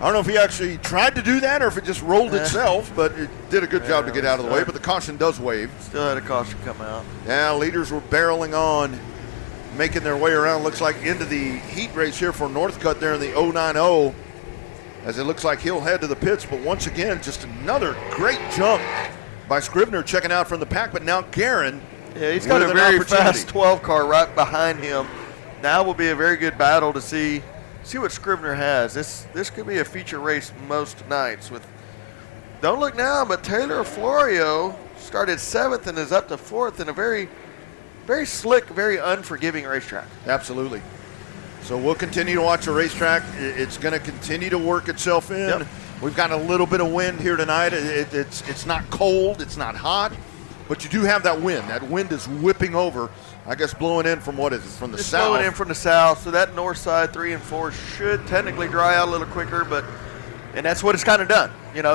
I don't know if he actually tried to do that or if it just rolled itself, but it did a good job to get out of the way. But the caution does wave. Still had a caution come out. Yeah, leaders were barreling on, making their way around. Looks like into the heat race here for Northcutt there in the 090. As it looks like he'll head to the pits. But once again, just another great jump by Scribner checking out from the pack. But now Guerin. Yeah, he's got a very fast 12 car right behind him. Now will be a very good battle to see what Scribner has. This could be a feature race most nights. With don't look now, but Taylor Florio started 7th and is up to 4th in a very, very slick, very unforgiving racetrack. Absolutely. So we'll continue to watch the racetrack. It's going to continue to work itself in. Yep. We've got a little bit of wind here tonight. It's not cold, it's not hot, but you do have that wind. That wind is whipping over. I guess blowing in from what is it? From the south? Blowing in from the south, so that north side 3 and 4 should technically dry out a little quicker, and that's what it's kind of done.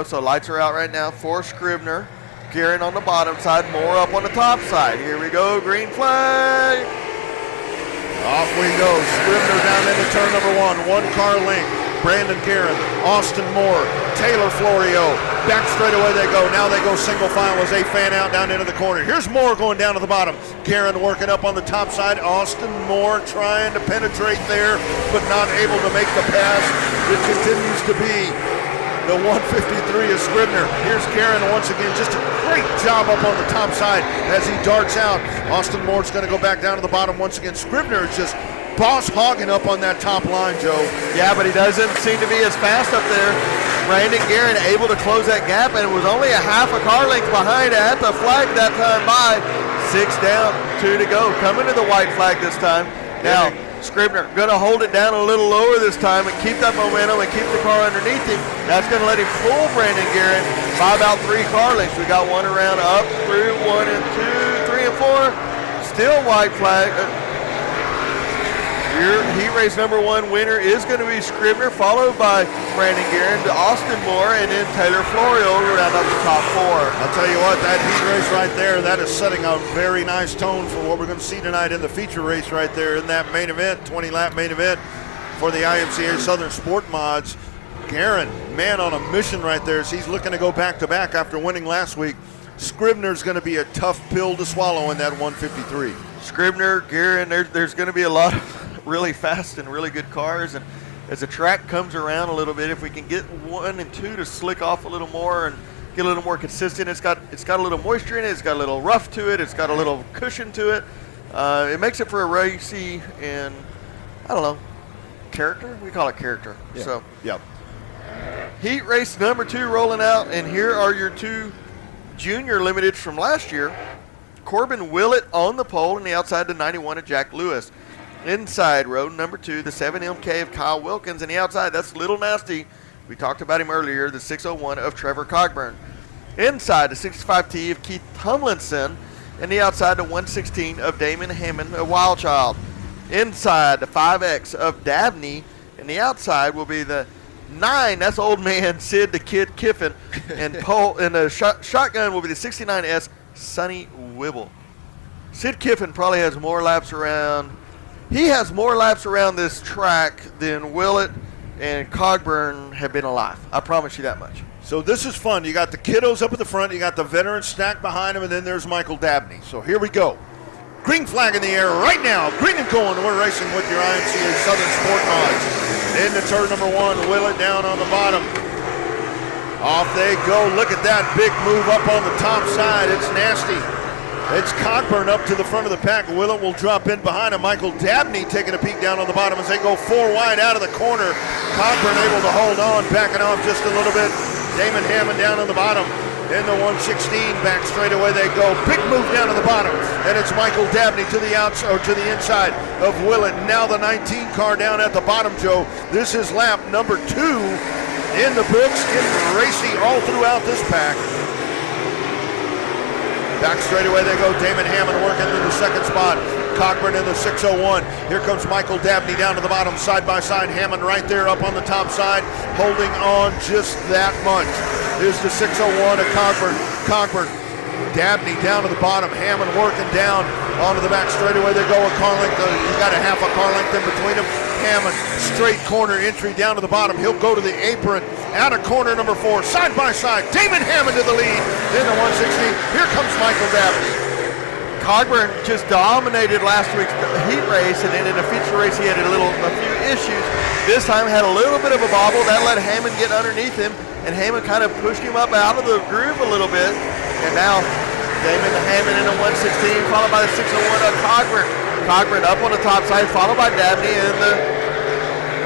So lights are out right now for Scribner. Guerin on the bottom side, Moore up on the top side. Here we go, green flag. Off we go. Scribner down into turn number 1 car length. Brandon Guerin, Austin Moore, Taylor Florio. Back straightaway they go. Now they go single file as they fan out down into the corner. Here's Moore going down to the bottom. Guerin working up on the top side. Austin Moore trying to penetrate there, but not able to make the pass. It continues to be the 153 of Scribner. Here's Guerin once again. Just a great job up on the top side as he darts out. Austin Moore's going to go back down to the bottom once again. Scribner is just boss hogging up on that top line, Joe. Yeah, but he doesn't seem to be as fast up there. Brandon Guerin able to close that gap, and it was only a half a car length behind at the flag that time by. 6 down, 2 to go. Coming to the white flag this time. Now, Scribner going to hold it down a little lower this time and keep that momentum and keep the car underneath him. That's going to let him pull Brandon Guerin by about 3 car lengths. We got one around up through 1 and 2, 3 and 4. Still white flag. Your heat race number 1 winner is going to be Scribner, followed by Brandon Guerin, to Austin Moore, and then Taylor Florio to round up the top 4. I'll tell you what, that heat race right there, that is setting a very nice tone for what we're going to see tonight in the feature race right there in that main event, 20-lap main event for the IMCA Southern Sport Mods. Guerin, man on a mission right there as he's looking to go back-to-back after winning last week. Scribner's going to be a tough pill to swallow in that 153. Scribner, Guerin, there's going to be a lot of really fast and really good cars, and as the track comes around a little bit, if we can get 1 and 2 to slick off a little more and get a little more consistent, it's got a little moisture in it, it's got a little rough to it, it's got a little cushion to it. It makes it for a racy and I don't know, character. We call it character. Yeah. So yep. Heat race number 2 rolling out, and here are your 2 junior limiteds from last year. Corbin Willett on the pole, and the outside the 91 of Jack Lewis. Inside row number 2, the 7MK of Kyle Wilkins, and the outside, that's Little Nasty We talked about him earlier, the 601 of Trevor Cogburn. Inside, the 65T of Keith Tumlinson. And the outside, the 116 of Damon Hammond, a Wild Child. Inside, the 5X of Dabney. And the outside will be the 9, that's old man Sid the Kid Kiffin. And the shotgun will be the 69S Sonny Wibble. Sid Kiffin probably has more laps around. He has more laps around this track than Willett and Cogburn have been alive. I promise you that much. So this is fun. You got the kiddos up at the front. You got the veterans stacked behind them, and then there's Michael Dabney. So here we go. Green flag in the air right now. Green and going. We're racing with your IMCA Southern Sport Mods. Into turn number 1. Willett down on the bottom. Off they go. Look at that big move up on the top side. It's nasty. It's Cogburn up to the front of the pack. Willett will drop in behind him. Michael Dabney taking a peek down on the bottom as they go 4 wide out of the corner. Cogburn able to hold on, backing off just a little bit. Damon Hammond down on the bottom. In the 116, back straight away they go. Big move down to the bottom, and it's Michael Dabney to the outside, or to the inside of Willett. Now the 19 car down at the bottom, Joe. This is lap number 2 in the books, getting racy all throughout this pack. Back straight away they go. Damon Hammond working in the second spot. Cogburn in the 601. Here comes Michael Dabney down to the bottom, side by side. Hammond right there up on the top side, holding on just that much. Here's the 601 of Cogburn. Cogburn, Dabney down to the bottom. Hammond working down onto the back straightaway. They go a car length. You got a half a car length in between them. Hammond, straight corner entry down to the bottom. He'll go to the apron. Out of corner number 4, side by side. Damon Hammond to the lead in the 116. Here comes Michael Dabney. Cogburn just dominated last week's heat race, and then in the feature race he had a few issues. This time had a little bit of a bobble. That let Hammond get underneath him, and Hammond kind of pushed him up out of the groove a little bit. And now Damon Hammond in the 116, followed by the 601 of Cogburn. Cogburn up on the top side, followed by Dabney in the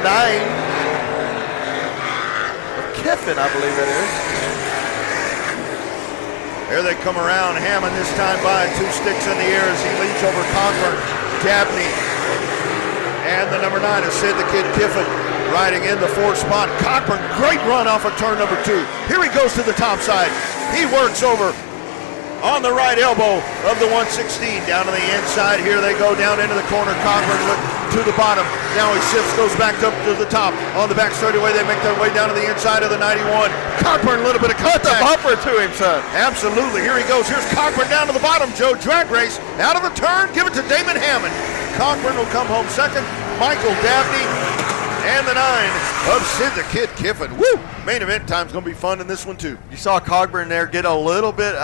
9 of Kiffin, I believe that is. Here they come around. Hammond this time by 2 sticks in the air as he leads over Cogburn. Dabney and the number 9 is Sid the Kid Kiffin riding in the 4th spot. Cogburn, great run off of turn number 2. Here he goes to the top side. He works over on the right elbow of the 116. Down to the inside. Here they go down into the corner. Cogburn to the bottom. Now he shifts, goes back up to the top. On the back straightaway, they make their way down to the inside of the 91. Cogburn, a little bit of contact. Cut the bumper to him, son. Absolutely. Here he goes. Here's Cogburn down to the bottom, Joe. Drag race. Out of the turn. Give it to Damon Hammond. Cogburn will come home second. Michael Dabney and the 9 of Sid the Kid Kiffin. Woo! Main event time's going to be fun in this one, too. You saw Cogburn there get a little bit,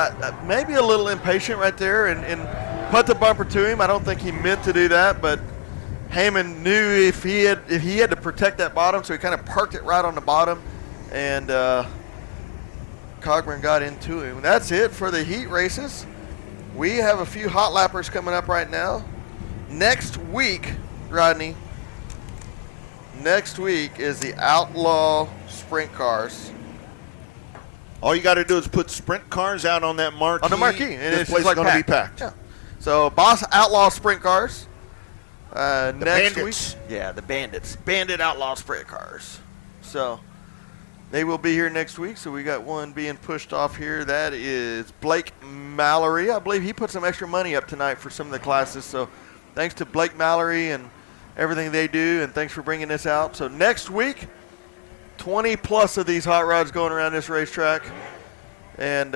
maybe a little impatient right there and put the bumper to him. I don't think he meant to do that, but Hammond knew if he had to protect that bottom, so he kind of parked it right on the bottom, and Cogburn got into him. And that's it for the heat races. We have a few hot lappers coming up right now. Next week, Rodney, next week is the Outlaw Sprint Cars. All you got to do is put sprint cars out on that marquee. On the marquee. And this it's place is like going to be packed. Yeah. So, Boss Outlaw Sprint Cars. Next Bandits. week. Yeah, the Bandits. Bandit Outlaw Sprint Cars. So, they will be here next week. So, we got one being pushed off here. That is Blake Mallory. I believe he put some extra money up tonight for some of the classes. So, thanks to Blake Mallory and everything they do, and thanks for bringing this out. So next week, 20 plus of these hot rods going around this racetrack, and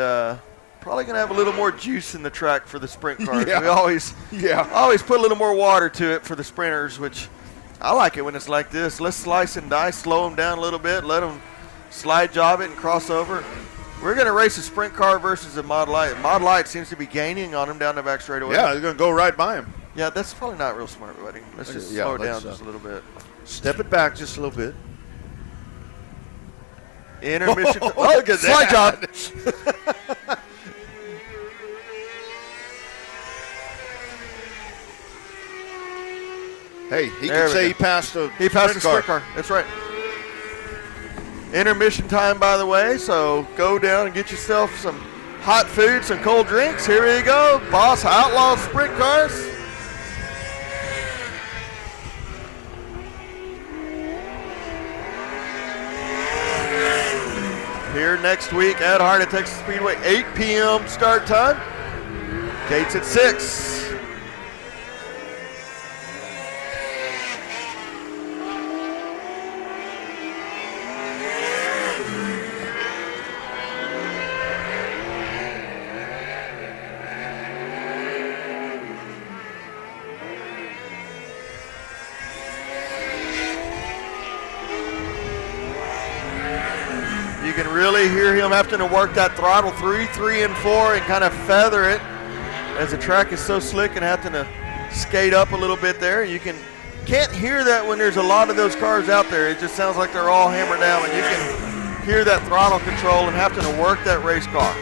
probably going to have a little more juice in the track for the sprint cars. Yeah. We always put a little more water to it for the sprinters, which I like it when it's like this. Let's slice and dice, slow them down a little bit, let them slide job it and cross over. We're going to race a sprint car versus a Mod Light. Mod Light seems to be gaining on them down the back straightaway. Yeah, they're going to go right by him. Yeah, that's probably not real smart, buddy. Let's just slow it down just a little bit. Step it back just a little bit. Intermission. Look at slide that. job. Hey, he There can we say go. he passed a He passed the sprint car. That's right. Intermission time, by the way, so go down and get yourself some hot food, some cold drinks. Here we go. Boss Outlaw Sprint Cars. here next week at Heart of Texas Speedway. 8 p.m. start time. Gates at 6. You can really hear him having to work that throttle 3, 3, and 4 and kind of feather it as the track is so slick and having to skate up a little bit there. You can't hear that when there's a lot of those cars out there. It just sounds like they're all hammered down, and you can hear that throttle control and having to work that race car.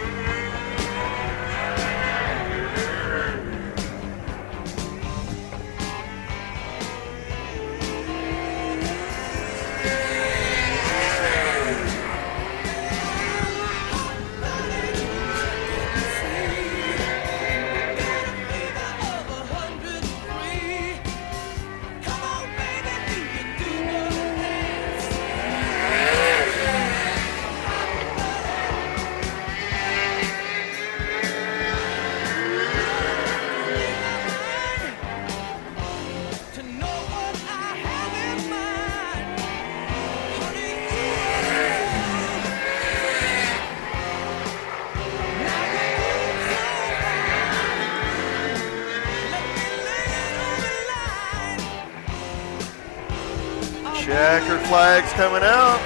Checkered flags coming out.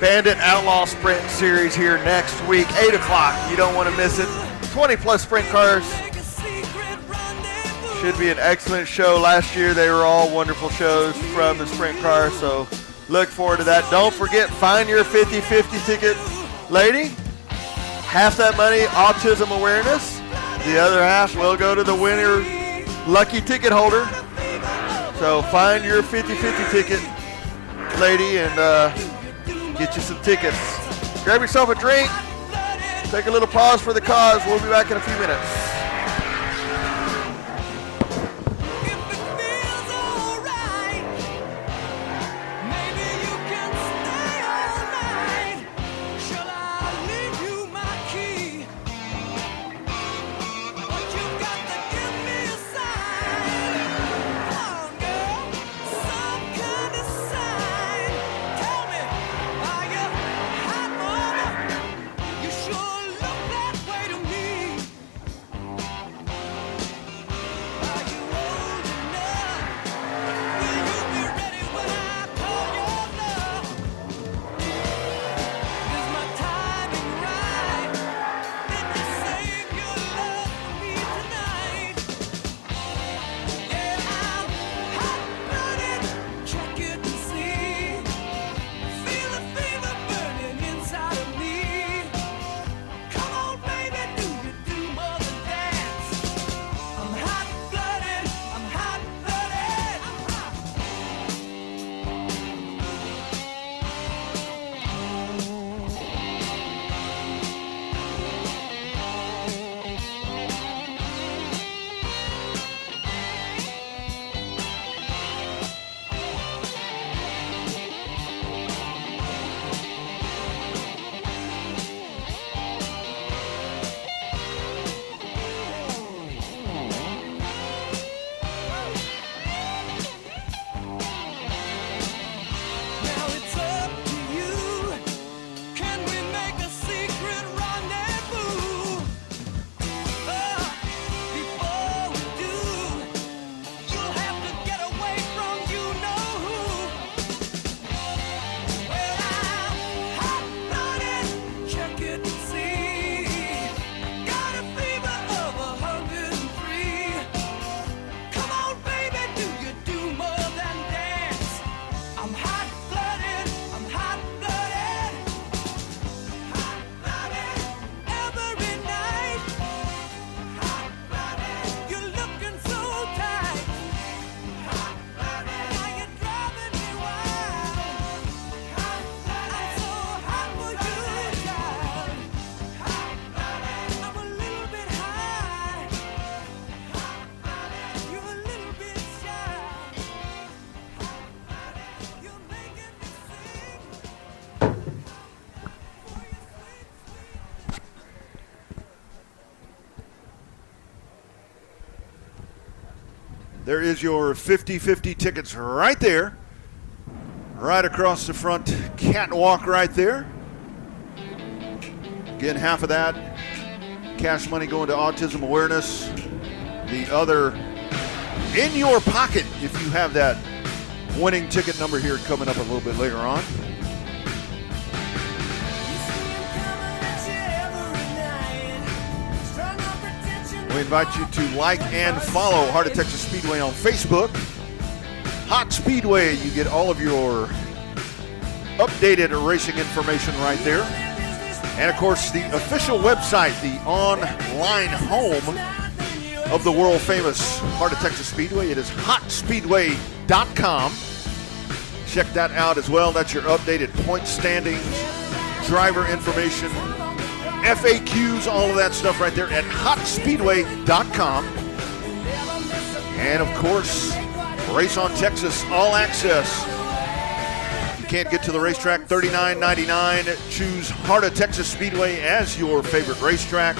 Bandit Outlaw Sprint Series here next week, 8 o'clock. You don't want to miss it. 20-plus sprint cars. Should be an excellent show. Last year, they were all wonderful shows from the sprint cars, so look forward to that. Don't forget, find your 50-50 ticket, lady. Half that money, autism awareness. The other half will go to the winner lucky ticket holder. So find your 50-50 ticket, lady, and get you some tickets. Grab yourself a drink. Take a little pause for the cause. We'll be back in a few minutes. There is your 50-50 tickets right there. Right across the front catwalk right there. Again, half of that cash money going to autism awareness. The other in your pocket if you have that winning ticket number here coming up a little bit later on. We invite you to like and follow Heart of Texas Speedway on Facebook. Hot Speedway, you get all of your updated racing information right there. And of course, the official website, the online home of the world famous Heart of Texas Speedway. It is hotspeedway.com. Check that out as well. That's your updated point standings, driver information, FAQs, all of that stuff right there at hotspeedway.com. And of course, Race on Texas All Access. If you can't get to the racetrack, $39.99. Choose Heart of Texas Speedway as your favorite racetrack.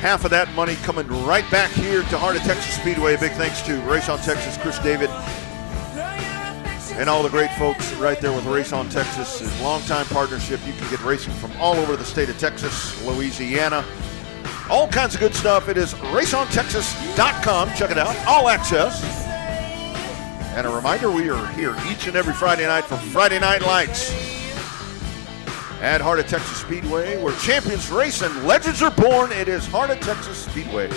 Half of that money coming right back here to Heart of Texas Speedway. Big thanks to Race on Texas, Chris David, and all the great folks right there with Race on Texas. It's a longtime partnership. You can get racing from all over the state of Texas, Louisiana, all kinds of good stuff. It is raceontexas.com. Check it out. All access. And a reminder, we are here each and every Friday night for Friday Night Lights at Heart of Texas Speedway, where champions race and legends are born. It is Heart of Texas Speedway.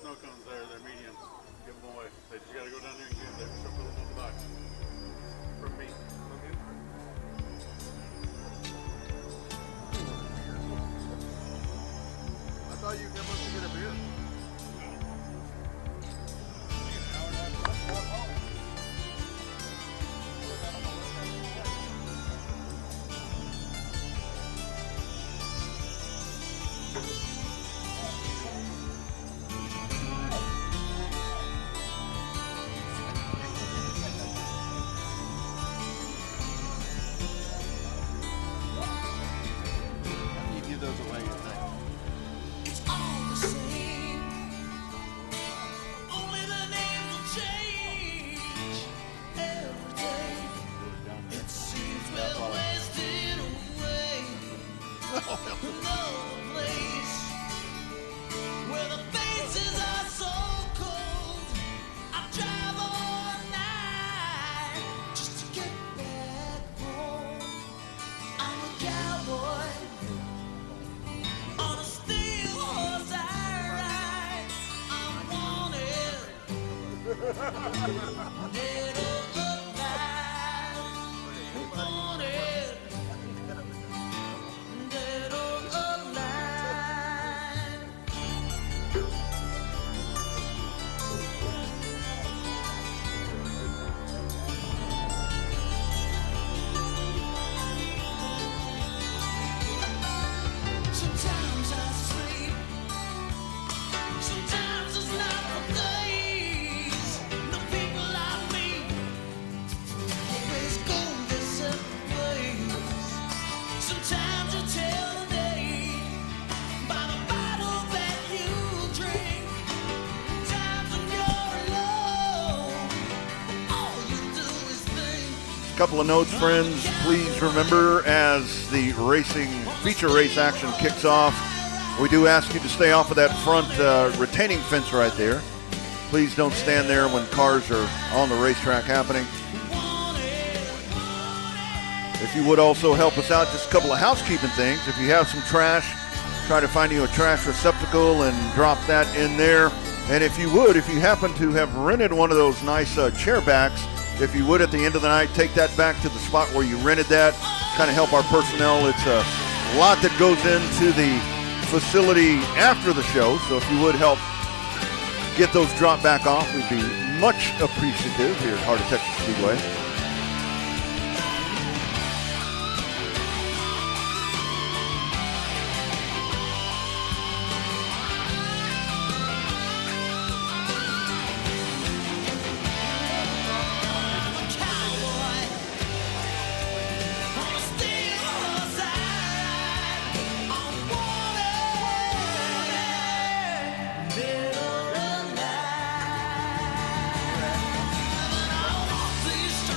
Snow cones there, they're mediums. Give them away. They just got to go down there and get them. Put them in the box. From me. I thought you came up to get a beer. Sometimes I sleep, sometimes it's not for days. The people I meet always go their separate ways. Sometimes you tell the day by the bottle that you drink. Times when you're alone, all you do is think. Couple of notes, friends. Please remember, as the racing feature race action kicks off, we do ask you to stay off of that front retaining fence right there. Please don't stand there when cars are on the racetrack happening. If you would also help us out, just a couple of housekeeping things. If you have some trash, try to find you a trash receptacle and drop that in there. And if you would, if you happen to have rented one of those nice chair backs, if you would, at the end of the night, take that back to the spot where you rented that. Kind of help our personnel. It's a lot that goes into the facility after the show. So if you would help get those dropped back off, we'd be much appreciative here at Heart of Texas Speedway. These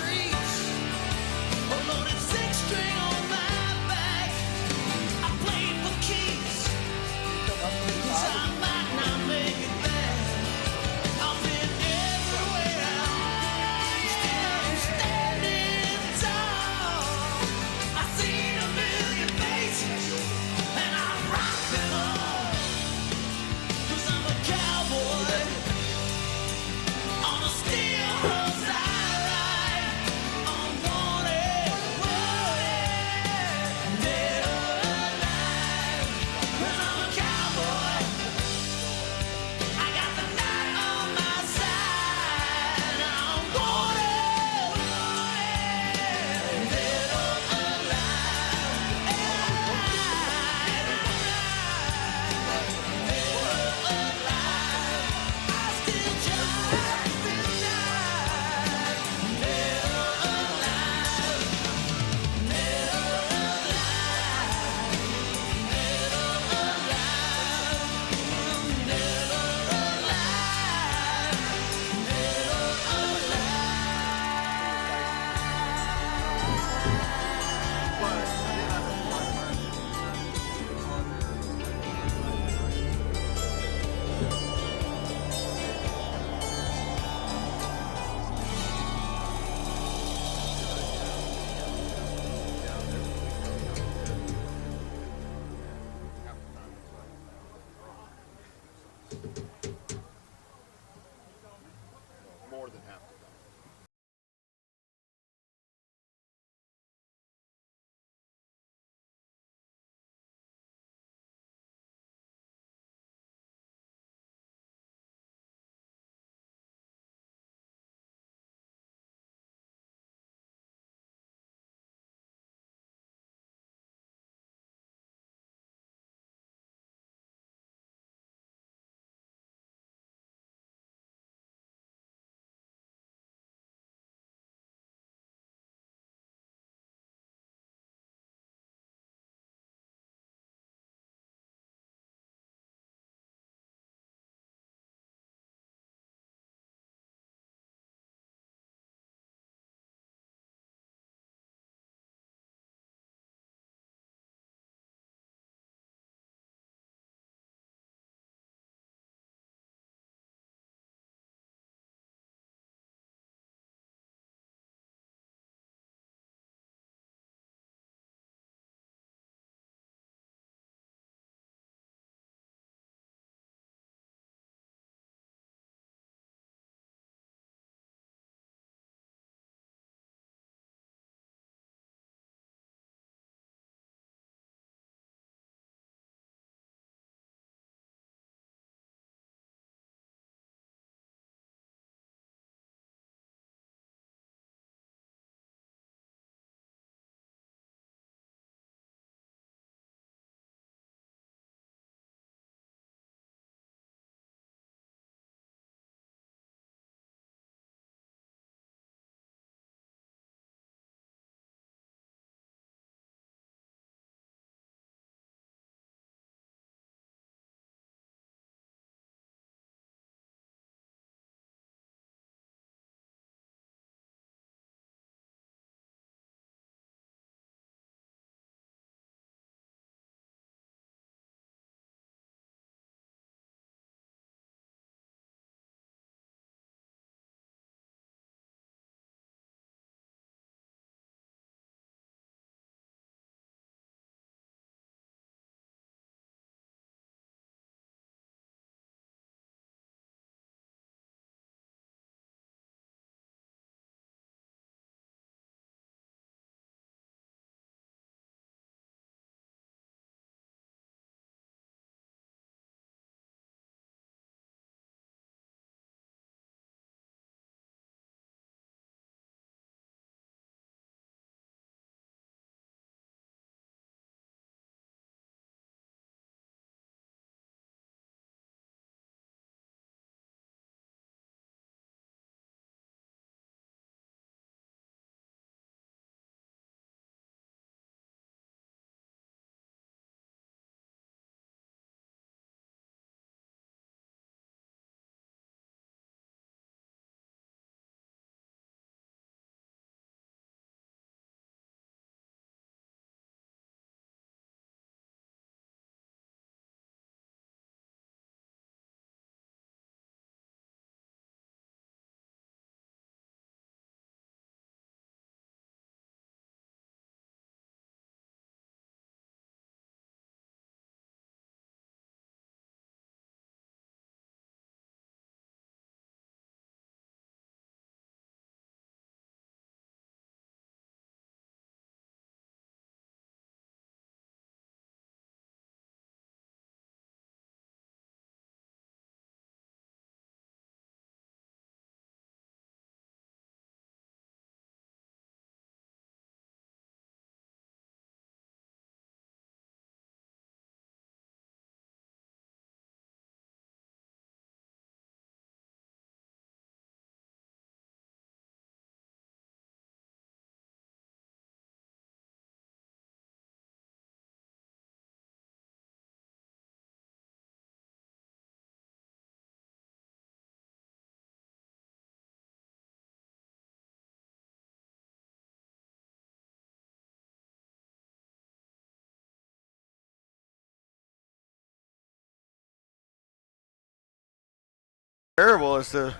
terrible is to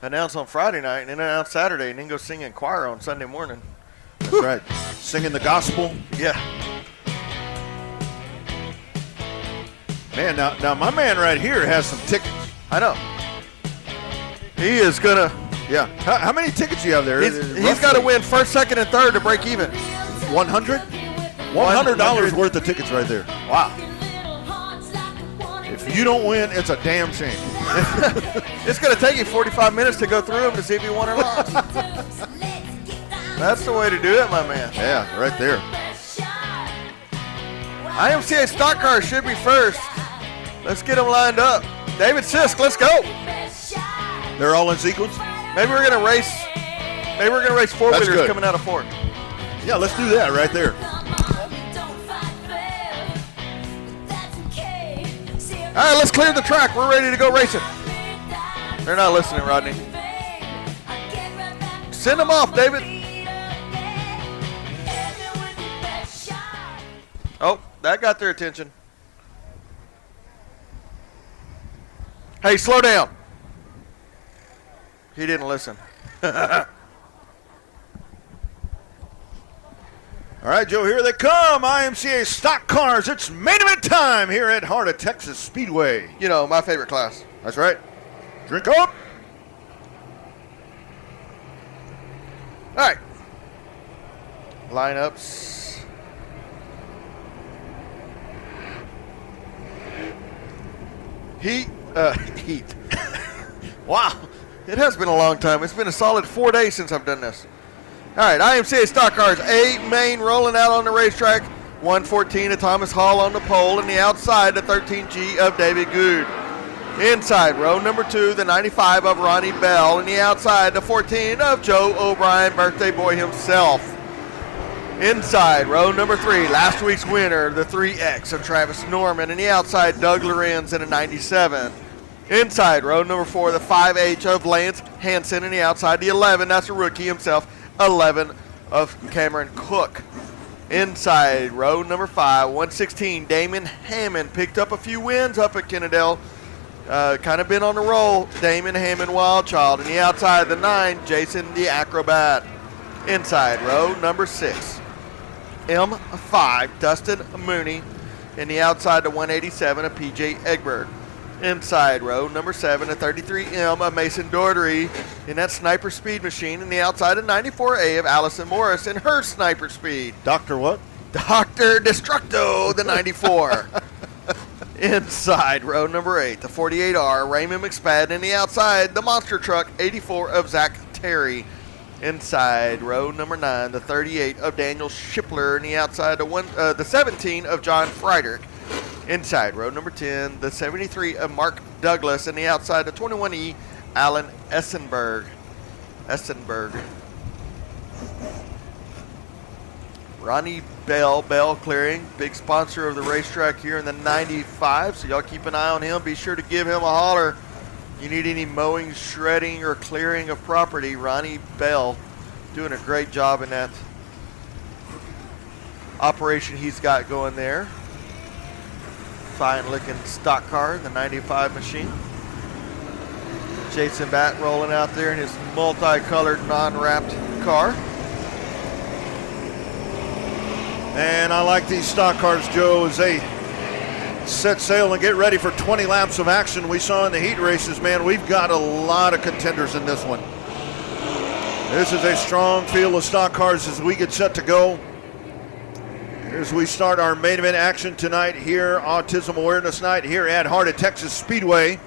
announce on Friday night and then announce Saturday and then go sing in choir on Sunday morning. That's right. Singing the gospel. Yeah. Man, now my man right here has some tickets. I know. He is gonna. Yeah. How many tickets do you have there? He's got to win first, second, and third to break even. 100? $100 worth of tickets right there. Wow. If you don't win, it's a damn shame. It's going to take you 45 minutes to go through them to see if you won or lost. That's the way to do it, my man. Yeah, right there. IMCA stock cars should be first. Let's get them lined up. David Sisk, let's go. They're all in sequence? Maybe we're going to race. Maybe we're going to race four-wheelers good. coming out of Fort. Yeah, let's do that right there. All right, let's clear the track. We're ready to go racing. They're not listening, Rodney. Send them off, David. Oh, that got their attention. Hey, slow down. He didn't listen. All right, Joe, here they come. IMCA stock cars. It's main event time here at Heart of Texas Speedway. You know, my favorite class. That's right. Drink up. All right. Lineups. Heat. Wow. It has been a long time. It's been a solid 4 days since I've done this. All right, IMCA stock cars, 8 main rolling out on the racetrack. 114 of Thomas Hall on the pole, and the outside, the 13G of David Good. Inside, row number 2, the 95 of Ronnie Bell, and the outside, the 14 of Joe O'Brien, birthday boy himself. Inside, row number 3, last week's winner, the 3X of Travis Norman, and the outside, Doug Lorenz in a 97. Inside, row number 4, the 5H of Lance Hansen, and the outside, the 11, that's a rookie himself, 11 of Cameron Cook. Inside, row number 5, 116, Damon Hammond picked up a few wins up at Kennedale. Kind of been on the roll, Damon Hammond Wildchild. And the outside, the 9, Jason the Acrobat. Inside, row number 6, M5, Dustin Mooney. And the outside, the 187 of PJ Egberg. Inside, row number 7, a 33M of Mason Daugherty in that sniper speed machine. And the outside, a 94A of Allison Morris in her sniper speed. Dr. what? Dr. Destructo, the 94. Inside, row number 8, the 48R, Raymond McSpadden. And the outside, the monster truck, 84 of Zach Terry. Inside, row number 9, the 38 of Daniel Shipler. And the outside, the 17 of John Friedrich. Inside, row number 10, the 73 of Mark Douglas. And the outside, the 21E, Alan Essenberg. Ronnie Bell Clearing, big sponsor of the racetrack here in the 95. So y'all keep an eye on him. Be sure to give him a holler. You need any mowing, shredding, or clearing of property, Ronnie Bell doing a great job in that operation he's got going there. Fine looking stock car, the 95 machine. Jason Batt rolling out there in his multicolored non-wrapped car. And I like these stock cars, Joe, as they set sail and get ready for 20 laps of action. We saw in the heat races, man, we've got a lot of contenders in this one. This is a strong field of stock cars as we get set to go. As we start our main event action tonight here, Autism Awareness Night here at Heart of Texas Speedway.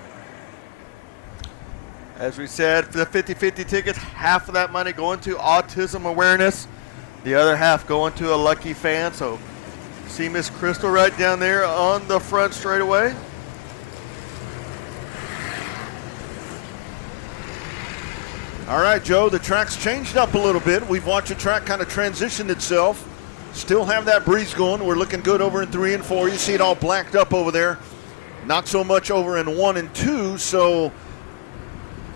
As we said, for the 50-50 tickets, half of that money going to autism awareness, the other half going to a lucky fan. So see Miss Crystal right down there on the front straightaway. All right, Joe, the track's changed up a little bit. We've watched the track kind of transition itself. Still have that breeze going. We're looking good over in 3 and 4. You see it all blacked up over there. Not so much over in 1 and 2. So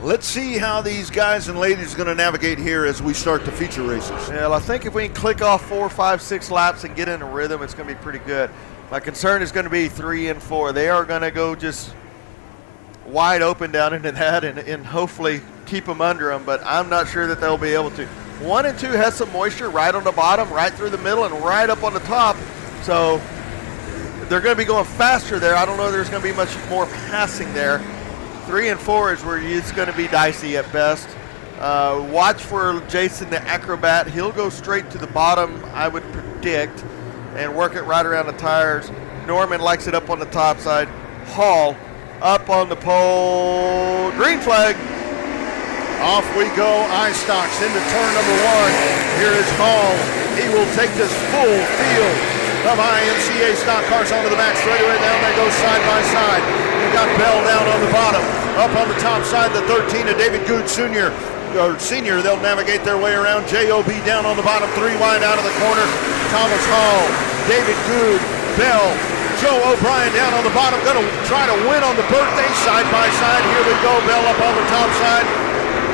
let's see how these guys and ladies are going to navigate here as we start the feature races. Well, I think if we can click off 4, 5, 6 laps and get in a rhythm, it's going to be pretty good. My concern is going to be 3 and 4. They are going to go just wide open down into that and hopefully keep them under them, but I'm not sure that they'll be able to. 1 and 2 has some moisture right on the bottom, right through the middle, and right up on the top. So they're going to be going faster there. I don't know if there's going to be much more passing there. 3 and 4 is where it's going to be dicey at best. Watch for Jason the Acrobat. He'll go straight to the bottom, I would predict, and work it right around the tires. Norman likes it up on the top side. Hall up on the pole. Green flag. Off we go, iStocks into turn number 1. Here is Hall. He will take this full field of IMCA stock cars onto the back straightaway. Down they go side by side. You've got Bell down on the bottom. Up on the top side, the 13 of David Good Sr. Senior, they'll navigate their way around. J.O.B. down on the bottom, 3 wide out of the corner. Thomas Hall, David Good, Bell, Joe O'Brien down on the bottom, going to try to win on the birthday side by side. Here we go, Bell up on the top side.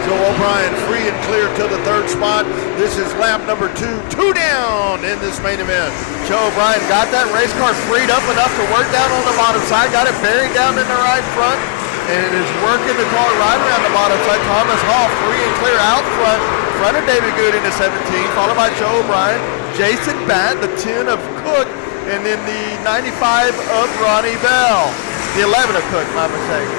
Joe O'Brien free and clear to the 3rd spot. This is lap number 2, 2 down in this main event. Joe O'Brien got that race car freed up enough to work down on the bottom side, got it buried down in the right front, and is working the car right around the bottom side. Thomas Hall free and clear out front of David Good in the 17, followed by Joe O'Brien, Jason Batt, the 10 of Cook, and then the 95 of Ronnie Bell. The 11 of Cook, my mistake.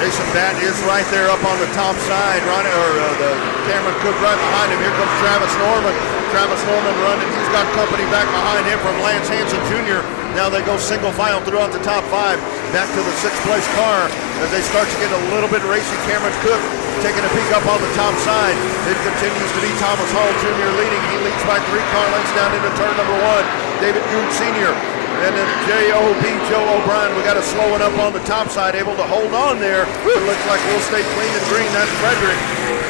Jason Batt is right there up on the top side. The Cameron Cook right behind him. Here comes Travis Norman. Travis Norman running. He's got company back behind him from Lance Hansen Jr. Now they go single file throughout the top 5. Back to the 6th place car as they start to get a little bit racy. Cameron Cook taking a peek up on the top side. It continues to be Thomas Hall Jr. leading. He leads by 3 car lengths down into turn number 1. David Good Sr. And then J.O.B. Joe O'Brien, we got to slow it up on the top side, able to hold on there. It looks like we'll stay clean and green. That's Frederick.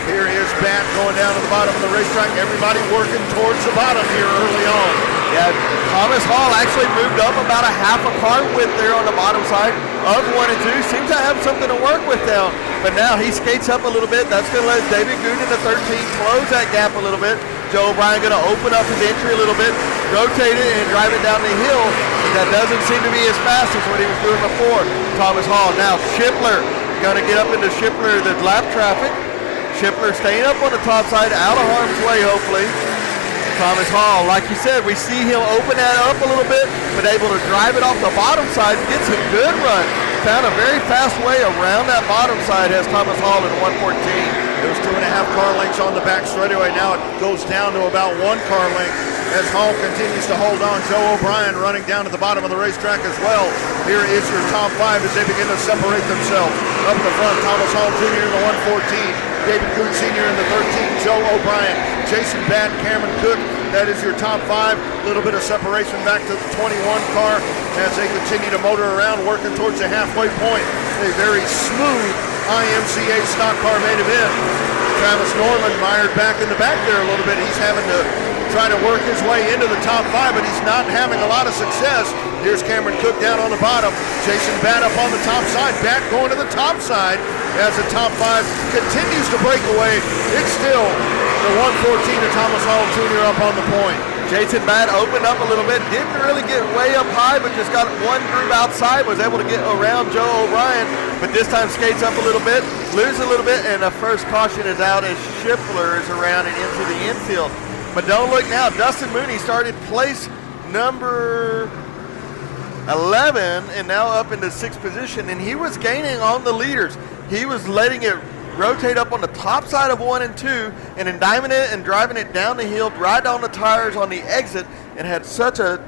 Here is Batt going down to the bottom of the racetrack. Everybody working towards the bottom here early on. Yeah, Thomas Hall actually moved up about a half a car width there on the bottom side of 1 and 2. Seems to have something to work with now. But now he skates up a little bit. That's going to let David Good in the 13 close that gap a little bit. Joe O'Brien going to open up his entry a little bit, rotate it, and drive it down the hill. That doesn't seem to be as fast as what he was doing before. Thomas Hall. Now Shipler going to get up into Shipler, the lap traffic. Shipler staying up on the top side, out of harm's way, hopefully. Thomas Hall, like you said, we see him open that up a little bit, but able to drive it off the bottom side, gets a good run. Found a very fast way around that bottom side, has Thomas Hall in 114. It was 2.5 car lengths on the back straightaway. Now it goes down to about 1 car length as Hall continues to hold on. Joe O'Brien running down to the bottom of the racetrack as well. Here is your top 5 as they begin to separate themselves. Up in the front, Thomas Hall Jr. in the 114. David Good Sr. in the 13. Joe O'Brien, Jason Batt, Cameron Cook. That is your top 5. A little bit of separation back to the 21 car as they continue to motor around, working towards the halfway point. A very smooth IMCA stock car main event. Travis Norman mired back in the back there a little bit. He's having to try to work his way into the top 5, but he's not having a lot of success. Here's Cameron Cook down on the bottom. Jason Batt up on the top side. Batt going to the top side as the top 5 continues to break away. It's still the 114 of Thomas Hall Jr. up on the point. Jason Batt opened up a little bit, didn't really get way up high, but just got one groove outside, was able to get around Joe O'Brien, but this time skates up a little bit, loses a little bit, and the first caution is out as Schiffler is around and into the infield. But don't look now, Dustin Mooney started place number 11 and now up into 6th position, and he was gaining on the leaders. He was letting it rotate up on the top side of 1 and 2 and then diving it and driving it down the hill, right on the tires on the exit, and had such a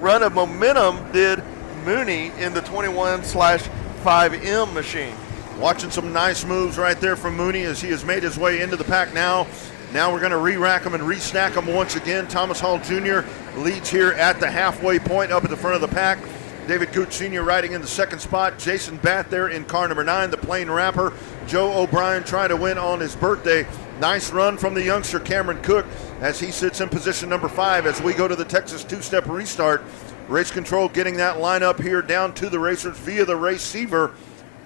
run of momentum did Mooney in the 21/5M machine. Watching some nice moves right there from Mooney as he has made his way into the pack now. Now we're going to re-rack them and re-stack them once again. Thomas Hall Jr. leads here at the halfway point up at the front of the pack. David Gooch Sr. riding in the 2nd spot. Jason Batt there in car number 9, the plain wrapper. Joe O'Brien trying to win on his birthday. Nice run from the youngster Cameron Cook as he sits in position number 5 as we go to the Texas 2-step restart. Race control getting that lineup here down to the racers via the receiver.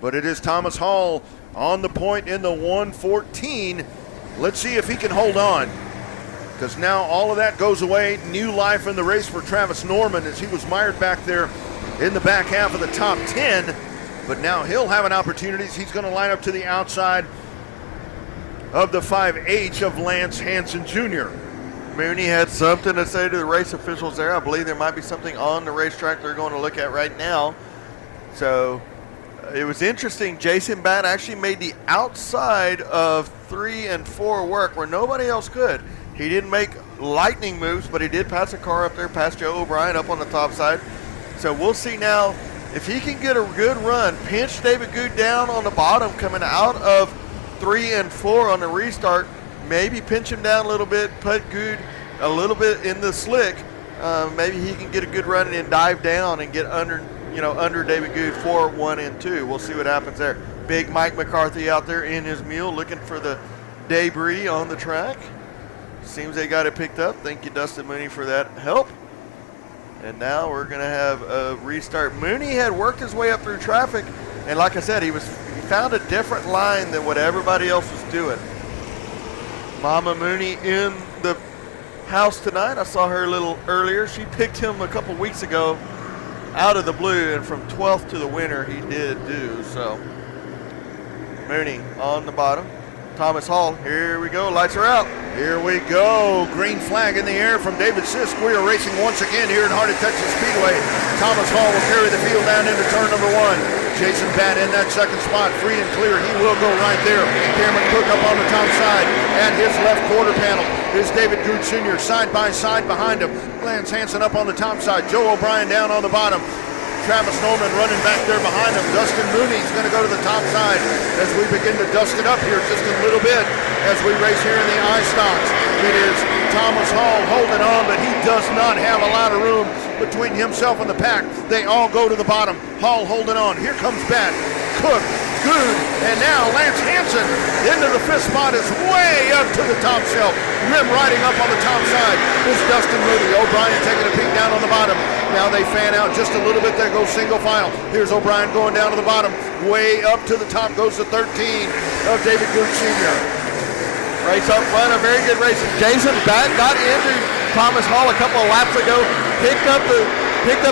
But it is Thomas Hall on the point in the 114. Let's see if he can hold on, because now all of that goes away. New life in the race for Travis Norman as he was mired back there in the back half of the top 10. But now he'll have an opportunity. He's going to line up to the outside of the 5H of Lance Hansen Jr. Mooney had something to say to the race officials there. I believe there might be something on the racetrack they're going to look at right now. So it was interesting. Jason Batt actually made the outside of 3 and 4 work where nobody else could. He didn't make lightning moves, but he did pass a car up there past Joe O'Brien up on the top side. So we'll see now if he can get a good run, pinch David Good down on the bottom coming out of 3 and 4 on the restart, maybe pinch him down a little bit, put Good a little bit in the slick. Maybe he can get a good run and then dive down and get under David Good for 1 and 2. We'll see what happens there. Big Mike McCarthy out there in his mule looking for the debris on the track. Seems they got it picked up. Thank you, Dustin Mooney, for that help. And now we're going to have a restart. Mooney had worked his way up through traffic, and like I said, he found a different line than what everybody else was doing. Mama Mooney in the house tonight. I saw her a little earlier. She picked him a couple weeks ago out of the blue, and from 12th to the winner he did do. So Mooney on the bottom. Thomas Hall, here we go, lights are out. Here we go, green flag in the air from David Sisk. We are racing once again here in Heart of Texas Speedway. Thomas Hall will carry the field down into turn number 1. Jason Batt in that second spot, free and clear. He will go right there. Cameron Cook up on the top side. At his left quarter panel is David Good Sr. side by side behind him. Lance Hansen up on the top side. Joe O'Brien down on the bottom. Travis Norman running back there behind him. Dustin Mooney's going to go to the top side as we begin to dust it up here just a little bit as we race here in the I-Stocks. It is Thomas Hall holding on, but he does not have a lot of room between himself and the pack. They all go to the bottom. Hall holding on. Here comes Batt, Cook, Good, and now Lance Hansen into the 5th spot is way up to the top shelf. Rim riding up on the top side is Dustin Mooney. O'Brien taking a peek down on the bottom. Now they fan out just a little bit. There goes single file. Here's O'Brien going down to the bottom. Way up to the top goes the 13 of David Good Sr. Race up front, a very good race. Jason Batt got into Thomas Hall a couple of laps ago, picked up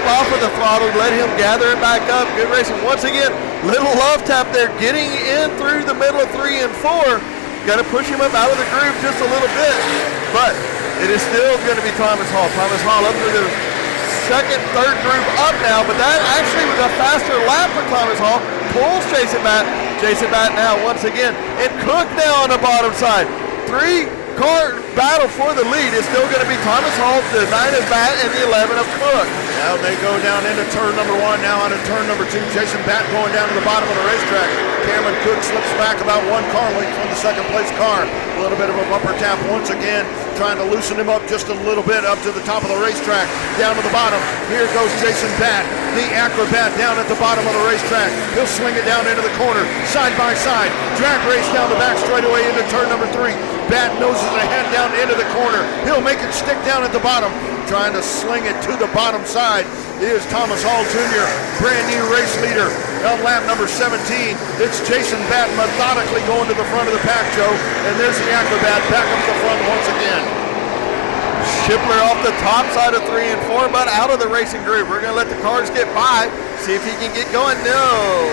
off of the throttle, let him gather it back up. Good racing. Once again, little love tap there, getting in through the middle of 3 and 4. Got to push him up out of the groove just a little bit, but it is still going to be Thomas Hall. Thomas Hall up through the second, third groove up now, but that actually was a faster lap for Thomas Hall. Pulls Jason Batt. Jason Batt now once again, and Cook now on the bottom side. 3-car battle for the lead is still going to be Thomas Hall, the 9 of Batt, and the 11 of Cook. Now they go down into turn number 1, now onto turn number 2. Jason Batt going down to the bottom of the racetrack. Cameron Cook slips back about 1 car length from the second place car. A little bit of a bumper tap once again, trying to loosen him up just a little bit up to the top of the racetrack. Down to the bottom, here goes Jason Batt, the acrobat down at the bottom of the racetrack. He'll swing it down into the corner, side by side. Drag race down the back straightaway into turn number 3. Batt noses ahead down into the corner. He'll make it stick down at the bottom. Trying to sling it to the bottom side is Thomas Hall Jr., brand new race leader on lap number 17. It's Jason Batt methodically going to the front of the pack, Joe, and there's the acrobat back up the front once again. Schiffler off the top side of 3 and 4, but out of the racing group. We're going to let the cars get by, see if he can get going. No.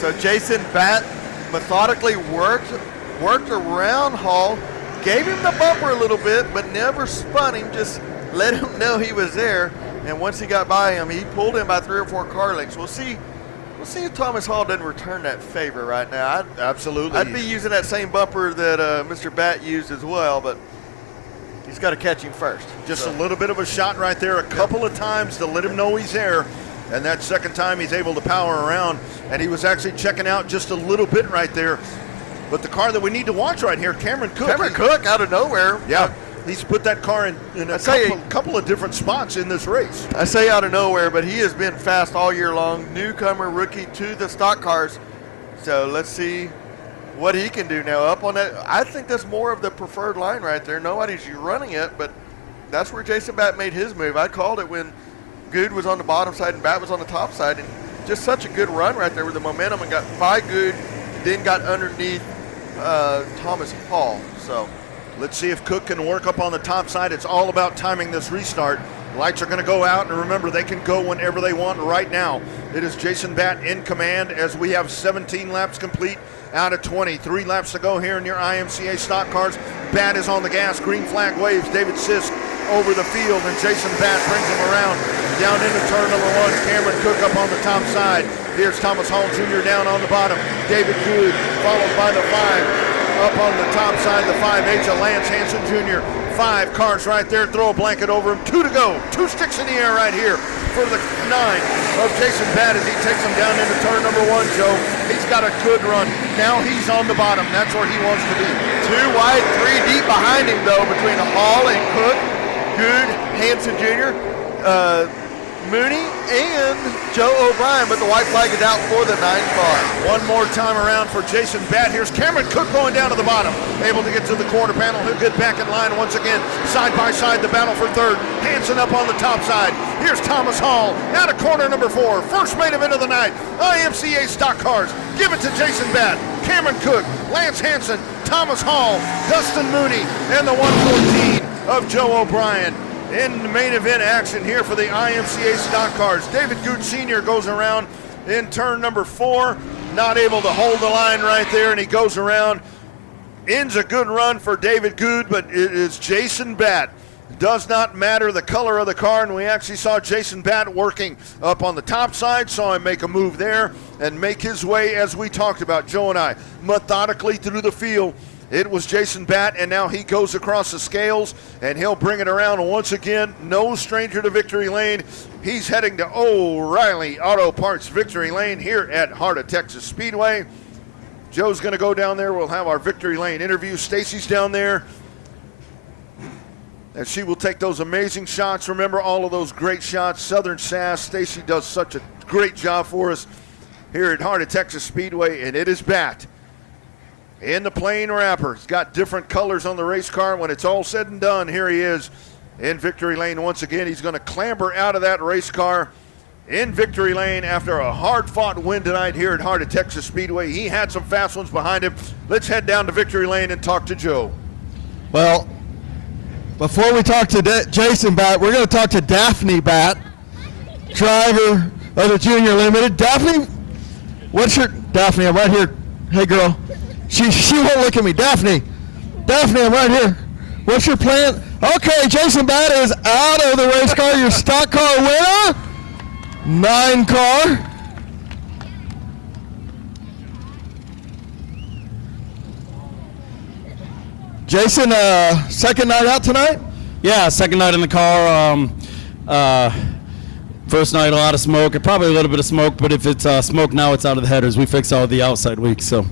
So Jason Batt methodically worked around Hall, gave him the bumper a little bit, but never spun him, just let him know he was there. And once he got by him, he pulled him by 3 or 4 car lengths. We'll see if Thomas Hall doesn't return that favor right now. Absolutely. I'd be using that same bumper that Mr. Batt used as well, but he's got to catch him first. Just a little bit of a shot right there, a couple of times to let him know he's there. And that second time he's able to power around, and he was actually checking out just a little bit right there. But the car that we need to watch right here, Cameron Cook. Cook out of nowhere. Yeah, he's put that car in a couple of different spots in this race. I say out of nowhere, but he has been fast all year long. Newcomer rookie to the stock cars. So let's see what he can do now up on that. I think that's more of the preferred line right there. Nobody's running it, but that's where Jason Batt made his move. I called it when Good was on the bottom side and Batt was on the top side, and just such a good run right there with the momentum, and got by Good, then got underneath Thomas Hall. So let's see if Cook can work up on the top side. It's all about timing this restart. Lights are going to go out, and remember, they can go whenever they want right now. It is Jason Batt in command as we have 17 laps complete out of 20. 3 laps to go here in your IMCA stock cars. Batt is on the gas. Green flag waves. David Sisk over the field, and Jason Batt brings him around down into turn number 1. Cameron Cook up on the top side. Here's Thomas Hall Jr. down on the bottom. David Good followed by the 5. Up on the top side, the 5H of Lance Hansen Jr. 5 cars right there. Throw a blanket over him. 2 to go. 2 sticks in the air right here for the 9 of Jason Batt as he takes him down into turn number 1, Joe. He's got a good run. Now he's on the bottom. That's where he wants to be. 2 wide, 3 deep behind him, though, between Hall and Cook. Good, Hansen Jr., Mooney, and Joe O'Brien, but the white flag is out for the 9 car. One more time around for Jason Batt. Here's Cameron Cook going down to the bottom. Able to get to the quarter panel. He'll get back in line once again. Side by side, the battle for 3rd. Hansen up on the top side. Here's Thomas Hall out of corner number 4. First main event of the night. IMCA stock cars. Give it to Jason Batt. Cameron Cook, Lance Hansen, Thomas Hall, Dustin Mooney, and the 114 of Joe O'Brien. In the main event action here for the IMCA stock cars. David Good Sr. goes around in turn number 4, not able to hold the line right there, and he goes around. Ends a good run for David Good, but it is Jason Batt. Does not matter the color of the car, and we actually saw Jason Batt working up on the top side, saw him make a move there and make his way, as we talked about, Joe and I, methodically through the field. It was Jason Batt, and now he goes across the scales, and he'll bring it around once again. No stranger to victory lane. He's heading to O'Reilly Auto Parts victory lane here at Heart of Texas Speedway. Joe's going to go down there. We'll have our victory lane interview. Stacy's down there, and she will take those amazing shots. Remember all of those great shots. Southern Sass. Stacy does such a great job for us here at Heart of Texas Speedway, and it is Batt in the plain wrapper. He's got different colors on the race car. When it's all said and done, here he is in victory lane once again. He's going to clamber out of that race car in victory lane after a hard-fought win tonight here at Heart of Texas Speedway. He had some fast ones behind him. Let's head down to victory lane and talk to Joe. Well, before we talk to Jason Batt, we're going to talk to Daphne Batt, driver of the Junior Limited. Daphne, Daphne, I'm right here. Hey, girl. She won't look at me. Daphne, I'm right here. What's your plan? Okay, Jason Batt is out of the race car. Your stock car winner, 9 car. Jason, second night out tonight? Yeah, second night in the car. First night, a lot of smoke. Probably a little bit of smoke, but if it's smoke now, it's out of the headers. We fix all the outside leaks, so.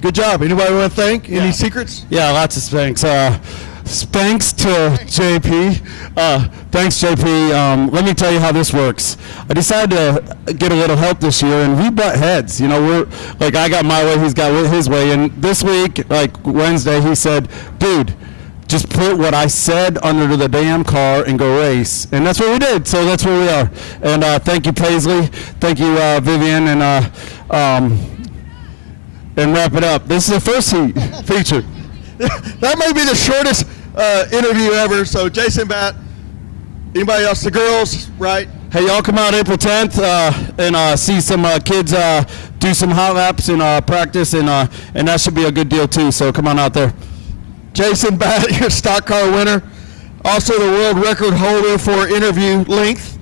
Good job. Anybody want to thank? Any secrets? Yeah, lots of spanks. Spanks to JP. Thanks, JP. Let me tell you how this works. I decided to get a little help this year, and we butt heads. You know, we're like, I got my way, he's got his way. And this week, like Wednesday, he said, dude, just put what I said under the damn car and go race. And that's what we did. So that's where we are. And thank you, Paisley. Thank you, Vivian. And wrap it up. This is the first heat feature. That may be the shortest interview ever. So Jason Batt, anybody else? The girls, right? Hey, y'all come out April 10th and see some kids do some hot laps and practice, and that should be a good deal too. So come on out there. Jason Batt, your stock car winner, also the world record holder for interview length.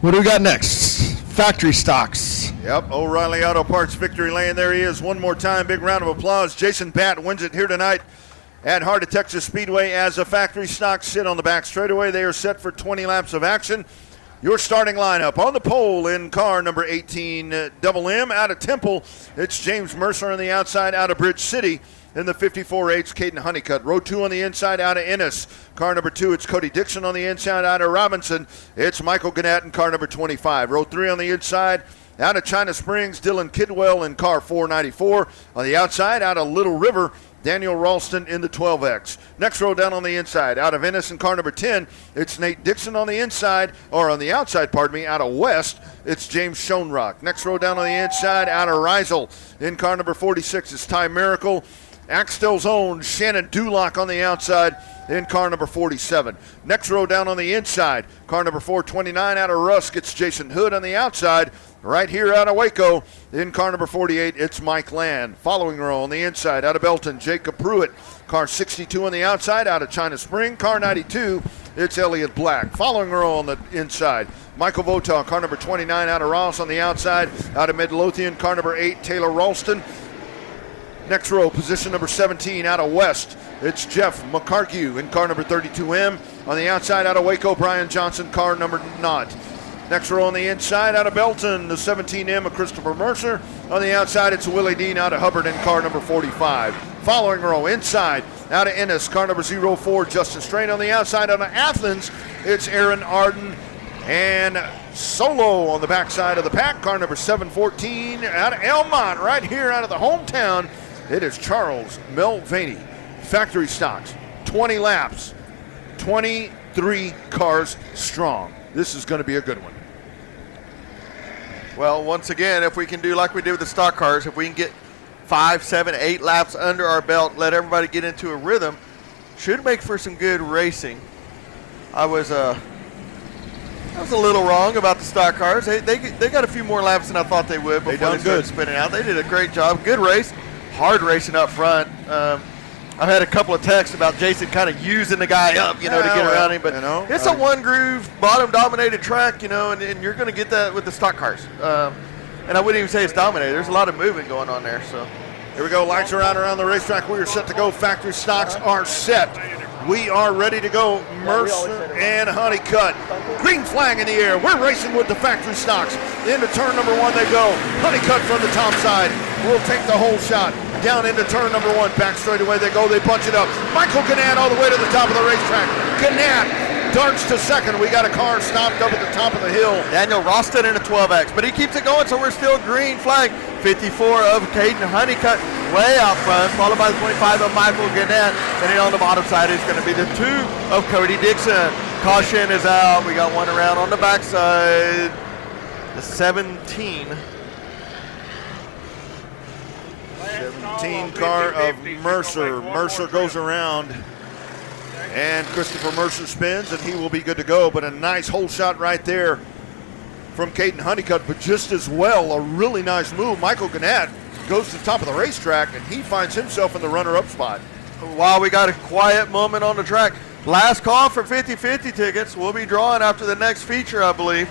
What do we got next? Factory stocks. Yep, O'Reilly Auto Parts victory lane. There he is. One more time. Big round of applause. Jason Batt wins it here tonight at Heart of Texas Speedway as the factory stocks sit on the back straightaway. They are set for 20 laps of action. Your starting lineup on the pole in car number 18, Double M. Out of Temple, it's James Mercer on the outside. Out of Bridge City in the 54H, Caden Honeycutt. Row 2 on the inside, out of Ennis. Car number 2, it's Cody Dixon on the inside. Out of Robinson, it's Michael Gannett in car number 25. Row 3 on the inside, out of China Springs, Dylan Kidwell in car 494. On the outside, out of Little River, Daniel Ralston in the 12X. Next row down on the inside, out of Ennis in car number 10, it's Nate Dixon on the inside, or on the outside, pardon me, out of West, it's James Schoenrock. Next row down on the inside, out of Reisel in car number 46, it's Ty Miracle. Axtell's own Shannon Dulock on the outside in car number 47. Next row down on the inside, car number 429 out of Rusk, it's Jason Hood on the outside. Right here out of Waco, in car number 48, it's Mike Land. Following row on the inside, out of Belton, Jacob Pruitt. Car 62 on the outside, out of China Spring. Car 92, it's Elliott Black. Following row on the inside, Michael Votaw, car number 29, out of Ross on the outside. Out of Midlothian, car number 8, Taylor Ralston. Next row, position number 17, out of West, it's Jeff McCarkew in car number 32M. On the outside, out of Waco, Brian Johnson, car number 0. Next row on the inside, out of Belton, the 17M of Christopher Mercer. On the outside, it's Willie Dean out of Hubbard in car number 45. Following row, inside, out of Ennis, car number 04, Justin Strain. On the outside, out of Athens, it's Aaron Arden. And solo on the backside of the pack, car number 714, out of Elmont, right here out of the hometown, it is Charles Mulvaney. Factory stocks, 20 laps, 23 cars strong. This is going to be a good one. Well, once again, if we can do like we did with the stock cars, if we can get 5, 7, 8 laps under our belt, let everybody get into a rhythm, should make for some good racing. I was a little wrong about the stock cars. They got a few more laps than I thought they would before they started spinning out. They did a great job. Good race. Hard racing up front. I've had a couple of texts about Jason kind of using the guy up, to get around him. But it's a one-groove, bottom-dominated track, and you're going to get that with the stock cars. And I wouldn't even say it's dominated. There's a lot of movement going on there. So here we go. Lights are out around the racetrack. We are set to go. Factory stocks are set. We are ready to go. Mercer and Honeycutt. Green flag in the air. We're racing with the factory stocks. Into turn number 1 they go. Honeycutt from the top side will take the whole shot. Down into turn number 1. Back straightaway they go. They bunch it up. Michael Gannett all the way to the top of the racetrack. Gannett darts to second. We got a car stopped up at the top of the hill. Daniel Roston in a 12X, but he keeps it going, so we're still green flag. 54 of Caden Honeycutt way out front, followed by the 25 of Michael Gannett. And then on the bottom side is going to be the 2 of Cody Dixon. Caution is out. We got one around on the backside. The 17 car of Mercer. Mercer goes around, and Christopher Mercer spins, and he will be good to go. But a nice hole shot right there from Caden Honeycutt, but just as well, a really nice move. Michael Gannett goes to the top of the racetrack, and he finds himself in the runner-up spot. While we got a quiet moment on the track, last call for 50-50 tickets. We'll be drawing after the next feature, I believe.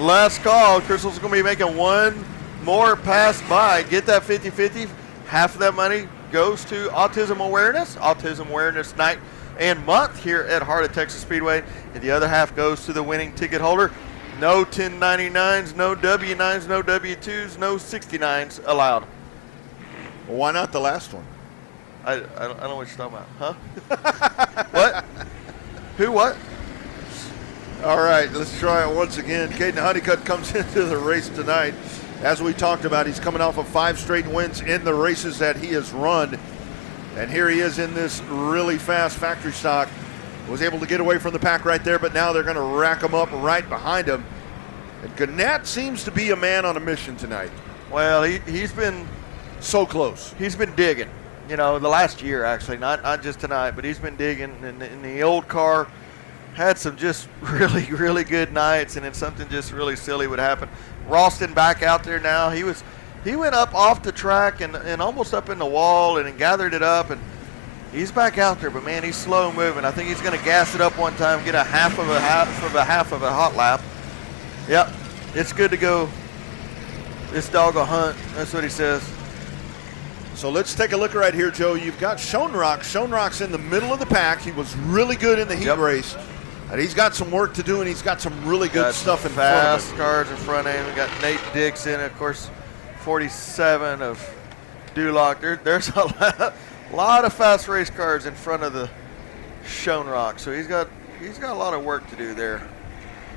Last call. Crystal's going to be making one more pass by. Get that 50-50. Half of that money goes to Autism Awareness Night and Month here at Heart of Texas Speedway, and the other half goes to the winning ticket holder. No 1099s, no W9s, no W2s, no 69s allowed. Well, why not the last one? I don't know what you're talking about. Huh? What? Who what? All right, let's try it once again. Caden Honeycutt comes into the race tonight. As we talked about, he's coming off of 5 straight wins in the races that he has run. And here he is in this really fast factory stock. Was able to get away from the pack right there, but now they're going to rack him up right behind him. And Gannett seems to be a man on a mission tonight. Well, he's been so close. He's been digging, the last year actually, not just tonight, but he's been digging. In the old car, had some just really, really good nights, and then something just really silly would happen. Ralston back out there now. He went up off the track and almost up in the wall and gathered it up, and he's back out there, but man, he's slow moving. I think he's going to gas it up one time, get a half of a hot lap. Yep, it's good to go. This dog will hunt. That's what he says. So let's take a look right here, Joe. You've got Schoenrock. Schoenrock's in the middle of the pack. He was really good in the heat race. And he's got some work to do, and he's got some really good stuff in front of him. Fast cars in front of him. We got Nate Dixon, of course, 47 of Dulock. There's a lot of fast race cars in front of the Schoenrock. So he's got a lot of work to do there.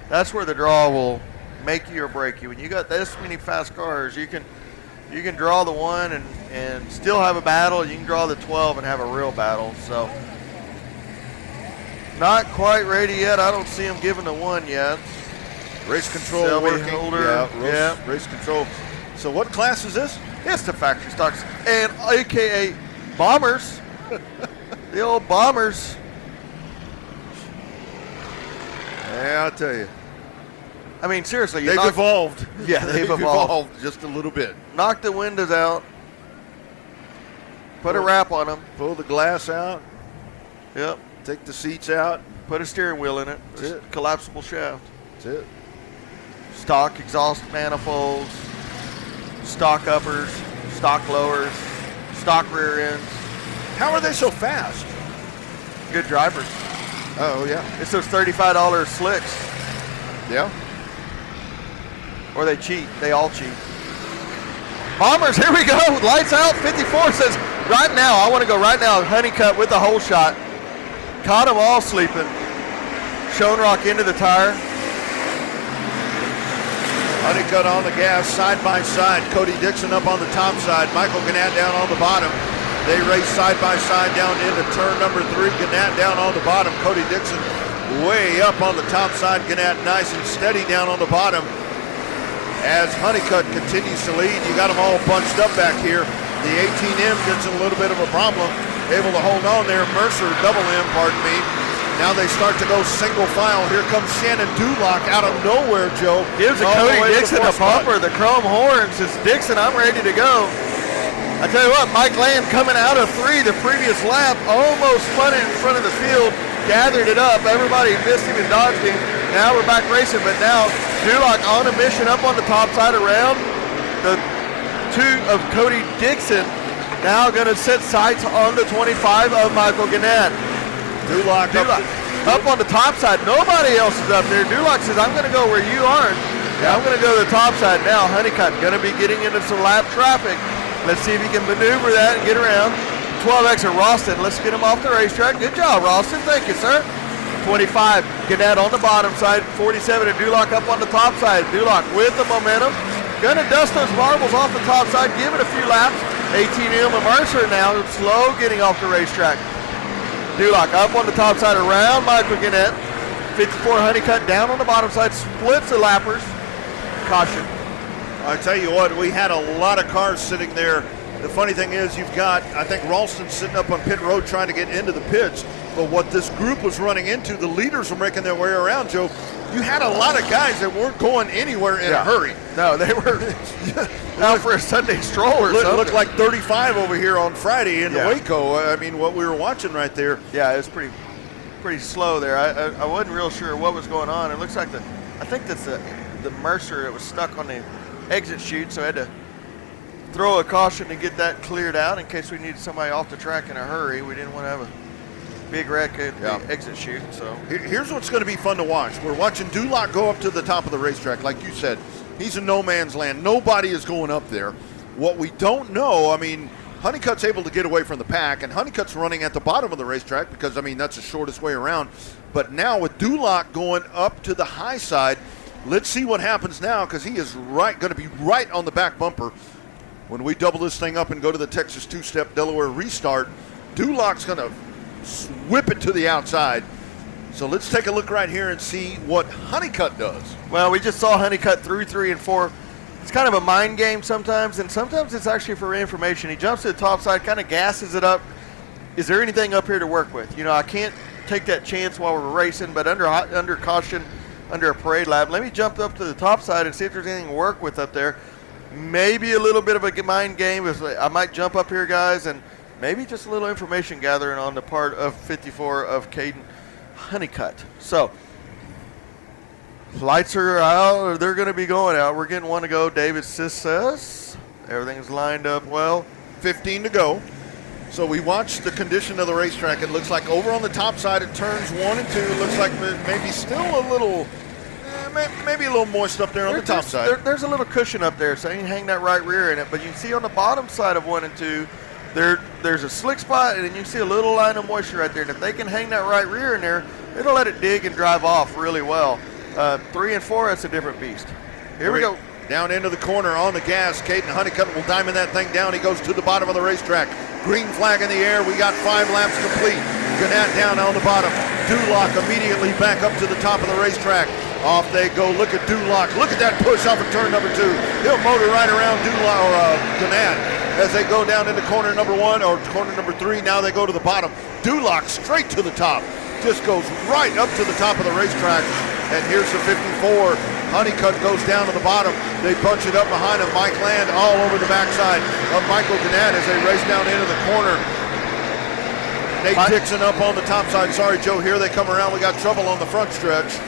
That's where the draw will make you or break you. When you got this many fast cars, you can draw the 1 and still have a battle. You can draw the 12 and have a real battle. So not quite ready yet. I don't see him giving the 1 yet. Race control Silver working. holder. Race control. So what class is this? It's the factory stocks, and AKA Bombers. The old Bombers. Yeah, I'll tell you. I mean, seriously. They've evolved. Yeah, they've evolved. Just a little bit. Knock the windows out. Put a wrap on them. Pull the glass out. Yep. Take the seats out. Put a steering wheel in it. That's it. Collapsible shaft. That's it. Stock exhaust manifolds. Stock uppers. Stock lowers. Stock rear ends. How are they so fast? Good drivers. Oh, yeah. It's those $35 slicks. Yeah. Or they cheat. They all cheat. Bombers, here we go. Lights out. 54 says, right now, I want to go right now. Honeycutt with the hole shot. Caught them all sleeping. Schoenrock into the tire. Honeycutt on the gas, side by side. Cody Dixon up on the top side. Michael Gannett down on the bottom. They race side by side down into turn number 3. Gannett down on the bottom. Cody Dixon way up on the top side. Gannett nice and steady down on the bottom. As Honeycutt continues to lead, you got them all bunched up back here. The 18M gets in a little bit of a problem. Able to hold on there. Mercer, double M, pardon me. Now they start to go single file. Here comes Shannon Dulock out of nowhere, Joe. Gives a All the Cody way to the Dixon a fourth spot. bumper. The chrome horn says, Dixon, I'm ready to go. I tell you what, Mike Lamb coming out of 3 the previous lap, almost spun it in front of the field, gathered it up. Everybody missed him and dodged him. Now we're back racing, but now Dulock on a mission up on the top side around the 2 of Cody Dixon. Now going to set sights on the 25 of Michael Gannett. Dulock up on the top side. Nobody else is up there. Dulock says, I'm going to go where you aren't. Yeah, I'm going to go to the top side now. Honeycutt going to be getting into some lap traffic. Let's see if he can maneuver that and get around. 12X of Ralston. Let's get him off the racetrack. Good job, Ralston. Thank you, sir. 25, Gannett on the bottom side. 47 and Dulock up on the top side. Dulock with the momentum. Going to dust those marbles off the top side. Give it a few laps. 18M and Mercer now slow getting off the racetrack. Dulock up on the top side around Michael Gannett. 54 Honeycutt down on the bottom side. Splits the lappers. Caution. I tell you what, we had a lot of cars sitting there. The funny thing is, you've got, I think, Ralston sitting up on pit road trying to get into the pits. But what this group was running into, the leaders were making their way around, Joe. You had a lot of guys that weren't going anywhere in a hurry. No, they were out for a Sunday stroll or something. It looked like 35 over here on Friday in Waco. I mean, what we were watching right there. Yeah, it was pretty slow there. I wasn't real sure what was going on. It looks like I think that's the Mercer that was stuck on the exit chute, so I had to throw a caution to get that cleared out in case we needed somebody off the track in a hurry. We didn't want to have a big wreck at the exit chute. So here's what's going to be fun to watch. We're watching Dulock go up to the top of the racetrack. Like you said, he's in no man's land. Nobody is going up there. What we don't know, I mean, Honeycutt's able to get away from the pack, and Honeycutt's running at the bottom of the racetrack because, I mean, that's the shortest way around. But now with Dulock going up to the high side, let's see what happens now, because he is going to be right on the back bumper. When we double this thing up and go to the Texas two-step Delaware restart, Dulock's going to whip it to the outside. So let's take a look right here and see what Honeycutt does. Well, we just saw Honeycutt through 3 and 4. It's kind of a mind game sometimes, and sometimes it's actually for information. He jumps to the top side, kind of gasses it up. Is there anything up here to work with? You know, I can't take that chance while we're racing, but under caution, under a parade lap, let me jump up to the top side and see if there's anything to work with up there. Maybe a little bit of a mind game. I might jump up here, guys, and maybe just a little information gathering on the part of 54 of Caden Honeycutt. So, lights are out, or they're going to be going out. We're getting one to go. David Sis says everything's lined up well. 15 to go. So we watched the condition of the racetrack. It looks like over on the top side at turns 1 and 2, it looks like maybe still a little, maybe a little moist up there on the top side. There's a little cushion up there, so you can hang that right rear in it. But you can see on the bottom side of 1 and 2, there's a slick spot, and then you see a little line of moisture right there. And if they can hang that right rear in there, it'll let it dig and drive off really well. 3 and 4, that's a different beast. Here we go. Down into the corner on the gas. Caden Honeycutt will diamond that thing down. He goes to the bottom of the racetrack. Green flag in the air. We got 5 laps complete. Gannett down on the bottom. Dulock immediately back up to the top of the racetrack. Off they go. Look at Dulock. Look at that push off of turn number 2. He'll motor right around Dulock or Gannett. as they go down into corner number 1 or corner number 3. Now they go to the bottom. Duloc straight to the top. Just goes right up to the top of the racetrack. And here's the 54. Honeycutt goes down to the bottom. They bunch it up behind him. Mike Land all over the backside of Michael Gannett as they race down into the corner. Nate Dixon up on the top side. Sorry, Joe, here they come around. We got trouble on the front stretch.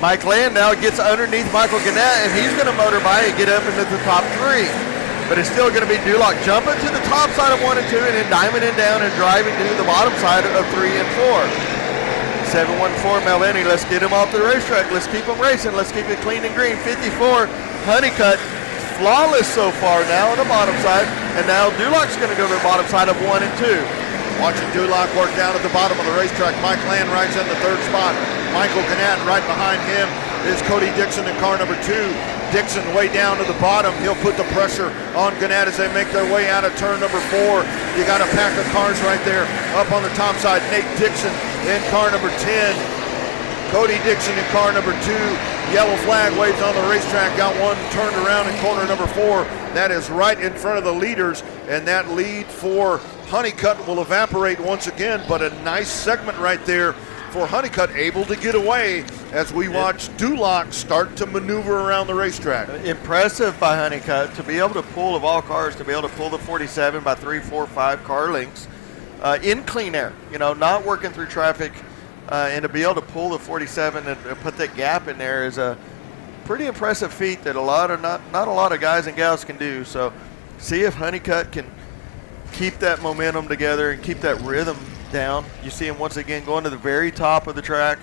Mike Land now gets underneath Michael Gannett, and he's going to motor by and get up into the top 3. But it's still going to be Duloc jumping to the top side of 1 and 2 and then diamonding down and driving to the bottom side of 3 and 4. 714 Melvini, let's get him off the racetrack. Let's keep him racing. Let's keep it clean and green. 54, Honeycutt, flawless so far now on the bottom side. And now Duloc's going to go to the bottom side of 1 and 2. Watching Duloc work down at the bottom of the racetrack. Mike Land rides in the 3rd spot. Michael Gannett right behind him is Cody Dixon in car number 2. Dixon way down to the bottom. He'll put the pressure on Gannett as they make their way out of turn number 4. You got a pack of cars right there up on the top side. Nate Dixon in car number 10. Cody Dixon in car number 2. Yellow flag waves on the racetrack. Got one turned around in corner number 4. That is right in front of the leaders, and that lead for Honeycutt will evaporate once again, but a nice segment right there for Honeycutt, able to get away as we watch Duloc start to maneuver around the racetrack. Impressive by Honeycutt to be able to pull, of all cars, to be able to pull the 47 by 3, 4, 5 car lengths in clean air, not working through traffic, and to be able to pull the 47 and put that gap in there is a pretty impressive feat that not a lot of guys and gals can do. So see if Honeycutt can keep that momentum together and keep that rhythm down. You see him once again going to the very top of the track.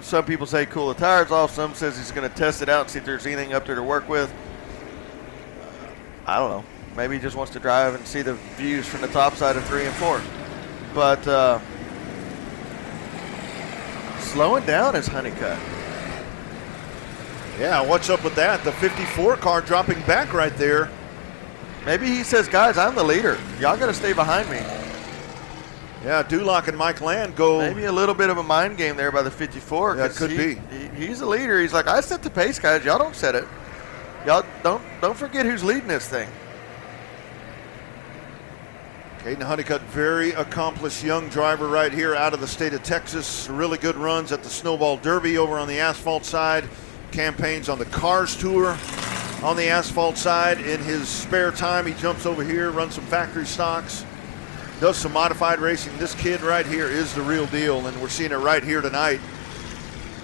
Some people say cool the tires off. Some says he's going to test it out and see if there's anything up there to work with. I don't know. Maybe he just wants to drive and see the views from the top side of 3 and 4. But slowing down is Honeycutt. Yeah, what's up with that? The 54 car dropping back right there. Maybe he says, guys, I'm the leader. Y'all got to stay behind me. Yeah, Duloc and Mike Land go. Maybe a little bit of a mind game there by the 54. That could be. He's the leader. He's like, I set the pace, guys. Y'all don't set it. Y'all don't forget who's leading this thing. Caden Honeycutt, very accomplished young driver right here out of the state of Texas. Really good runs at the Snowball Derby over on the asphalt side. Campaigns on the Cars Tour on the asphalt side. In his spare time, he jumps over here, runs some factory stocks, does some modified racing. This kid right here is the real deal, and we're seeing it right here tonight.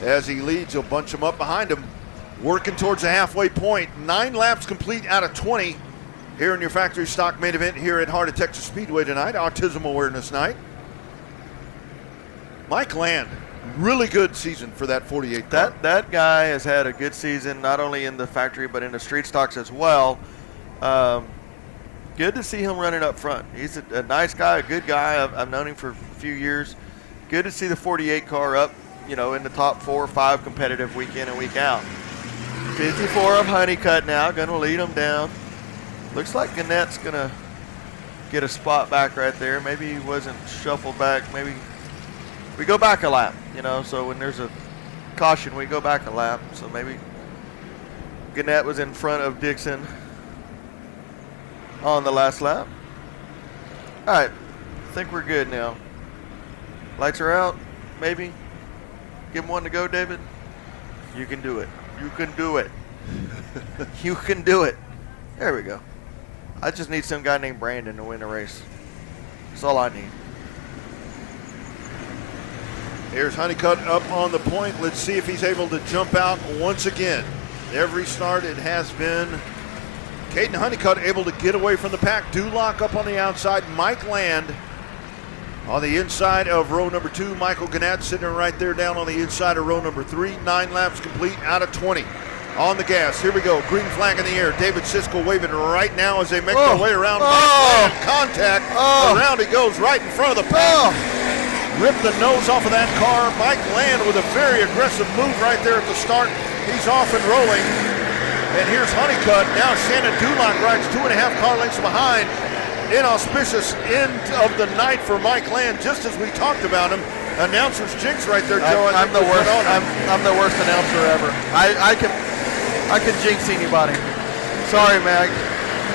As he leads, he'll bunch him up behind him, working towards the halfway point. 9 laps complete out of 20 here in your factory stock main event here at Heart of Texas Speedway tonight, Autism Awareness Night. Mike Land, really good season for that 48 car. That guy has had a good season, not only in the factory but in the street stocks as well. Good to see him running up front. He's a nice guy, a good guy. I've known him for a few years. Good to see the 48 car up, in the top 4 or 5 competitive week in and week out. 54 of Honeycutt now, going to lead him down. Looks like Gannett's going to get a spot back right there. Maybe he wasn't shuffled back. Maybe we go back a lap, so when there's a caution, we go back a lap. So maybe Gannett was in front of Dixon on the last lap. All right, I think we're good now. Lights are out, maybe. Give him one to go, David. You can do it. You can do it. You can do it. There we go. I just need some guy named Brandon to win a race. That's all I need. Here's Honeycutt up on the point. Let's see if he's able to jump out once again. Every start it has been Caden Honeycutt able to get away from the pack. Duloc up on the outside. Mike Land on the inside of row number 2. Michael Gannett sitting right there down on the inside of row number 3. 9 laps complete out of 20. On the gas. Here we go. Green flag in the air. David Siskel waving right now as they make their way around. Mike Land, contact. Around he goes right in front of the pack. Ripped the nose off of that car. Mike Land with a very aggressive move right there at the start. He's off and rolling. And here's Honeycutt. Now Shannon Duloc rides 2.5 car lengths behind. Inauspicious end of the night for Mike Land, just as we talked about him. Announcer's jinx right there, Joe. I'm the worst. I'm the worst announcer ever. I can jinx anybody. Sorry, Mag.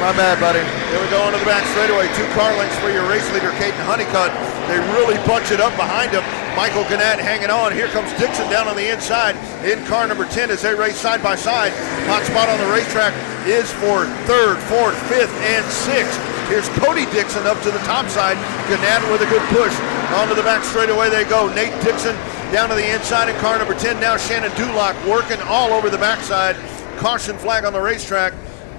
My bad, buddy. Here we go into the back straightaway. 2 car lengths for your race leader, Caden Honeycutt. They really bunch it up behind him. Michael Gannett hanging on. Here comes Dixon down on the inside in car number 10 as they race side by side. Hot spot on the racetrack is for 3rd, 4th, 5th, and 6th. Here's Cody Dixon up to the top side. Gannett with a good push. Onto the back straightaway they go. Nate Dixon down to the inside in car number 10. Now Shannon Dulock working all over the backside. Caution flag on the racetrack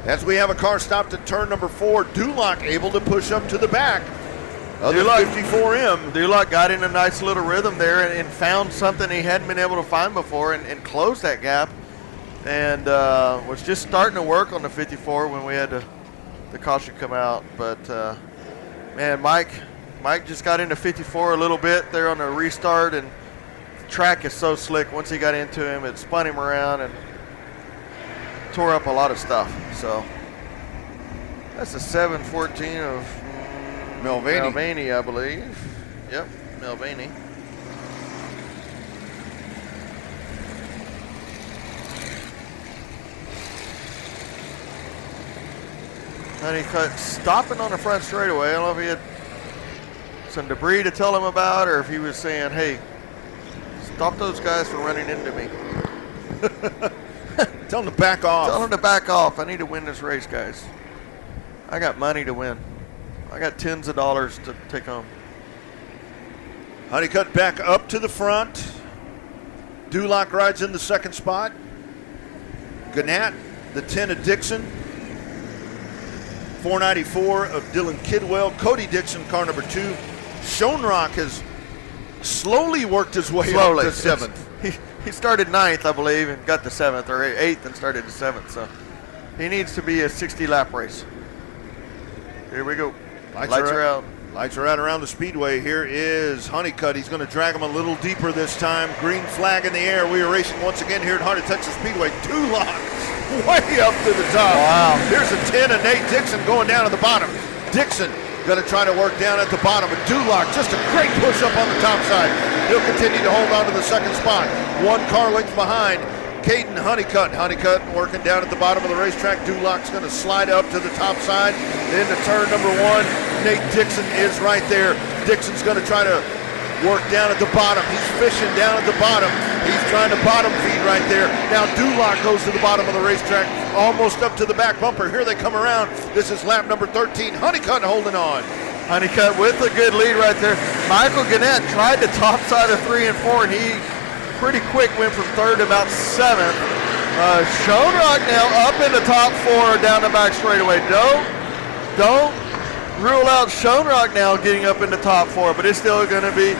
as we have a car stopped at turn number 4. Dulock able to push up to the back of the 54M. Dulock got in a nice little rhythm there and found something he hadn't been able to find before and closed that gap. And was just starting to work on the 54 when we had the caution come out. But man, Mike just got into 54 a little bit there on the restart, and the track is so slick. Once he got into him, it spun him around and tore up a lot of stuff. So that's a 714 of Mulvaney, I believe. Yep, Mulvaney. Honeycutt stopping on the front straightaway. I don't know if he had some debris to tell him about, or if he was saying, hey, stop those guys from running into me. Tell them to back off. Tell them to back off. I need to win this race, guys. I got money to win. I got tens of dollars to take home. Honeycutt back up to the front. Dulock rides in the second spot. Gannett, the 10 of Dixon. 494 of Dylan Kidwell. Cody Dixon, car number 2. Schoenrock has slowly worked his way up to 7th. He started 9th, I believe, and got to 7th, or 8th and started to 7th. So he needs to be a 60-lap race. Here we go. Lights are out. Lights are out around the speedway. Here is Honeycutt. He's going to drag him a little deeper this time. Green flag in the air. We are racing once again here at Heart of Texas Speedway. Dulock way up to the top. Wow. Here's a 10 of Nate Dixon going down at the bottom. Dixon going to try to work down at the bottom. But Dulock, just a great push up on the top side. He'll continue to hold on to the second spot. 1 car length behind Caden Honeycutt. Honeycutt working down at the bottom of the racetrack. Dulock's going to slide up to the top side. Into turn number 1. Nate Dixon is right there. Dixon's going to try to work down at the bottom. He's fishing down at the bottom. He's trying to bottom feed right there. Now Dulock goes to the bottom of the racetrack, almost up to the back bumper. Here they come around. This is lap number 13. Honeycutt holding on. Honeycutt with a good lead right there. Michael Gannett tried the top side of 3 and 4, and he pretty quick went from 3rd to about 7th. Schoenrock now up in the top 4 down the back straightaway. Don't rule out Schoenrock now getting up in the top 4, but it's still going to be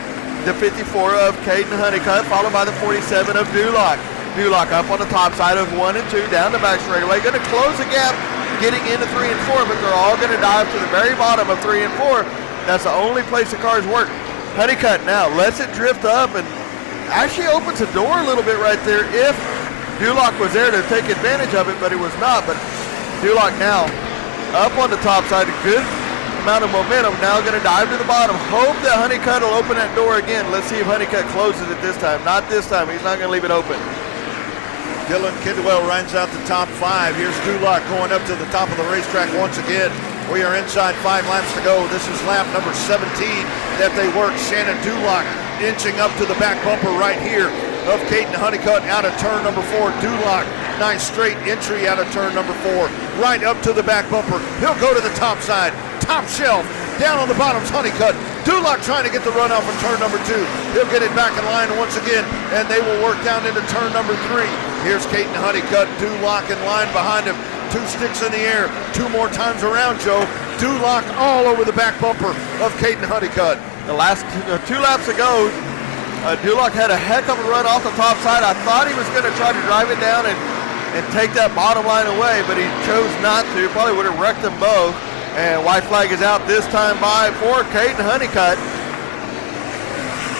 the 54 of Caden Honeycutt, followed by the 47 of Dulock. Dulock up on the top side of 1 and 2 down the back straightaway. Going to close the gap getting into 3 and 4, but they're all going to dive to the very bottom of 3 and 4. That's the only place the cars work. Honeycutt now lets it drift up and actually opens the door a little bit right there if Dulock was there to take advantage of it, but it was not. But Dulock now up on the top side, a good amount of momentum, now going to dive to the bottom. Hope that Honeycutt will open that door again. Let's see if Honeycutt closes it this time. Not this time. He's not going to leave it open. Dylan Kidwell runs out the top 5. Here's Dulock going up to the top of the racetrack once again. We are inside 5 laps to go. This is lap number 17 that they work. Shannon Dulock inching up to the back bumper right here of Caden Honeycutt out of turn number 4. Dulock, nice straight entry out of turn number 4. Right up to the back bumper. He'll go to the top side. Top shelf. Down on the bottom's Honeycutt. Dulock trying to get the run off in turn number 2. He'll get it back in line once again, and they will work down into turn number 3. Here's Caden Honeycutt. Dulock in line behind him. 2 sticks in the air. 2 more times around, Joe. Dulock all over the back bumper of Caden Honeycutt. The last 2 laps ago, Dulock had a heck of a run off the top side. I thought he was going to try to drive it down and take that bottom line away, but he chose not to. Probably would have wrecked them both. And white flag is out this time by for Caden Honeycutt.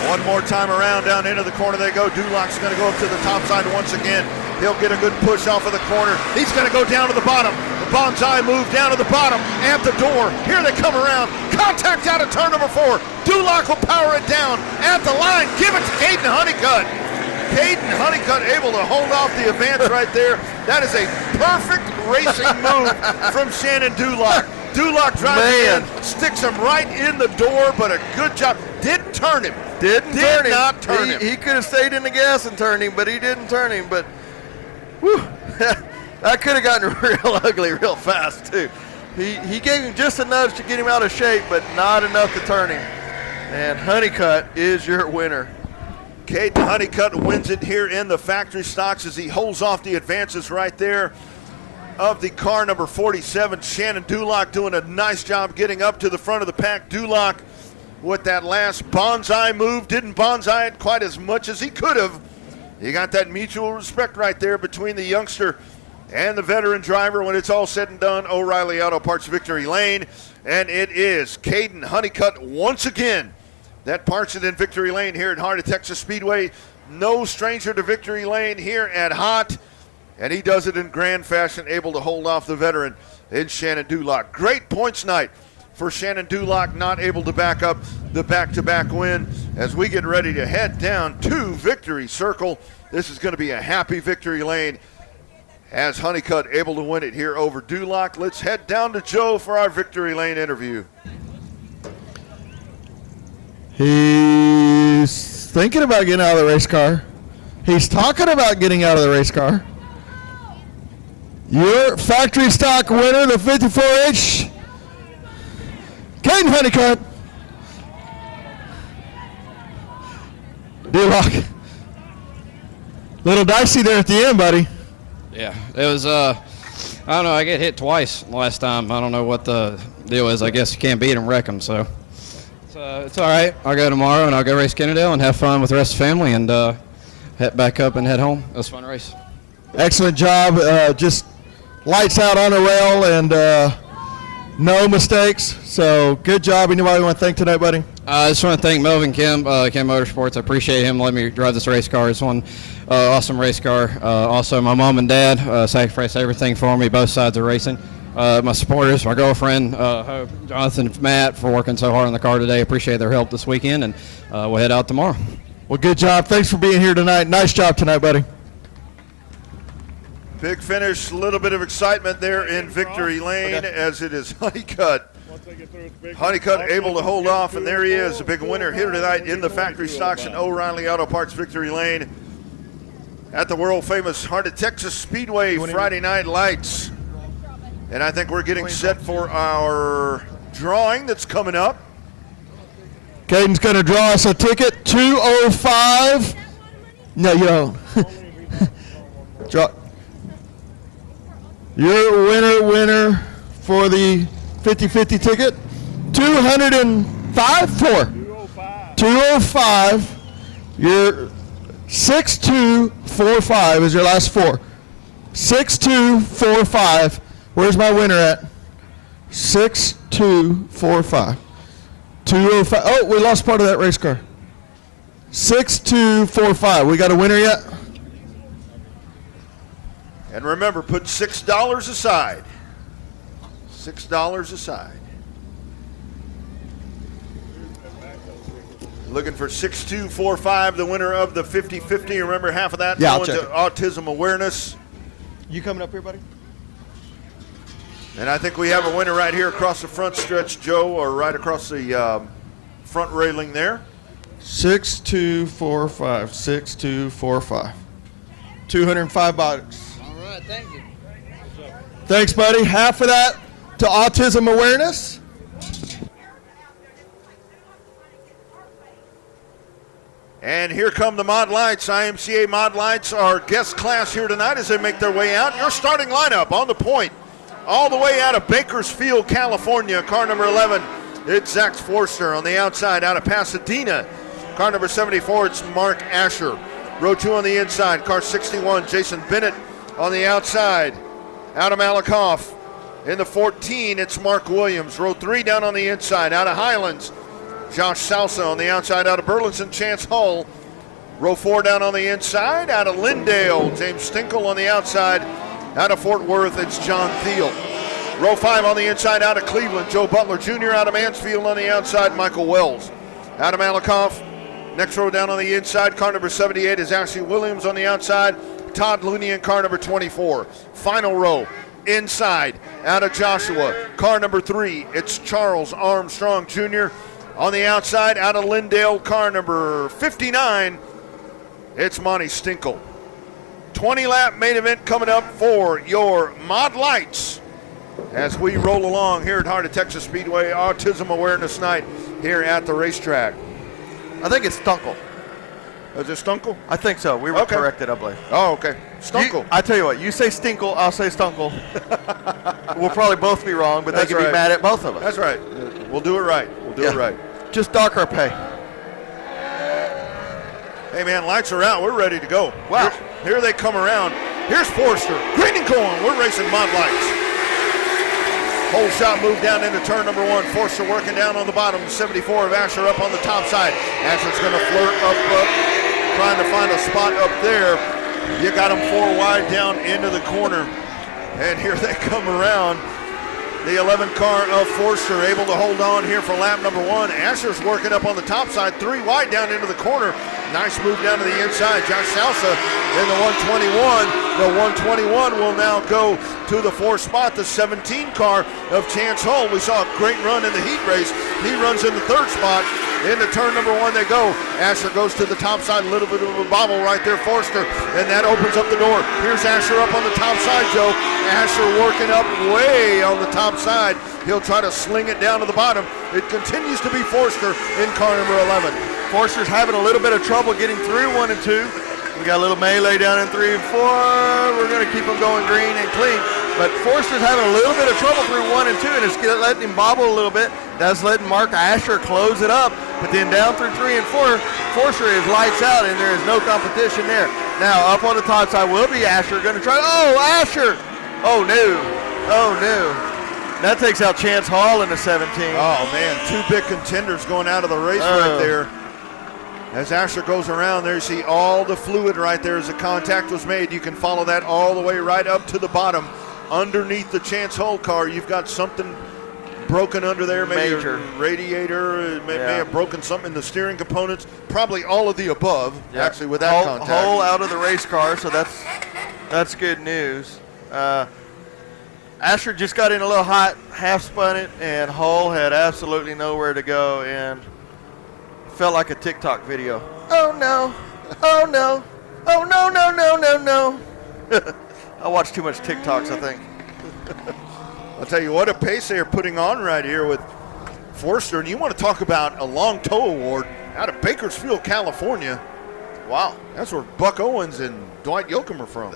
1 more time around, down into the corner they go. Dulock's going to go up to the top side once again. He'll get a good push off of the corner. He's going to go down to the bottom. The bonsai move down to the bottom at the door. Here they come around. Contact out of turn number 4. Dulock will power it down at the line. Give it to Caden Honeycutt. Caden Honeycutt able to hold off the advance right there. That is a perfect racing move from Shannon Dulock. Dulock drives in, sticks him right in the door, but a good job. Didn't turn him. Did not turn him. He could have stayed in the gas and turned him, but he didn't turn him. But whew, that could have gotten real ugly real fast, too. He gave him just a nudge to get him out of shape, but not enough to turn him. And Honeycutt is your winner. Caden Honeycutt wins it here in the factory stocks as he holds off the advances right there of the car number 47. Shannon Dulock doing a nice job getting up to the front of the pack. Dulock with that last bonsai move, didn't bonsai it quite as much as he could have. You got that mutual respect right there between the youngster and the veteran driver when it's all said and done. O'Reilly Auto Parts Victory Lane, and it is Caden Honeycutt once again that parks it in Victory Lane here at Heart of Texas Speedway. No stranger to Victory Lane here at Hot, and he does it in grand fashion, able to hold off the veteran in Shannon Dulock. Great points night for Shannon Dulock, not able to back up the back-to-back win as we get ready to head down to Victory Circle. This is going to be a happy Victory Lane as Honeycutt able to win it here over Dulock. Let's head down to Joe for our Victory Lane interview. He's thinking about getting out of the race car. He's talking about getting out of the race car. Your factory stock winner, the 54H, Caden Honeycutt. Dulock. Little dicey there at the end, buddy. Yeah, it was, I don't know, I get hit twice last time. I don't know what the deal is. I guess you can't beat them, wreck them, so. It's all right. I'll go tomorrow, and I'll go race Kennedale and have fun with the rest of the family and head back up and head home. It was a fun race. Excellent job. Just lights out on the rail and no mistakes. So good job. Anybody want to thank tonight, buddy? I just want to thank Melvin Kim, Kim Motorsports. I appreciate him letting me drive this race car. It's one awesome race car. Also, my mom and dad sacrificed everything for me, both sides of racing. My supporters, my girlfriend, Hope, Jonathan, Matt, for working so hard on the car today. Appreciate their help this weekend, and we'll head out tomorrow. Well, good job. Thanks for being here tonight. Nice job tonight, buddy. Big finish, a little bit of excitement there in Victory Lane as it is Honeycutt. Honeycutt able to hold off, and there he is, a big winner here tonight in the factory stocks in O'Reilly Auto Parts Victory Lane at the world-famous Heart of Texas Speedway Friday Night Lights. And I think we're getting set for our drawing that's coming up. Caden's going to draw us a ticket, 205. No, you don't. Draw. Your winner for the 50-50 ticket, 205 for 205. Your 6245 is your last four. 6245. Where's my winner at? 6245. 205. Oh, we lost part of that race car. 6245. We got a winner yet? And remember, put $6 aside. $6 aside. Looking for 6245, the winner of the 50-50. Remember, half of that going to autism awareness. You coming up here, buddy? And I think we have a winner right here across the front stretch, Joe, or right across the front railing there. 6245. 6245. 205 bucks. All right, thank you. Thanks, buddy. Half of that to autism awareness. And here come the Mod Lights. IMCA Mod Lights, our guest class here tonight as they make their way out. Your starting lineup on the point. All the way out of Bakersfield, California, car number 11, it's Zach Forster. On the outside, out of Pasadena, car number 74, it's Mark Asher. Row 2 on the inside, car 61, Jason Bennett. On the outside, out of Malakoff. In the 14, it's Mark Williams. Row 3 down on the inside, out of Highlands, Josh Salsa. On the outside, out of Burleson, Chance Hull. Row 4 down on the inside, out of Lindale, James Stinkle. On the outside, out of Fort Worth, it's John Thiel. Row 5 on the inside, out of Cleveland, Joe Butler Jr. Out of Mansfield on the outside, Michael Wells. Out of Malakoff, Next row down on the inside, car number 78 is Ashley Williams on the outside. Todd Looney in car number 24. Final row, inside, out of Joshua. Car number 3, it's Charles Armstrong Jr. On the outside, out of Lindale, car number 59, it's Monty Stinkle. 20-lap main event coming up for your Mod Lights as we roll along here at Heart of Texas Speedway Autism Awareness Night here at the racetrack. I think it's Stunkel. Is it Stunkel? I think so. We were Okay. corrected, I believe. Oh, okay. Stunkel. I tell you what, you say Stinkle, I'll say Stunkel. We'll probably both be wrong, but That's they can right. be mad at both of us. That's right. We'll do it right. We'll do it Yeah. right. Just dock our pay. Hey, man, lights are out. We're ready to go. Wow. Here they come around. Here's Forrester. Green and going. We're racing Mod Lights. Whole shot move down into turn number 1. Forrester working down on the bottom. 74 of Asher up on the top side. Asher's going to flirt up, trying to find a spot up there. You got him 4 wide down into the corner. And here they come around. The 11 car of Forster able to hold on here for lap number 1. Asher's working up on the top side, 3 wide down into the corner. Nice move down to the inside. Josh Salsa in the 121. The 121 will now go to the 4th spot. The 17 car of Chance Hull. We saw a great run in the heat race. He runs in the 3rd spot. Into turn number 1 they go. Asher goes to the top side, a little bit of a bobble right there, Forster, and that opens up the door. Here's Asher up on the top side, Joe. Asher working up way on the top side. He'll try to sling it down to the bottom. It continues to be Forster in car number 11. Forster's having a little bit of trouble getting through 1 and 2. We got a little melee down in 3 and 4. We're going to keep them going green and clean. But Forster's having a little bit of trouble through 1 and 2, and it's letting him bobble a little bit. That's letting Mark Asher close it up. But then down through 3 and 4, Forster is lights out, and there is no competition there. Now, up on the top side will be Asher going to try. Oh, Asher! Oh, no. Oh, no. That takes out Chance Hall in the 17. Oh, man, 2 big contenders going out of the race right there. As Asher goes around there, you see all the fluid right there as the contact was made. You can follow that all the way right up to the bottom. Underneath the Chance Hull car, you've got something broken under there. Maybe Major. a radiator, may have broken something in the steering components. Probably all of the above, actually, with that contact. Hole out of the race car, so that's good news. Asher just got in a little hot, half spun it, and Hull had absolutely nowhere to go, and felt like a TikTok video. Oh no, oh no, oh no, no, no, no, no. I watch too much TikToks, I think. I'll tell you what a pace they're putting on right here with Forster. And you want to talk about a long tow award out of Bakersfield, California. Wow, that's where Buck Owens and Dwight Yoakam are from.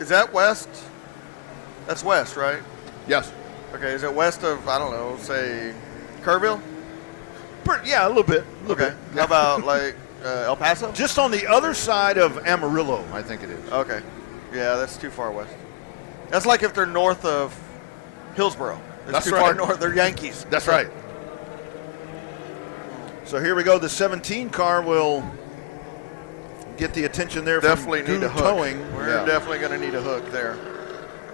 Is that west? That's west, right? Yes. Okay, is it west of, I don't know, say Kerrville? Yeah, a little bit. Okay. How about like El Paso? Just on the other side of Amarillo, I think it is. Okay. Yeah, that's too far west. That's like if they're north of Hillsboro. That's too far north. They're Yankees. That's right. So here we go. The 17 car will get the attention there. Definitely from need a hook. towing. We're definitely going to need a hook there.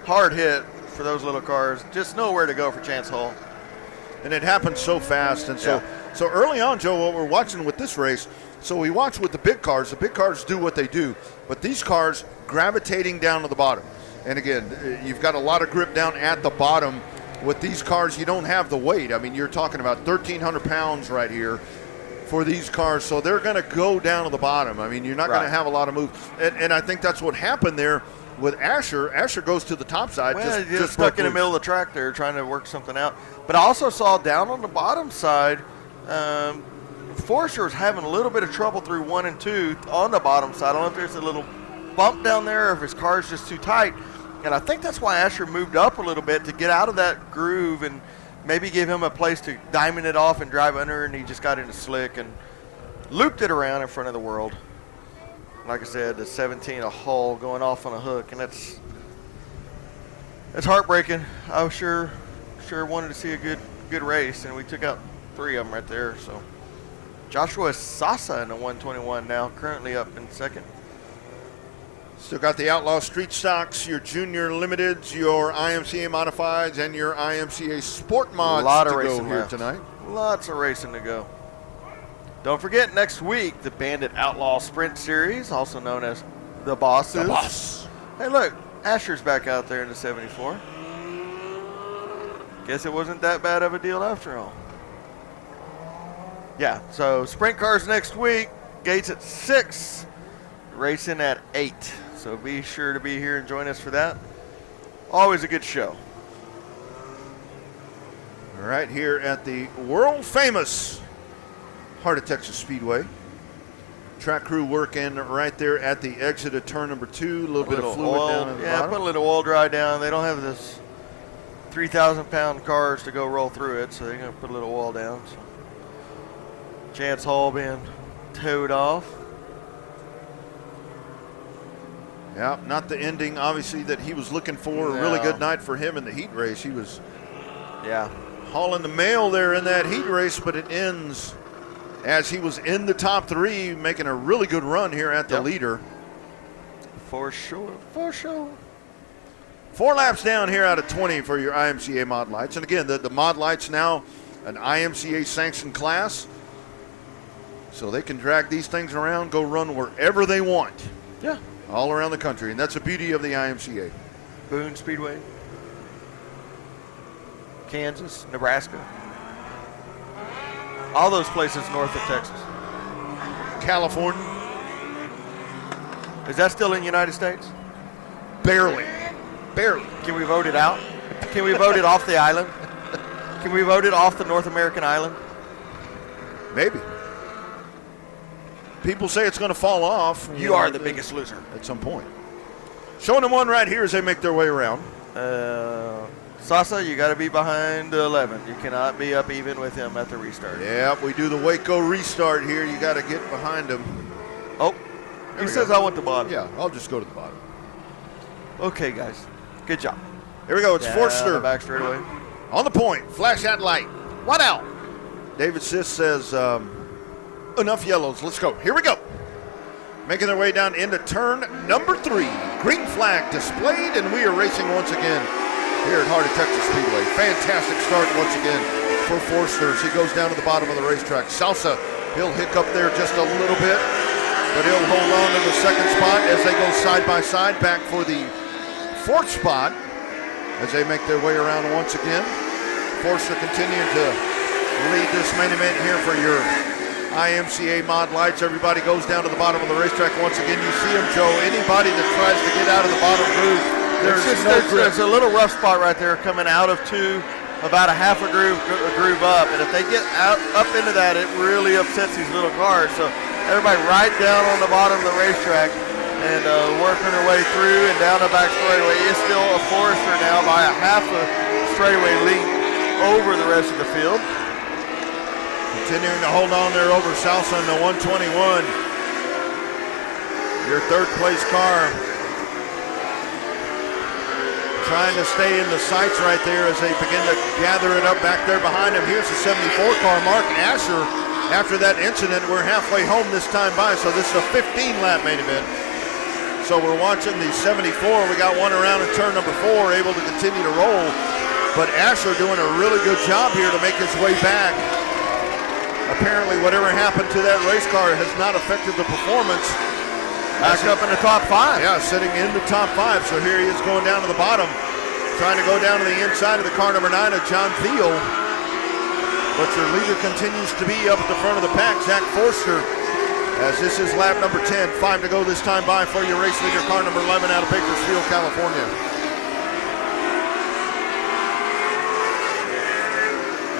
Hard hit for those little cars. Just nowhere to go for Chance Hull. And it happens so fast. And so early on, Joe, what we're watching with this race, so we watch with the big cars do what they do, but these cars gravitating down to the bottom. And again, you've got a lot of grip down at the bottom. With these cars, you don't have the weight. I mean, you're talking about 1,300 pounds right here for these cars, so they're going to go down to the bottom. I mean, you're not going to have a lot of move. And I think that's what happened there with Asher. Asher goes to the top side. Well, just stuck in the loose. middle of the track there trying to work something out. But I also saw down on the bottom side, Forster was having a little bit of trouble through 1 and 2 on the bottom side. I don't know if there's a little bump down there or if his car is just too tight. And I think that's why Asher moved up a little bit to get out of that groove and maybe give him a place to diamond it off and drive under, and he just got into slick and looped it around in front of the world. Like I said, the 17, a Hull going off on a hook, and that's heartbreaking. I was sure wanted to see a good race, and we took out 3 of them right there. So Joshua Sasa in the 121 now, currently up in second. Still got the Outlaw Street Stocks, your Junior Limiteds, your IMCA Modifieds, and your IMCA Sport Mods A lot to of go racing here left tonight. Lots of racing to go. Don't forget, next week, the Bandit Outlaw Sprint Series, also known as the Bosses. The Boss. Hey, look, Asher's back out there in the 74. Guess it wasn't that bad of a deal after all. Yeah, so sprint cars next week, gates at 6, racing at 8. So be sure to be here and join us for that. Always a good show. Right here at the world famous Heart of Texas Speedway. Track crew working right there at the exit of turn number 2. A little bit of fluid oil, down at the yeah, bottom. put a little oil dry down. They don't have this 3,000-pound cars to go roll through it, so they're going to put a little oil down. So. Chance Hall being towed off. Yeah, not the ending, obviously, that he was looking for. A really good night for him in the heat race. He was hauling the mail there in that heat race, but it ends as he was in the top 3, making a really good run here at the leader. For sure, for sure. 4 laps down here out of 20 for your IMCA mod lights. And again, the mod lights now an IMCA sanctioned class, so they can drag these things around, go run wherever they want. Yeah. All around the country, and that's the beauty of the IMCA. Boone Speedway, Kansas, Nebraska. All those places north of Texas. California. Is that still in the United States? Barely. Barely. Can we vote it out? Can we vote it off the island? Can we vote it off the North American island? Maybe. People say it's going to fall off. You are the biggest loser. At some point. Showing them one right here as they make their way around. Sasa, you got to be behind 11. You cannot be up even with him at the restart. Yeah, we do the Waco restart here. You got to get behind him. Oh, he says I want the bottom. Yeah, I'll just go to the bottom. Okay, guys. Good job. Here we go. It's Forster. Back straightaway. On the point. Flash that light. What out? David Sis says, enough yellows. Let's go. Here we go. Making their way down into turn number 3. Green flag displayed, and we are racing once again here at Heart of Texas Speedway. Fantastic start once again for Forster as he goes down to the bottom of the racetrack. Salsa, he'll hiccup there just a little bit, but he'll hold on to the second spot as they go side by side back for the 4th spot as they make their way around once again. Forster continuing to lead this main event here for your IMCA mod lights. Everybody goes down to the bottom of the racetrack once again. You see them, Joe. Anybody that tries to get out of the bottom groove, there's a little rough spot right there coming out of 2, about a half a groove up, and if they get up into that, it really upsets these little cars. So everybody right down on the bottom of the racetrack and working their way through and down the back straightaway. Is still a Forester now by a half a straightaway lead over the rest of the field. Continuing to hold on there over Salsa in the 121. Your 3rd place car trying to stay in the sights right there as they begin to gather it up back there behind him. Here's the 74 car, Mark Asher. After that incident, we're halfway home this time by, so this is a 15-lap main event. So we're watching the 74. We got one around in turn number 4, able to continue to roll. But Asher doing a really good job here to make his way back. Apparently, whatever happened to that race car has not affected the performance. Back up in the top 5. Yeah, sitting in the top 5. So here he is going down to the bottom, trying to go down to the inside of the car number 9 of John Thiel. But your leader continues to be up at the front of the pack, Zach Forster, as this is lap number 10. 5 to go this time by for your race leader, car number 11 out of Bakersfield, California.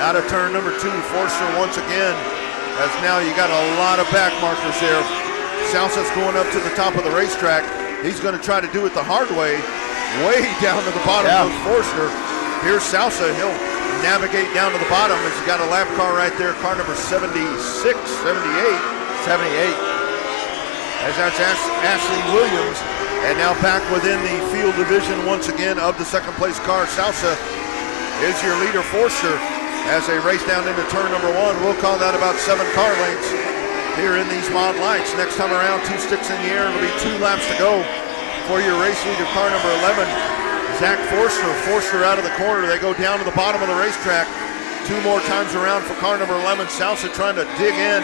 Out of turn number 2, Forster once again, as now you got a lot of back markers there. Salsa's going up to the top of the racetrack. He's going to try to do it the hard way down to the bottom of Forster. Here's Salsa. He'll navigate down to the bottom as you got a lap car right there, car number 78. As that's Ashley Williams. And now back within the field division once again of the 2nd place car. Salsa is your leader, Forster, as they race down into turn number 1. We'll call that about 7 car lengths here in these mod lights. Next time around, 2 sticks in the air. It'll be 2 laps to go for your race leader, car number 11, Zach Forster. Forster out of the corner. They go down to the bottom of the racetrack. 2 more times around for car number 11. Salsa trying to dig in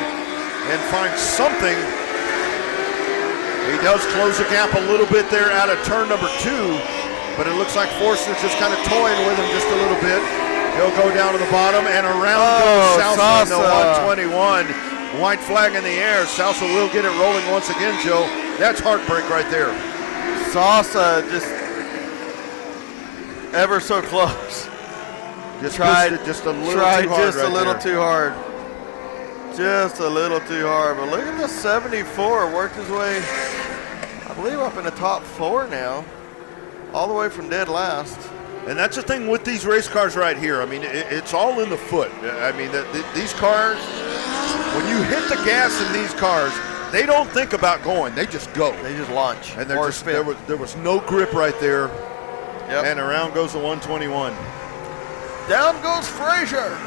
and find something. He does close the gap a little bit there out of turn number 2, but it looks like Forster's just kind of toying with him just a little bit. He'll go down to the bottom, and around goes Sousa on the 121. White flag in the air. Sousa will get it rolling once again, Joe. That's heartbreak right there. Sosa just ever so close. Just Tried missed it just a little Tried too hard just right a little there. too hard. Just a little too hard. But look at the 74. Worked his way, I believe, up in the top 4 now. All the way from dead last. And that's the thing with these race cars right here. I mean, it's all in the foot. I mean, these cars, when you hit the gas in these cars, they don't think about going. They just go. They just launch. And or just, spin. there was no grip right there. Yep. And around goes the 121. Down goes Frazier.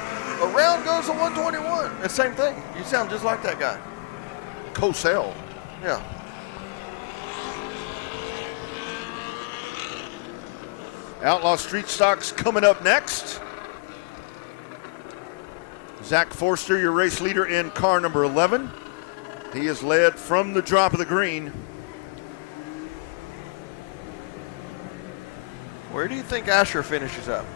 Around goes the 121. The same thing. You sound just like that guy. Cosell. Yeah. Outlaw Street Stocks coming up next. Zach Forster, your race leader in car number 11. He is led from the drop of the green. Where do you think Asher finishes up?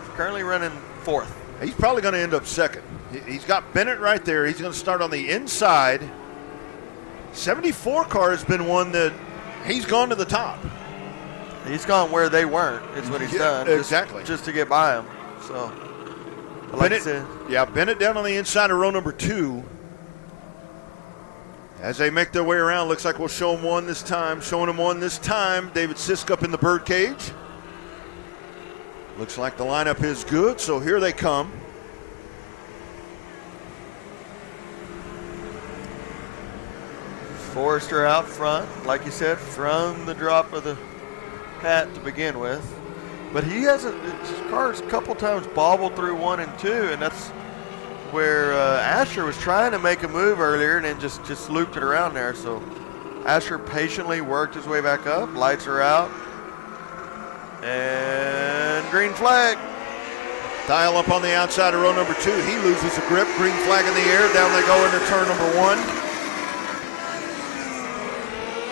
He's currently running 4th. He's probably going to end up 2nd. He's got Bennett right there. He's going to start on the inside. 74 car has been one that he's gone to the top. He's gone where they weren't, is what he's done. Exactly. Just to get by him. So, like Bennett, I said, Bennett down on the inside of row number 2. As they make their way around, looks like we'll show him one this time. Showing him one this time, David Sisk up in the birdcage. Looks like the lineup is good, so here they come. Forrester out front, like you said, from the drop of the hat to begin with. But he hasn't, his car's a couple times bobbled through 1 and 2, and that's where Asher was trying to make a move earlier and then just looped it around there. So Asher patiently worked his way back up, lights are out, and green flag. Dial up on the outside of row number 2. He loses a grip, green flag in the air, down they go into turn number 1.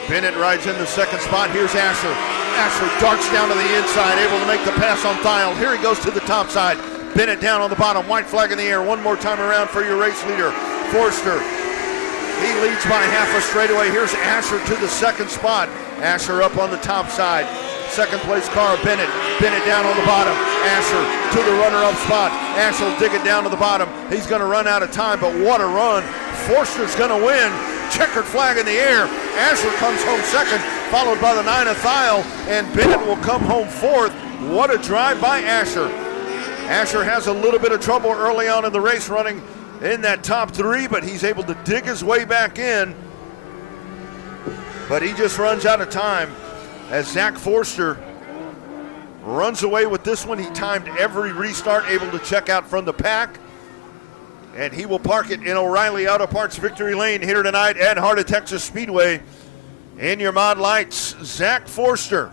Bennett rides in the 2nd spot. Here's Asher. Asher darts down to the inside, able to make the pass on Thiel. Here he goes to the top side. Bennett down on the bottom, white flag in the air. One more time around for your race leader, Forster. He leads by half a straightaway. Here's Asher to the 2nd spot. Asher up on the top side. 2nd place car, Bennett. Bennett down on the bottom. Asher to the runner-up spot. Asher will dig it down to the bottom. He's going to run out of time, but what a run. Forster's going to win. Checkered flag in the air. Asher comes home 2nd, followed by the 9 of Thiel, and Bennett will come home 4th. What a drive by Asher. Asher has a little bit of trouble early on in the race running in that top 3, but he's able to dig his way back in. But he just runs out of time as Zach Forster runs away with this one. He timed every restart, able to check out from the pack. And he will park it in O'Reilly Auto Parts Victory Lane here tonight at Heart of Texas Speedway. In your mod lights, Zach Forster,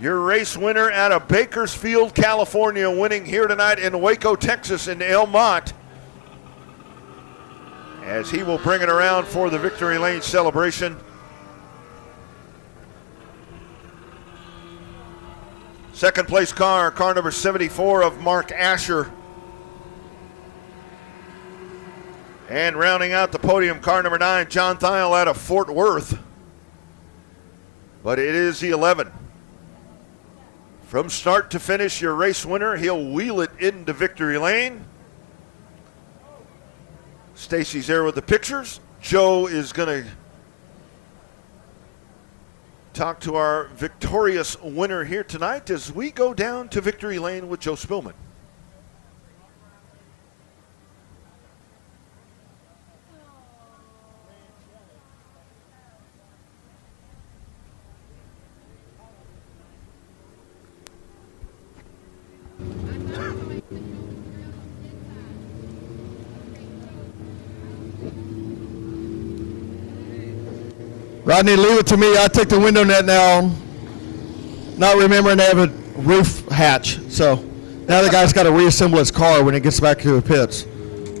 your race winner out of Bakersfield, California, winning here tonight in Waco, Texas, in El Mott, as he will bring it around for the Victory Lane celebration. Second place car, car number 74 of Mark Asher. And rounding out the podium, car number 9, John Thiel out of Fort Worth. But it is the 11. From start to finish, your race winner. He'll wheel it into victory lane. Stacy's there with the pictures. Joe is going to talk to our victorious winner here tonight as we go down to victory lane with Joe Spillman. Rodney, leave it to me. I took the window net now, not remembering to have a roof hatch. So now the guy's got to reassemble his car when he gets back to the pits.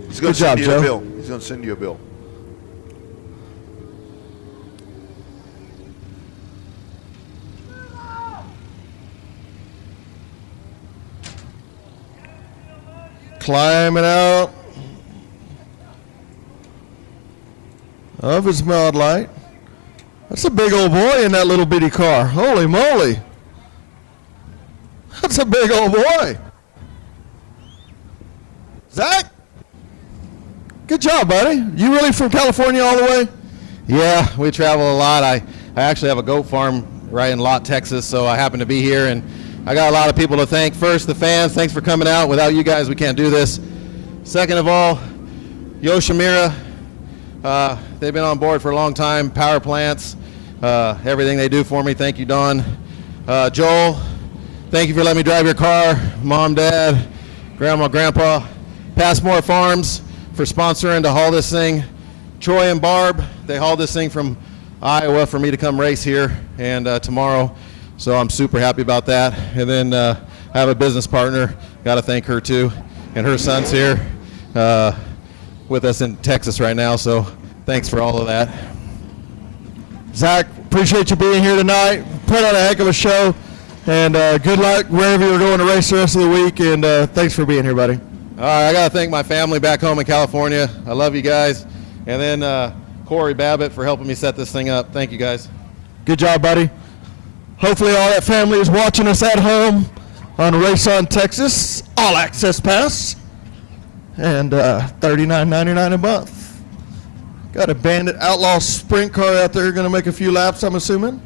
He's Good job, Joe. He's going to send you a bill. Climbing out of his mod light. That's a big old boy in that little bitty car. Holy moly. That's a big old boy. Zach, good job, buddy. You really from California all the way? Yeah, we travel a lot. I actually have a goat farm right in Lott, Texas, so I happen to be here, and I got a lot of people to thank. First, the fans, thanks for coming out. Without you guys, we can't do this. Second of all, Yoshimura, they've been on board for a long time. Power plants, everything they do for me. Thank you, Don. Joel, thank you for letting me drive your car. Mom, Dad, Grandma, Grandpa. Passmore Farms for sponsoring to haul this thing. Troy and Barb, they hauled this thing from Iowa for me to come race here and tomorrow. So I'm super happy about that. And then I have a business partner, got to thank her too. And her son's here with us in Texas right now. So thanks for all of that. Zach, appreciate you being here tonight. Put on a heck of a show. And good luck wherever you're going to race the rest of the week. And thanks for being here, buddy. All right, I got to thank my family back home in California. I love you guys. And then Corey Babbitt for helping me set this thing up. Thank you, guys. Good job, buddy. Hopefully all that family is watching us at home on Race On Texas, all access pass, and $39.99 a month. Got a Bandit Outlaw sprint car out there going to make a few laps, I'm assuming.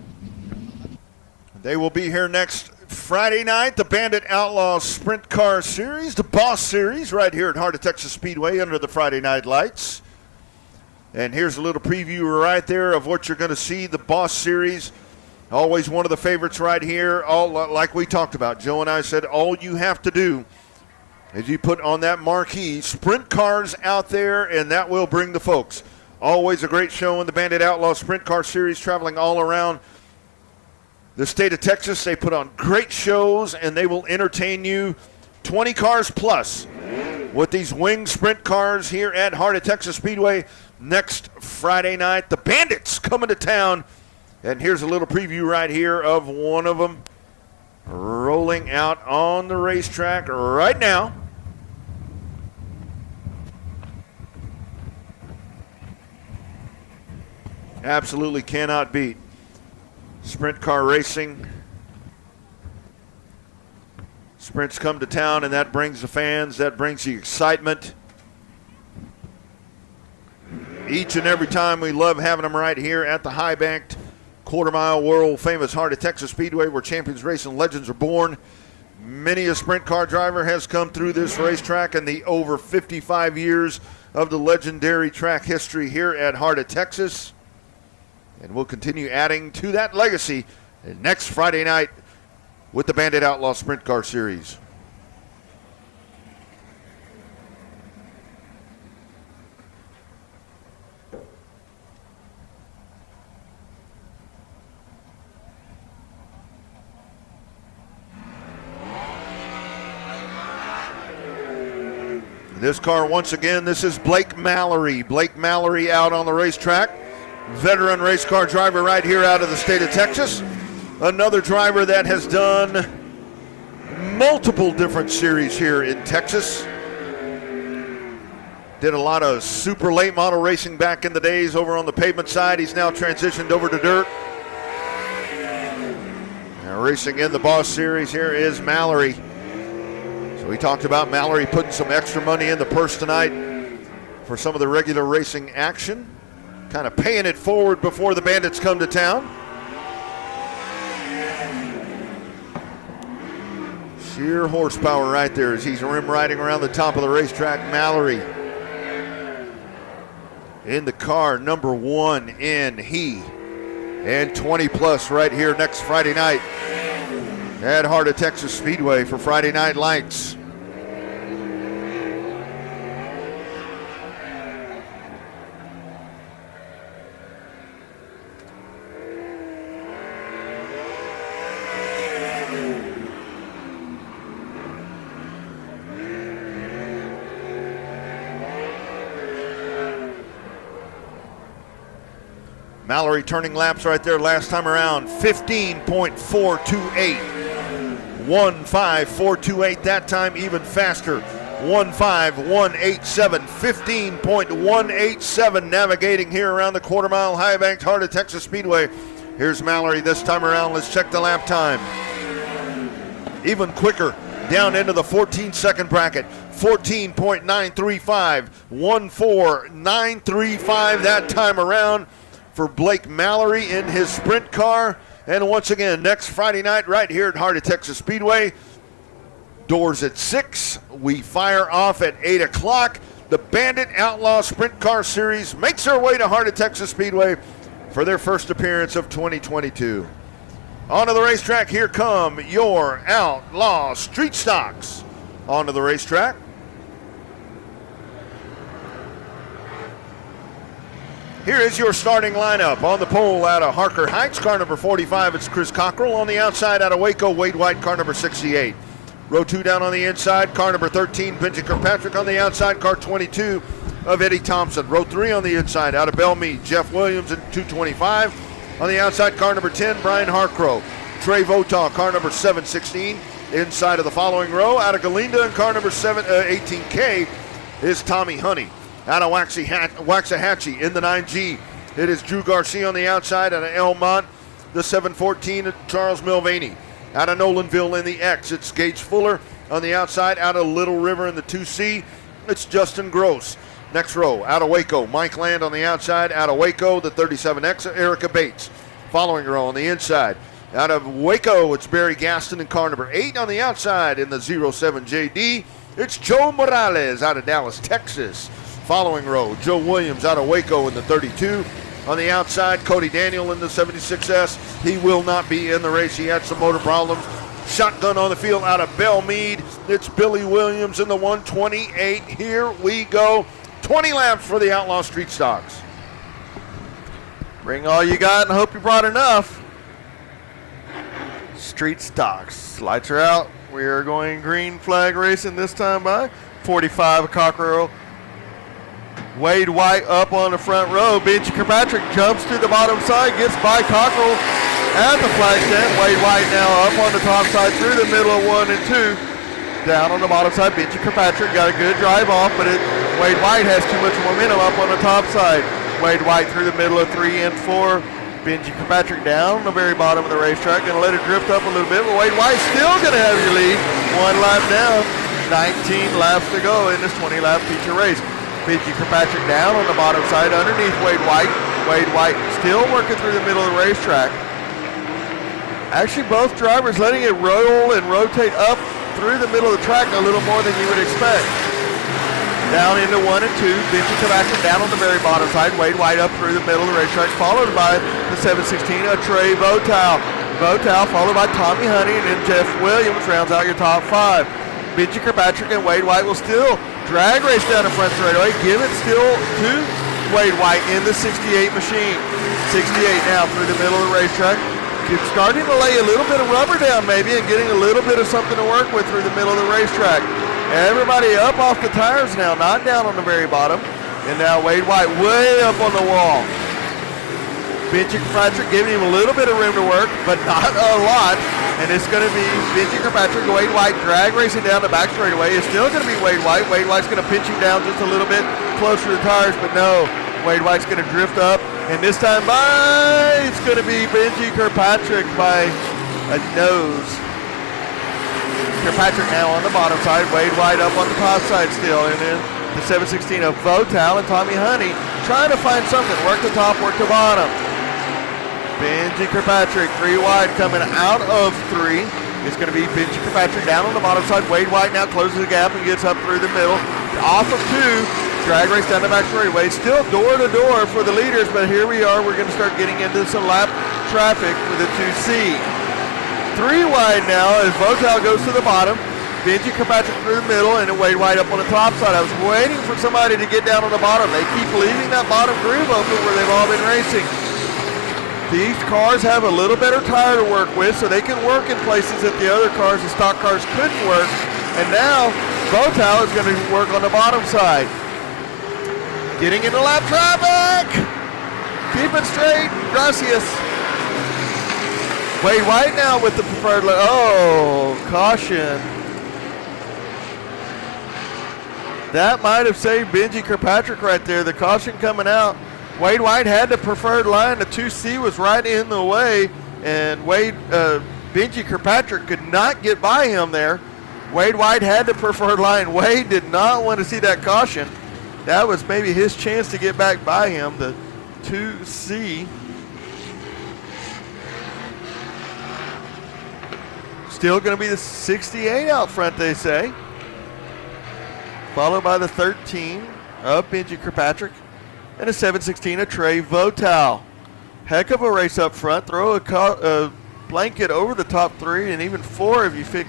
They will be here next Friday night, the Bandit Outlaw Sprint Car Series, the Boss Series, right here at Heart of Texas Speedway under the Friday night lights. And here's a little preview right there of what you're going to see, the Boss Series. Always one of the favorites right here. All like we talked about, Joe and I said, all you have to do is you put on that marquee, sprint cars out there, and that will bring the folks. Always a great show in the Bandit Outlaw Sprint Car Series, traveling all around the state of Texas. They put on great shows, and they will entertain you 20 cars plus with these wing sprint cars here at Heart of Texas Speedway next Friday night. The Bandits coming to town, and here's a little preview right here of one of them rolling out on the racetrack right now. Absolutely cannot beat sprint car racing. Sprints come to town, and that brings the fans, that brings the excitement. Each and every time, we love having them right here at the high-banked quarter-mile world-famous Heart of Texas Speedway, where champions race and legends are born. Many a sprint car driver has come through this racetrack in the over 55 years of the legendary track history here at Heart of Texas. And we'll continue adding to that legacy next Friday night with the Bandit Outlaw Sprint Car Series. This car, once again, this is Blake Mallory. Blake Mallory out on the racetrack. Veteran race car driver right here out of the state of Texas. Another driver that has done multiple different series here in Texas. Did a lot of super late model racing back in the days over on the pavement side. He's now transitioned over to dirt. Now racing in the Boss Series, here is Mallory. So we talked about Mallory putting some extra money in the purse tonight for some of the regular racing action. Kind of paying it forward before the Bandits come to town. Sheer horsepower right there as he's rim riding around the top of the racetrack. Mallory in the car, number one in he. And 20 plus right here next Friday night at Heart of Texas Speedway for Friday Night Lights. Mallory turning laps right there last time around, 15.428. 15428 that time, even faster. 15187, 15.187 navigating here around the quarter mile high banked heart of Texas Speedway. Here's Mallory this time around. Let's check the lap time. Even quicker down into the 14-second bracket. 14.935, 14935 that time around for Blake Mallory in his sprint car. And once again, next Friday night right here at Heart of Texas Speedway. Doors at 6. We fire off at 8 o'clock. The Bandit Outlaw Sprint Car Series makes their way to Heart of Texas Speedway for their first appearance of 2022. Onto the racetrack, here come your Outlaw Street Stocks. Onto the racetrack. Here is your starting lineup. On the pole out of Harker Heights, car number 45, it's Chris Cockrell. On the outside out of Waco, Wade White, car number 68. Row 2 down on the inside, car number 13, Benji Kirkpatrick. On the outside, car 22 of Eddie Thompson. Row 3 on the inside, out of Bellmead, Jeff Williams at 225. On the outside, car number 10, Brian Harcrow. Trey Votaw, car number 716. Inside of the following row, out of Galinda, and car number 18K is Tommy Honey. Out of Waxahachie in the 9G, it is Drew Garcia on the outside. Out of Elmont, the 714, Charles Mulvaney. Out of Nolanville in the X, it's Gage Fuller. On the outside, out of Little River in the 2C, it's Justin Gross. Next row, out of Waco, Mike Land on the outside. Out of Waco, the 37X, Erica Bates. Following row on the inside, out of Waco, it's Barry Gaston and car number 8. On the outside in the 07JD, it's Joe Morales out of Dallas, Texas. Following row, Joe Williams out of Waco in the 32. On the outside, Cody Daniel in the 76S. He will not be in the race. He had some motor problems. Shotgun on the field out of Bellmead. It's Billy Williams in the 128. Here we go. 20 laps for the Outlaw Street Stocks. Bring all you got and hope you brought enough. Street Stocks. Lights are out. We are going green flag racing this time by 45 Cockrell. Wade White up on the front row. Benji Kirkpatrick jumps to the bottom side, gets by Cockrell at the flag stand. Wade White now up on the top side through the middle of 1 and 2. Down on the bottom side, Benji Kirkpatrick got a good drive off, but Wade White has too much momentum up on the top side. Wade White through the middle of 3 and 4. Benji Kirkpatrick down on the very bottom of the racetrack. Going to let it drift up a little bit, but Wade White still going to have your lead. 1 lap down, 19 laps to go in this 20-lap feature race. Benji Kirkpatrick down on the bottom side underneath Wade White. Wade White still working through the middle of the racetrack. Actually, both drivers letting it roll and rotate up through the middle of the track a little more than you would expect. Down into 1 and 2. Benji Kirkpatrick down on the very bottom side. Wade White up through the middle of the racetrack, followed by the 716 of Trey Votaw. Votaw followed by Tommy Honey, and then Jeff Williams rounds out your top 5. Benji Kirkpatrick and Wade White will still drag race down the front straightaway. Give it still to Wade White in the 68 machine. 68 now through the middle of the racetrack. It's starting to lay a little bit of rubber down maybe and getting a little bit of something to work with through the middle of the racetrack. Everybody up off the tires now, not down on the very bottom. And now Wade White way up on the wall. Benji Kirkpatrick giving him a little bit of room to work, but not a lot. And it's going to be Benji Kirkpatrick, Wade White drag racing down the back straightaway. It's still going to be Wade White. Wade White's going to pinch him down just a little bit closer to the tires, but no. Wade White's going to drift up. And this time by, it's going to be Benji Kirkpatrick by a nose. Kirkpatrick now on the bottom side. Wade White up on the top side still. And then the 716 of Votal and Tommy Honey trying to find something. Work the top, work the bottom. Benji Kirkpatrick, 3 wide coming out of 3. It's going to be Benji Kirkpatrick down on the bottom side. Wade White now closes the gap and gets up through the middle. Off of 2. Drag race down the back straightaway. Still door to door for the leaders, but here we are. We're going to start getting into some lap traffic for the 2C. 3 wide now as Votal goes to the bottom. Benji Kirkpatrick through the middle and Wade White up on the top side. I was waiting for somebody to get down on the bottom. They keep leaving that bottom groove open where they've all been racing. These cars have a little better tire to work with, so they can work in places that the other cars, the stock cars, couldn't work. And now Votal is going to work on the bottom side. Getting into lap traffic. Keep it straight, Gracias. Wade White now with the preferred lane. Oh, caution. That might have saved Benji Kirkpatrick right there. The caution coming out. Wade White had the preferred line. The 2C was right in the way, and Benji Kirkpatrick could not get by him there. Wade White had the preferred line. Wade did not want to see that caution. That was maybe his chance to get back by him, the 2C. Still going to be the 68 out front, they say. Followed by the 13 of Benji Kirkpatrick. And a 716 of Trey Votal. Heck of a race up front. Throw a blanket over the top 3 and even 4 if you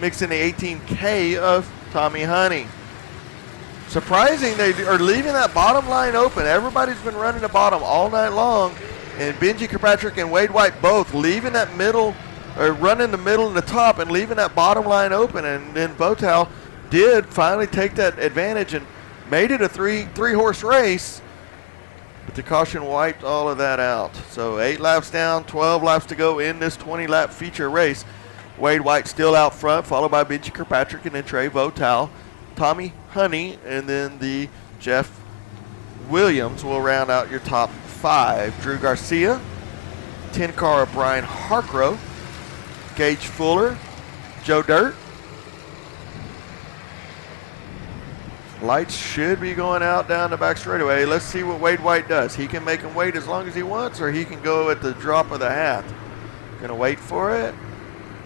mix in the 18K of Tommy Honey. Surprising they are leaving that bottom line open. Everybody's been running the bottom all night long. And Benji Kirkpatrick and Wade White both leaving that middle, or running the middle and the top and leaving that bottom line open. And then Votal did finally take that advantage and made it a three-horse race. But the caution wiped all of that out. So 8 laps down, 12 laps to go in this 20-lap feature race. Wade White still out front, followed by Benji Kirkpatrick and then Trey Votal. Tommy Honey and then the Jeff Williams will round out your top 5. Drew Garcia, 10-car Brian Harkrow, Gage Fuller, Joe Dirt. Lights should be going out down the back straightaway. Let's see what Wade White does. He can make him wait as long as he wants, or he can go at the drop of the hat. Gonna wait for it.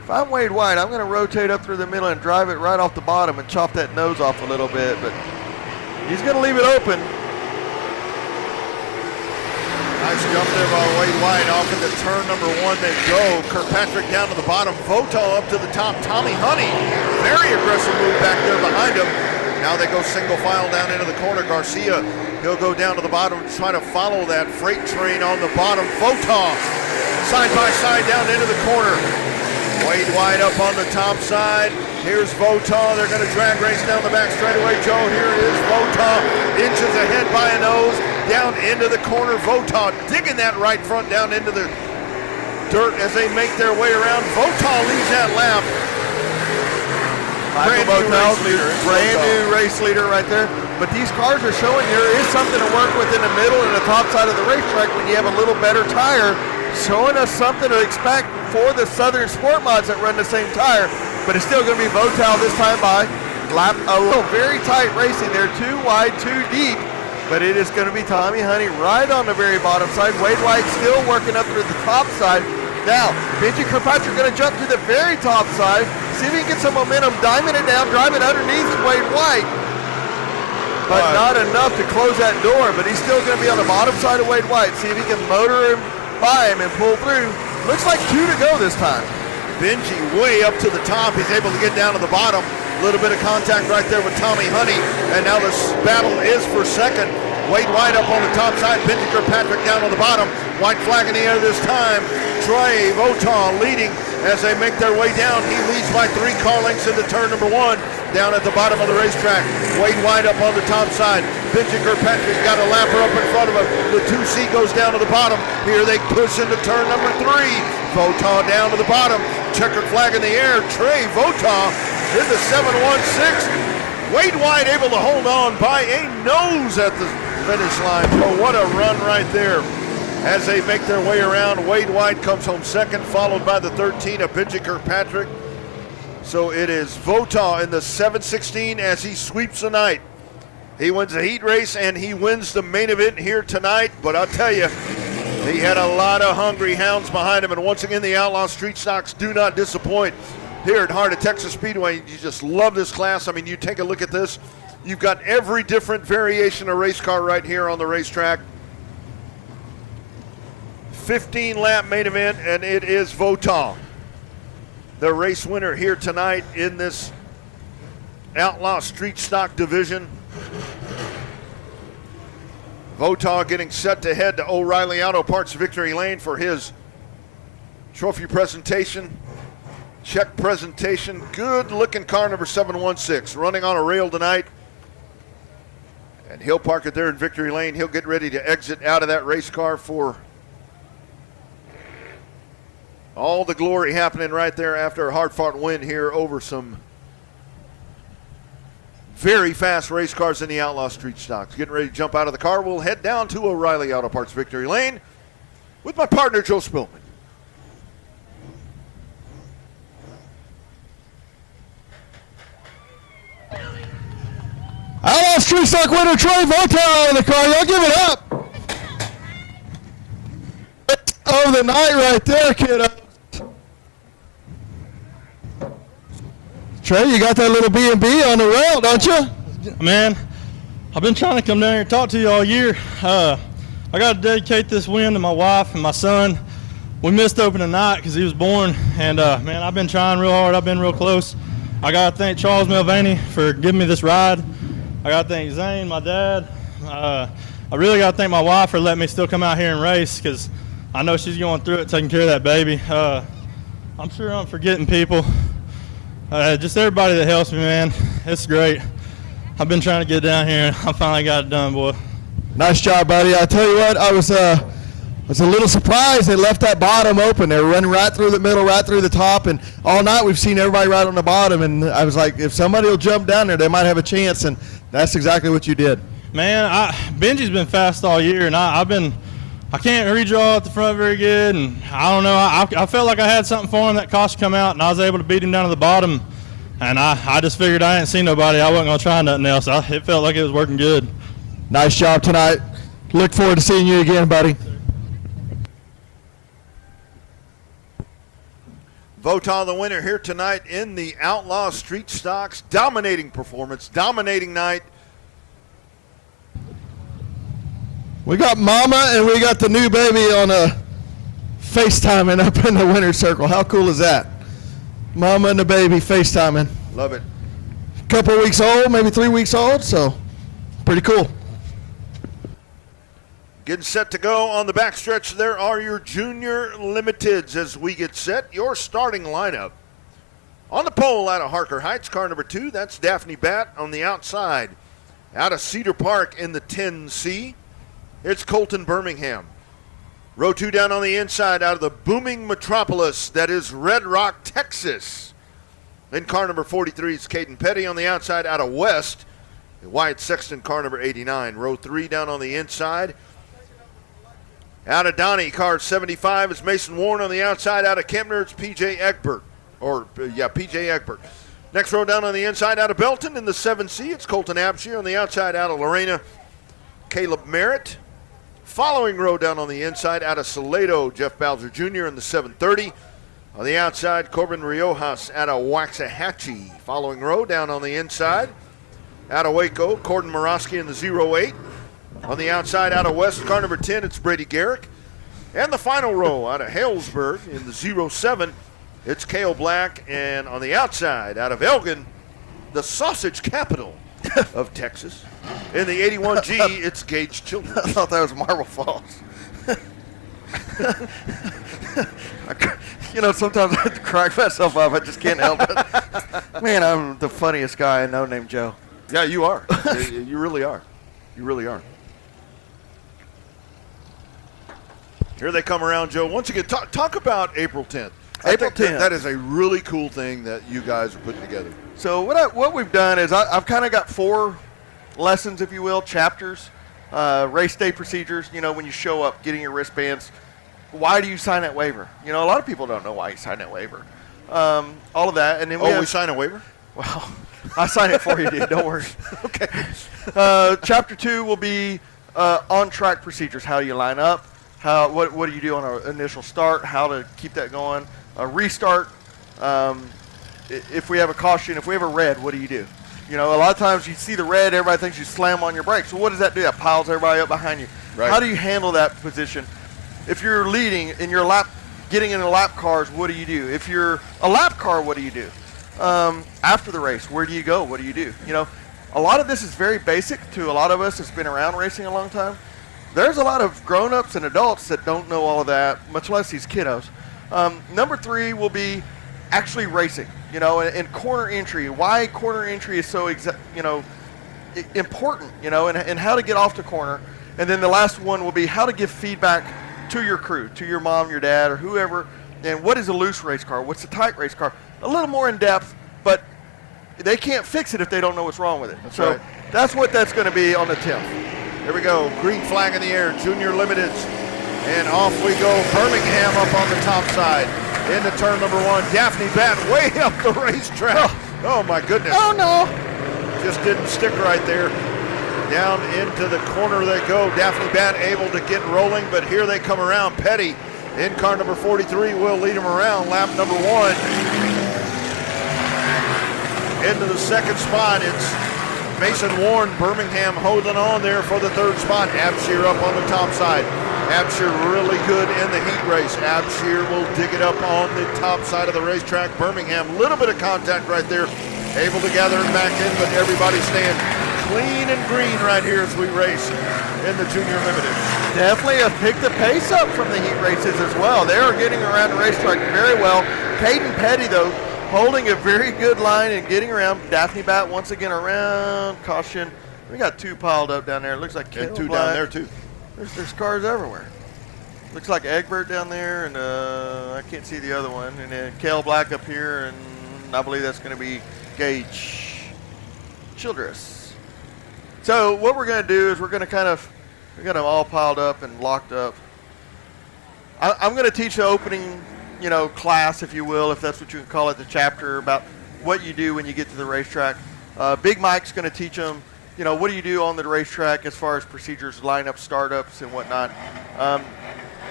If I'm Wade White, I'm gonna rotate up through the middle and drive it right off the bottom and chop that nose off a little bit, but he's gonna leave it open. Nice jump there by Wade White. Off into turn number 1 they go. Kirkpatrick down to the bottom. Votal up to the top. Tommy Honey, very aggressive move back there behind him. Now they go single file down into the corner. Garcia, he'll go down to the bottom and try to follow that freight train on the bottom. Votal, side by side down into the corner. Wade White up on the top side. Here's Votal. They're going to drag race down the back straightaway. Joe, here is Votal. Inches ahead by a nose. Down into the corner. Votal digging that right front down into the dirt as they make their way around. Votal leads that lap. Michael Votel's brand new race leader right there. But these cars are showing there is something to work with in the middle and the top side of the racetrack when you have a little better tire. Showing us something to expect for the Southern Sport Mods that run the same tire. But it's still going to be Votal this time by lap a little very tight racing there. 2 wide, 2 deep. But it is going to be Tommy Honey right on the very bottom side. Wade White still working up to the top side. Now, Benji Kirkpatrick going to jump to the very top side. See if he can get some momentum, diamond it down, drive it underneath Wade White. But not enough to close that door, but he's still going to be on the bottom side of Wade White. See if he can motor him by him and pull through. Looks like 2 to go this time. Benji way up to the top. He's able to get down to the bottom. A little bit of contact right there with Tommy Honey. And now this battle is for second. Wade White up on the top side. Benji Kirkpatrick down on the bottom. White flag in the air this time. Trey Votal leading as they make their way down. He leads by 3 car lengths into turn number 1 down at the bottom of the racetrack. Wade White up on the top side. Benji Kirkpatrick got a lapper up in front of him. The 2C goes down to the bottom. Here they push into turn number 3. Votal down to the bottom. Checkered flag in the air. Trey Votal in the 716. Wade White able to hold on by a nose at the finish line. Oh, what a run right there. As they make their way around, Wade White comes home second, followed by the 13 of Benji Kirkpatrick. So it is Votal in the 716 as he sweeps the night. He wins the heat race and he wins the main event here tonight. But I'll tell you, he had a lot of hungry hounds behind him. And once again, the Outlaw Street Stocks do not disappoint. Here at Heart of Texas Speedway, you just love this class. I mean, you take a look at this. You've got every different variation of race car right here on the racetrack. 15-lap main event, and it is Votal, the race winner here tonight in this Outlaw Street Stock division. Votal getting set to head to O'Reilly Auto Parts Victory Lane for his trophy presentation. Check presentation. Good looking car number 716 running on a rail tonight. And he'll park it there in victory lane. He'll get ready to exit out of that race car for all the glory happening right there after a hard-fought win here over some very fast race cars in the Outlaw Street Stocks. Getting ready to jump out of the car. We'll head down to O'Reilly Auto Parts victory lane with my partner, Joe Spillman. Outlaw Street Stock winner Troy Votel in the car. Y'all give it up. Of the night right there, kiddo. Trey, you got that little B&B on the rail, don't you? Man, I've been trying to come down here and talk to you all year. I got to dedicate this win to my wife and my son. We missed opening night because he was born, and man, I've been trying real hard. I've been real close. I got to thank Charles Mulvaney for giving me this ride. I got to thank Zane, my dad. I really got to thank my wife for letting me still come out here and race because I know she's going through it, taking care of that baby. I'm sure I'm forgetting people. Just everybody that helps me, man. It's great. I've been trying to get down here, and I finally got it done, boy. Nice job, buddy. I tell you what, I was a little surprised they left that bottom open. They were running right through the middle, right through the top, and all night we've seen everybody right on the bottom, and I was like, if somebody will jump down there, they might have a chance, and that's exactly what you did. Man, Benji's been fast all year, and I can't redraw at the front very good, and I don't know. I felt like I had something for him that cost come out, and I was able to beat him down to the bottom. And I just figured I didn't see nobody. I wasn't going to try nothing else. It felt like it was working good. Nice job tonight. Look forward to seeing you again, buddy. Votaw the winner here tonight in the Outlaw Street Stocks. Dominating performance, dominating night. We got Mama and we got the new baby on a FaceTiming up in the winner's circle. How cool is that? Mama and the baby FaceTiming. Love it. Couple weeks old, maybe 3 weeks old, so pretty cool. Getting set to go on the backstretch. There are your junior limiteds as we get set. Your starting lineup. On the pole out of Harker Heights, car number 2, that's Daphne Batt. On the outside, out of Cedar Park in the 10C, it's Colton Birmingham. Row 2 down on the inside out of the booming metropolis that is Red Rock, Texas. In car number 43 is Caden Petty. On the outside out of West, Wyatt Sexton, car number 89. Row 3 down on the inside. Out of Donnie, car 75 is Mason Warren. On the outside out of Kempner, it's P.J. Egbert. P.J. Egbert. Next row down on the inside out of Belton in the 7C, it's Colton Abshire. On the outside out of Lorena, Caleb Merritt. Following row down on the inside out of Salado, Jeff Bowser Jr. in the 730. On the outside, Corbin Riojas out of Waxahachie. Following row down on the inside out of Waco, Corden Morosky in the 08. On the outside out of West, car number 10, it's Brady Garrick. And the final row out of Halesburg in the 07, it's Cale Black. And on the outside out of Elgin, the sausage capital of Texas. In the 81G, it's Gage Childress. I thought that was Marble Falls. Sometimes I crack myself up. I just can't help it. Man, I'm the funniest guy I know named Joe. Yeah, you are. You really are. You really are. Here they come around, Joe. Once again, talk about April 10th. April 10th. That is a really cool thing that you guys are putting together. So what we've done is I've kind of got 4 lessons, if you will, chapters, race day procedures. When you show up, getting your wristbands. Why do you sign that waiver? A lot of people don't know why you sign that waiver. All of that, and then we sign a waiver? Well, I sign it for you, dude. Don't worry. Okay. Chapter 2 will be on-track procedures. How do you line up? What do you do on an initial start? How to keep that going? A restart. If we have a caution, if we have a red, what do you do? A lot of times you see the red, everybody thinks you slam on your brakes. Well, what does that do? That piles everybody up behind you. Right. How do you handle that position? If you're leading in your lap, getting into lap cars, what do you do? If you're a lap car, what do you do? After the race, where do you go? What do you do? A lot of this is very basic to a lot of us that's been around racing a long time. There's a lot of grown-ups and adults that don't know all of that, much less these kiddos. Number 3 will be actually racing, and corner entry. Why corner entry is so important, and how to get off the corner. And then the last one will be how to give feedback to your crew, to your mom, your dad, or whoever. And what is a loose race car? What's a tight race car? A little more in depth, but they can't fix it if they don't know what's wrong with it. That's so right. that's what that's going to be on the 10th. Here we go. Green flag in the air. Junior Limiteds. And off we go. Birmingham up on the top side. Into turn number 1. Daphne Batt way up the racetrack. Oh my goodness. Oh, no. Just didn't stick right there. Down into the corner they go. Daphne Batt able to get rolling, but here they come around. Petty in car number 43 will lead him around. Lap number 1. Into the second spot, it's Mason Warren, Birmingham holding on there for the third spot. Abshir up on the top side. Abshir really good in the heat race. Abshir will dig it up on the top side of the racetrack. Birmingham, little bit of contact right there. Able to gather it back in, but everybody staying clean and green right here as we race in the Junior Limited. Definitely have picked the pace up from the heat races as well. They are getting around the racetrack very well. Caden Petty, though, holding a very good line and getting around. Daphne Batt once again around. Caution. We got 2 piled up down there. It looks like And 2 Black. down there too. There's cars everywhere. Looks like Egbert down there, and I can't see the other one. And then Kale Black up here, and I believe that's going to be Gage Childress. So what we're going to do is we got them all piled up and locked up. I'm going to teach the opening, class, if you will, if that's what you can call it, the chapter about what you do when you get to the racetrack. Big Mike's going to teach them, what do you do on the racetrack as far as procedures, lineups, startups, and whatnot.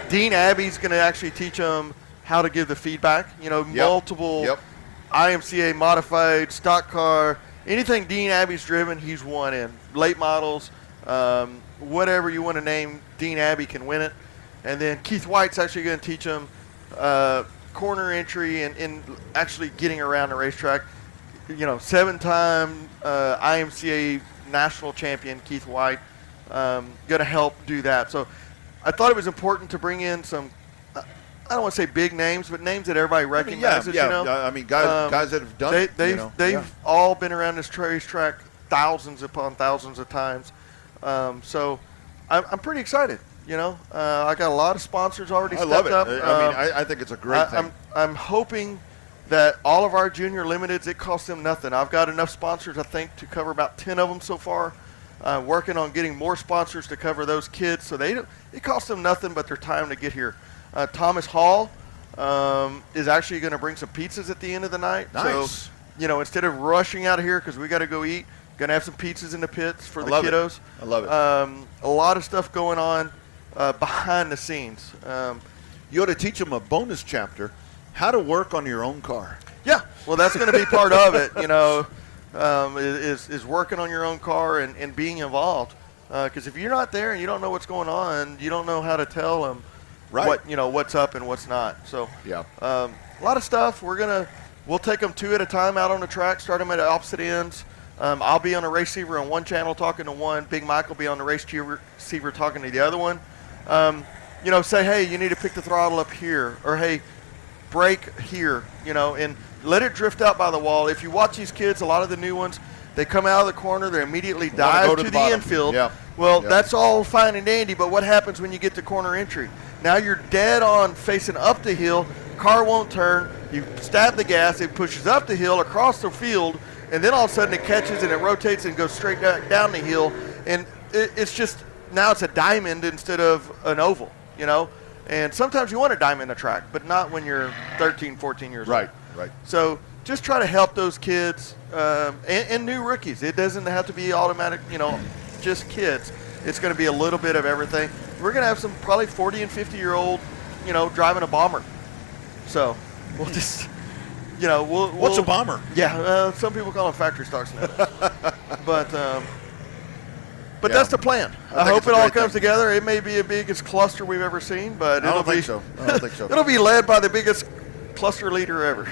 Dean Abbey's going to actually teach them how to give the feedback. Multiple IMCA modified stock car, anything Dean Abbey's driven, he's won in. Late models, whatever you want to name, Dean Abbey can win it. And then Keith White's actually going to teach them corner entry and actually getting around the racetrack. 7-time IMCA national champion Keith White going to help do that. So I thought it was important to bring in some, I don't want to say big names, but names that everybody recognizes. I mean, guys that have done it. They've all been around this racetrack thousands upon thousands of times. So I'm pretty excited. I got a lot of sponsors already stepped up. I think it's a great thing. I'm hoping that all of our junior limiteds, it costs them nothing. I've got enough sponsors, I think, to cover about 10 of them so far. Working on getting more sponsors to cover those kids, so it costs them nothing but their time to get here. Thomas Hall is actually going to bring some pizzas at the end of the night. Nice. So, instead of rushing out of here because we got to go eat, going to have some pizzas in the pits for the kiddos. I love it. A lot of stuff going on behind the scenes. You ought to teach them a bonus chapter, how to work on your own car. Yeah, well, that's going to be part of it, is working on your own car and being involved. Because if you're not there and you don't know what's going on, you don't know how to tell them what's up and what's not. So a lot of stuff. We'll take them 2 at a time out on the track, start them at opposite ends. I'll be on a race receiver on one channel talking to one. Big Mike will be on the race receiver talking to the other one. Say, hey, you need to pick the throttle up here, or hey, brake here, and let it drift out by the wall. If you watch these kids, a lot of the new ones, they come out of the corner, they immediately dive to the infield. That's all fine and dandy, but what happens when you get to corner entry? Now you're dead on facing up the hill, car won't turn, you stab the gas, it pushes up the hill, across the field, and then all of a sudden it catches and it rotates and goes straight down the hill, and it's just, now it's a diamond instead of an oval, And sometimes you want a diamond in the track, but not when you're 13, 14 years old. Right. So just try to help those kids and new rookies. It doesn't have to be automatic, just kids. It's going to be a little bit of everything. We're going to have some probably 40 and 50-year-old, driving a bomber. So we'll just, What's a bomber? Yeah, some people call them factory stocks now. But that's the plan. I hope it all comes together. It may be the biggest cluster we've ever seen, but I don't think so. It'll be led by the biggest cluster leader ever,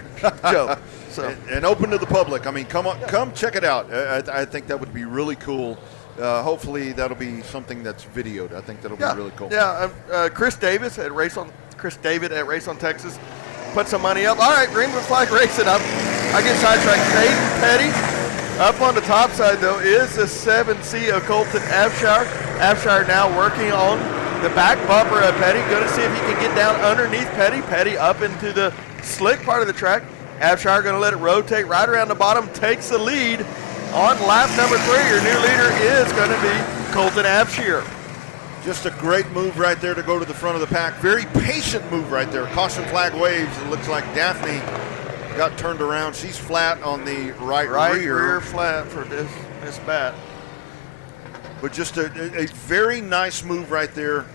Joe. So and open to the public. I mean, come check it out. I think that would be really cool. Hopefully that'll be something that's videoed. I think that'll be really cool. Yeah, Chris David at Race on Texas put some money up. All right, Greenwood Flag Racing up. I get sidetracked. Caden Petty Up on the top side, though, is the 7C of Colton Abshire. Abshire now working on the back bumper of Petty. Going to see if he can get down underneath Petty. Petty up into the slick part of the track. Abshire going to let it rotate right around the bottom, takes the lead on lap number 3. Your new leader is going to be Colton Abshire. Just a great move right there to go to the front of the pack. Very patient move right there. Caution flag waves. It looks like Daphne got turned around. She's flat on the right rear flat for this bat. But just a very nice move right there.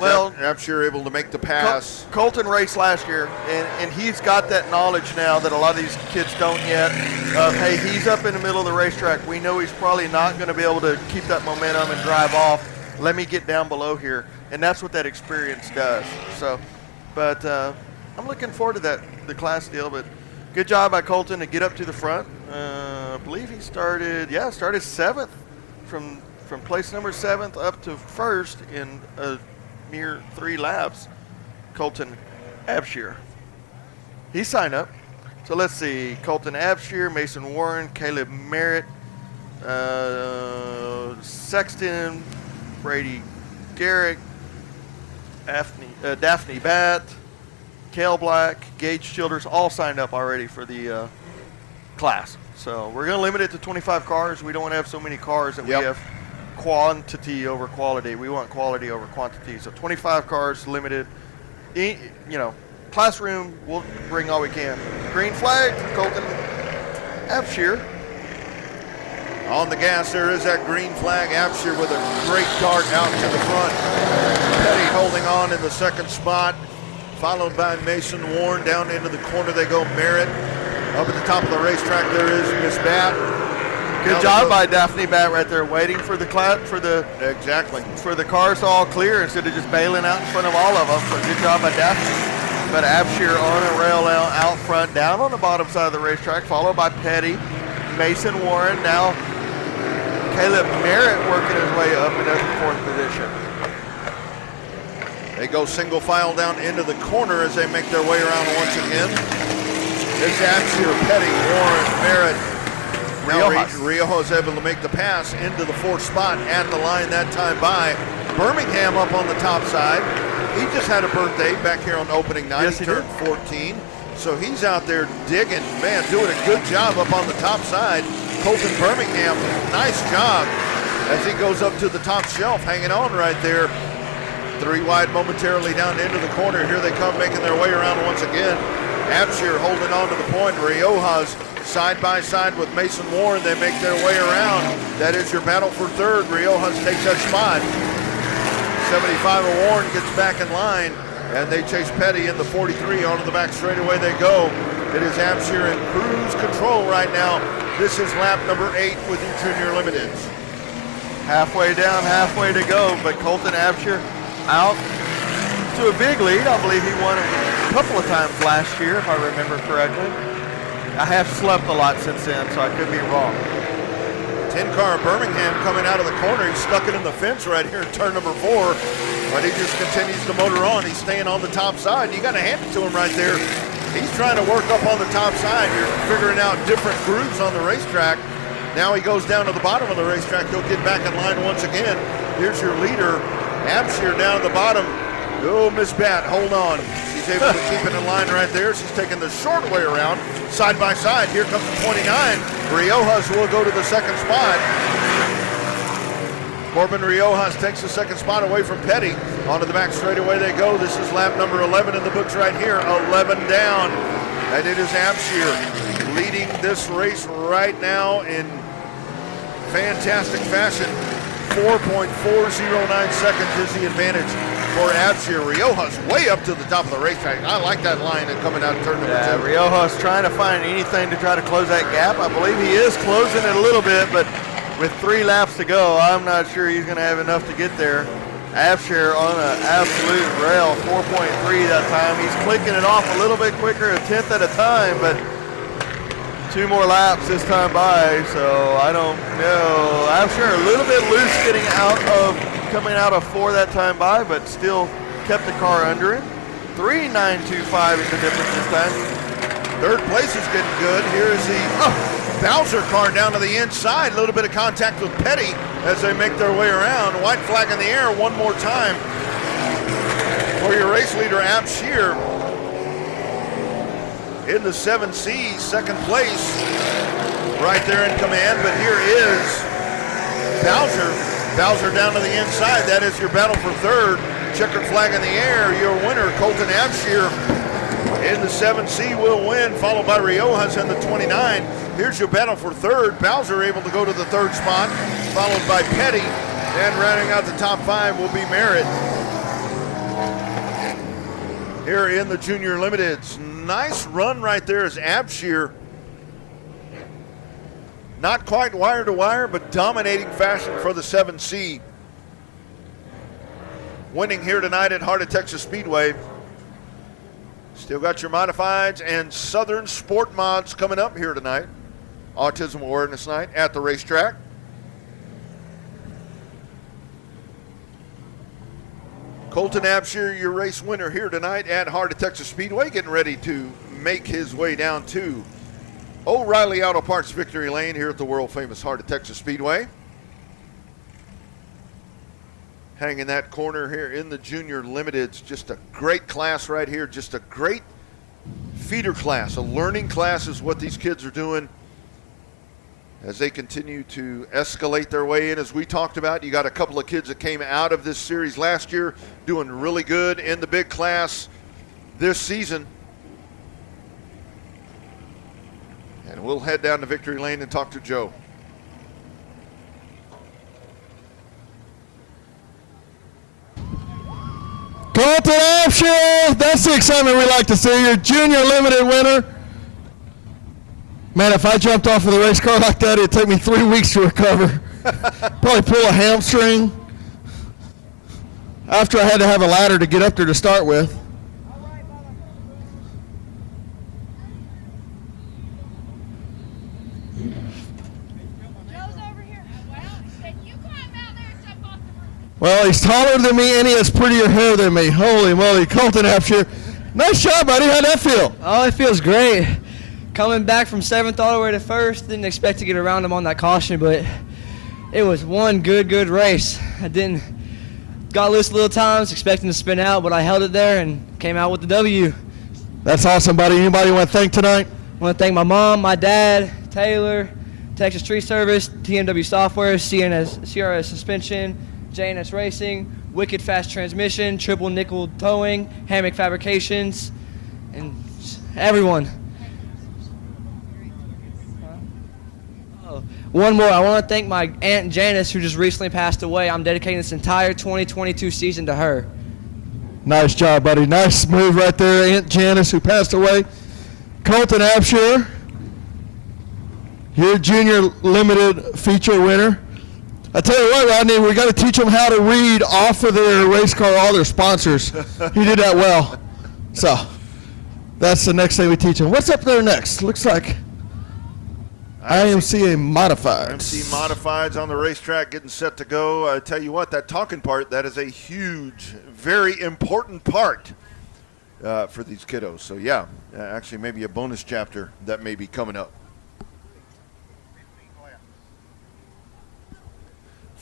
Well, Abshire able to make the pass. Colton raced last year, and he's got that knowledge now that a lot of these kids don't yet. Hey, he's up in the middle of the racetrack. We know he's probably not going to be able to keep that momentum and drive off. Let me get down below here, and that's what that experience does. So, but I'm looking forward to the class deal. But good job by Colton to get up to the front. I believe he started 7th from place number 7th up to 1st in a mere 3 laps. Colton Abshire. He signed up. So let's see. Colton Abshire, Mason Warren, Caleb Merritt, Sexton, Brady Garrick, Daphne Batt, Kale Black, Gage Childers, all signed up already for the class. So we're going to limit it to 25 cars. We don't want to have so many cars that we have quantity over quality. We want quality over quantity. So 25 cars limited. Classroom, we'll bring all we can. Green flag, Colton Abshire. On the gas, there is that green flag. Abshire with a great dart out to the front. Petty holding on in the 2nd spot, followed by Mason Warren. Down into the corner they go. Merritt. Up at the top of the racetrack, there is Miss Batt. Good job by Daphne Batt right there, waiting for the for the cars to all clear instead of just bailing out in front of all of them. So good job by Daphne. But Abshire on a rail out front, down on the bottom side of the racetrack, followed by Petty, Mason Warren. Now Caleb Merritt working his way up into 4th position. They go single file down into the corner as they make their way around once again. It's Abshire, Petty, Warren, Merritt. Riojas is able to make the pass into the 4th spot at the line that time by. Birmingham up on the top side. He just had a birthday back here on opening night. Yes, he turned 14. So he's out there digging, man, doing a good job up on the top side. Colton Birmingham, nice job as he goes up to the top shelf, hanging on right there. 3 wide momentarily down into the corner. Here they come, making their way around once again. Abshire holding on to the point. Riojas side by side with Mason Warren. They make their way around. That is your battle for 3rd. Riojas takes that spot. 75 of Warren gets back in line, and they chase Petty in the 43. Onto the back straightaway they go. It is Abshire in cruise control right now. This is lap number 8 with your junior limiteds. Halfway down, halfway to go, but Colton Abshire out to a big lead. I believe he won a couple of times last year, if I remember correctly. I have slept a lot since then, so I could be wrong. 10-car Birmingham coming out of the corner. He's stuck it in the fence right here in turn number 4, but he just continues to motor on. He's staying on the top side. You got to hand it to him right there. He's trying to work up on the top side. You're figuring out different grooves on the racetrack. Now he goes down to the bottom of the racetrack. He'll get back in line once again. Here's your leader, Abshire down at the bottom. Oh, Miss Batt, hold on. She's able to keep it in line right there. She's taking the short way around, side by side. Here comes the 29. Riojas will go to the 2nd spot. Corbin Riojas takes the 2nd spot away from Petty. Onto the back straightaway they go. This is lap number 11 in the books right here. 11 down. And it is Abshire leading this race right now in fantastic fashion. 4.409 seconds is the advantage for Abshire. Riojas way up to the top of the racetrack. I like that line and coming out of turn number 2. Riojas trying to find anything to try to close that gap. I believe he is closing it a little bit, but with 3 laps to go, I'm not sure he's going to have enough to get there. Abshire on an absolute rail, 4.3 that time. He's clicking it off a little bit quicker, a 10th at a time, but 2 more laps this time by, so I don't know. Abshire a little bit loose coming out of 4 that time by, but still kept the car under him. 3.925 is the difference this time. 3rd place is getting good. Here is the Bowser car down to the inside. A little bit of contact with Petty as they make their way around. White flag in the air one more time for your race leader, Ab Shear. In the 7C, second place, right there in command. But here is Bowser. Bowser down to the inside. That is your battle for third. Checkered flag in the air. Your winner, Colton Abshear, in the 7C will win, followed by Riojas in the 29. Here's your battle for third. Bowser able to go to the third spot, followed by Petty. And rounding out the top 5 will be Merritt. Here in the Junior Limiteds. Nice run right there as Abshear. Not quite wire to wire, but dominating fashion for the 7C. Winning here tonight at Heart of Texas Speedway. Still got your modifieds and Southern Sport Mods coming up here tonight. Autism Awareness Night at the racetrack. Colton Abshear, your race winner here tonight at Heart of Texas Speedway, getting ready to make his way down to O'Reilly Auto Parts Victory Lane here at the world famous Heart of Texas Speedway. Hanging that corner here in the Junior Limiteds. Just a great class right here. Just a great feeder class. A learning class is what these kids are doing as they continue to escalate their way in. As we talked about, you got a couple of kids that came out of this series last year doing really good in the big class this season. And we'll head down to Victory Lane and talk to Joe. Colton Abshear, that's the excitement we like to see. Your Junior Limited winner. Man, if I jumped off of the race car like that, it'd take me 3 weeks to recover. Probably pull a hamstring. After I had to have a ladder to get up there to start with. Well, he's taller than me and he has prettier hair than me. Holy moly, Colton Abshear. Nice job, buddy. How'd that feel? Oh, it feels great. Coming back from 7th all the way to 1st, didn't expect to get around him on that caution, but it was one good race. Got loose a little times, expecting to spin out, but I held it there and came out with the W. That's awesome, buddy. Anybody you want to thank tonight? I want to thank my mom, my dad, Taylor, Texas Tree Service, TMW Software, CRS Suspension, JNS Racing, Wicked Fast Transmission, Triple Nickel Towing, Hammock Fabrications, and everyone. One more. I want to thank my Aunt Janice, who just recently passed away. I'm dedicating this entire 2022 season to her. Nice job, buddy. Nice move right there, Aunt Janice, who passed away. Colton Abshear, your Junior Limited feature winner. I tell you what, Rodney, we got to teach them how to read off of their race car, all their sponsors. He did that well. So that's the next thing we teach them. What's up there next? Looks like IMCA Modifieds. IMC Modifieds on the racetrack getting set to go. I tell you what, that talking part, that is a huge, very important part for these kiddos. So yeah, actually maybe a bonus chapter that may be coming up.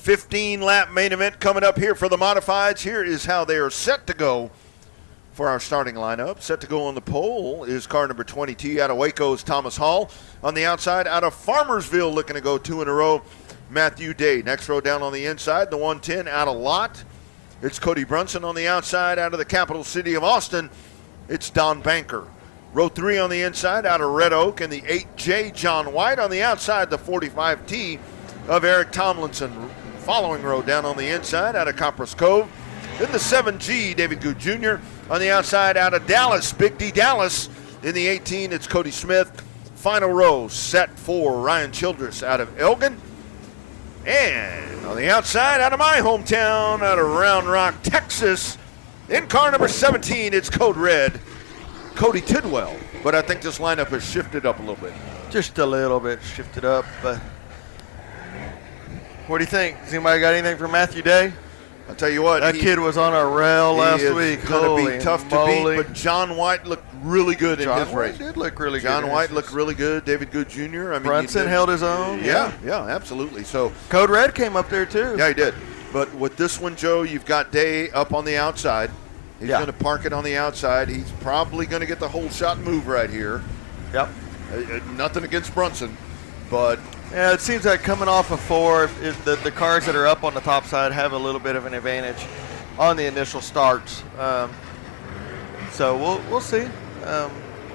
15-lap main event coming up here for the Modifieds. Here is how they are set to go for our starting lineup. Set to go on the pole is car number 20T out of Waco's Thomas Hall. On the outside, out of Farmersville, looking to go 2 in a row, Matthew Day. Next row down on the inside, the 110 out of Lott. It's Cody Brunson. On the outside, out of the capital city of Austin, it's Don Banker. Row 3 on the inside, out of Red Oak, and the 8J, John White. On the outside, the 45T of Eric Tomlinson. Following row down on the inside, out of Copperas Cove. In the 7G, David Good Jr. On the outside, out of Dallas, Big D Dallas. In the 18, it's Cody Smith. Final row set for Ryan Childress out of Elgin. And on the outside, out of my hometown, out of Round Rock, Texas, in car number 17, it's Code Red, Cody Tidwell. But I think this lineup has shifted up a little bit. Just a little bit shifted up, but what do you think? Has anybody got anything for Matthew Day? I'll tell you what. That kid was on a rail last week. He's going to be tough to moly. beat, but John White looked really good in his race. Did look really good. John White looked really good. David Good Jr. I mean, Brunson held his own. Yeah, absolutely. So Code Red came up there too. Yeah, he did. But with this one, Joe, you've got Day up on the outside. He's going to park it on the outside. He's probably going to get the whole shot move right here. Yep. Nothing against Brunson, but yeah, it seems like coming off of 4, if the cars that are up on the top side have a little bit of an advantage on the initial starts. So we'll see.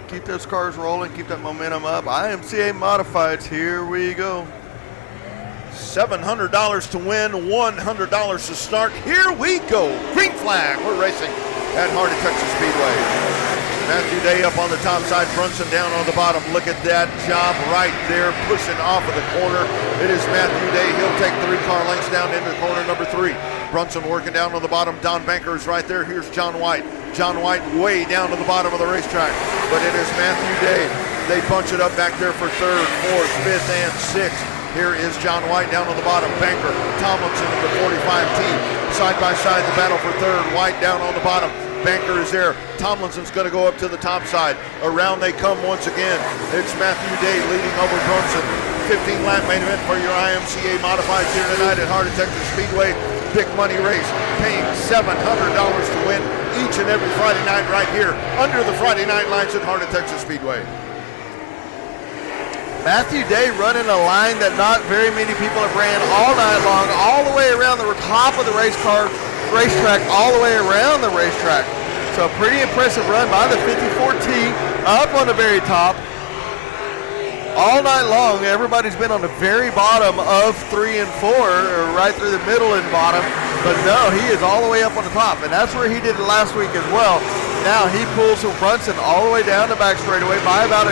Keep those cars rolling, keep that momentum up. IMCA Modifieds, here we go. $700 to win, $100 to start. Here we go. Green flag. We're racing at Heart of Texas Speedway. Matthew Day up on the top side, Brunson down on the bottom. Look at that job right there, pushing off of the corner. It is Matthew Day. He'll take 3 car lengths down into corner number 3. Brunson working down on the bottom. Don Banker is right there. Here's John White. John White way down to the bottom of the racetrack. But it is Matthew Day. They bunch it up back there for 3rd, 4th, 5th, and 6th. Here is John White down on the bottom. Banker, Tomlinson in the 45 team. Side by side, the battle for 3rd. White down on the bottom. Banker is there. Tomlinson's going to go up to the top side. Around they come once again. It's Matthew Day leading over Brunson. 15-lap main event for your IMCA Modifieds here tonight at Heart of Texas Speedway. Big money race, paying $700 to win each and every Friday night right here under the Friday night lights at Heart of Texas Speedway. Matthew Day running a line that not very many people have ran all night long, all the way around the top of the racetrack, all the way around the racetrack. So pretty impressive run by the 54T up on the very top. All night long, everybody's been on the very bottom of 3 and 4, or right through the middle and bottom. But no, he is all the way up on the top, and that's where he did it last week as well. Now he pulls from Brunson all the way down the back straightaway by about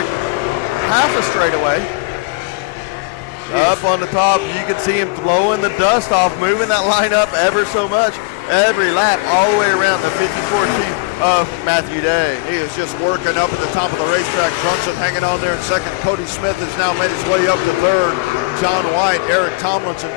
half a straightaway. Up on the top, you can see him blowing the dust off, moving that line up ever so much every lap all the way around the 54T of Matthew Day. He is just working up at the top of the racetrack. Brunson hanging on there in 2nd. Cody Smith has now made his way up to 3rd. John White, Eric Tomlinson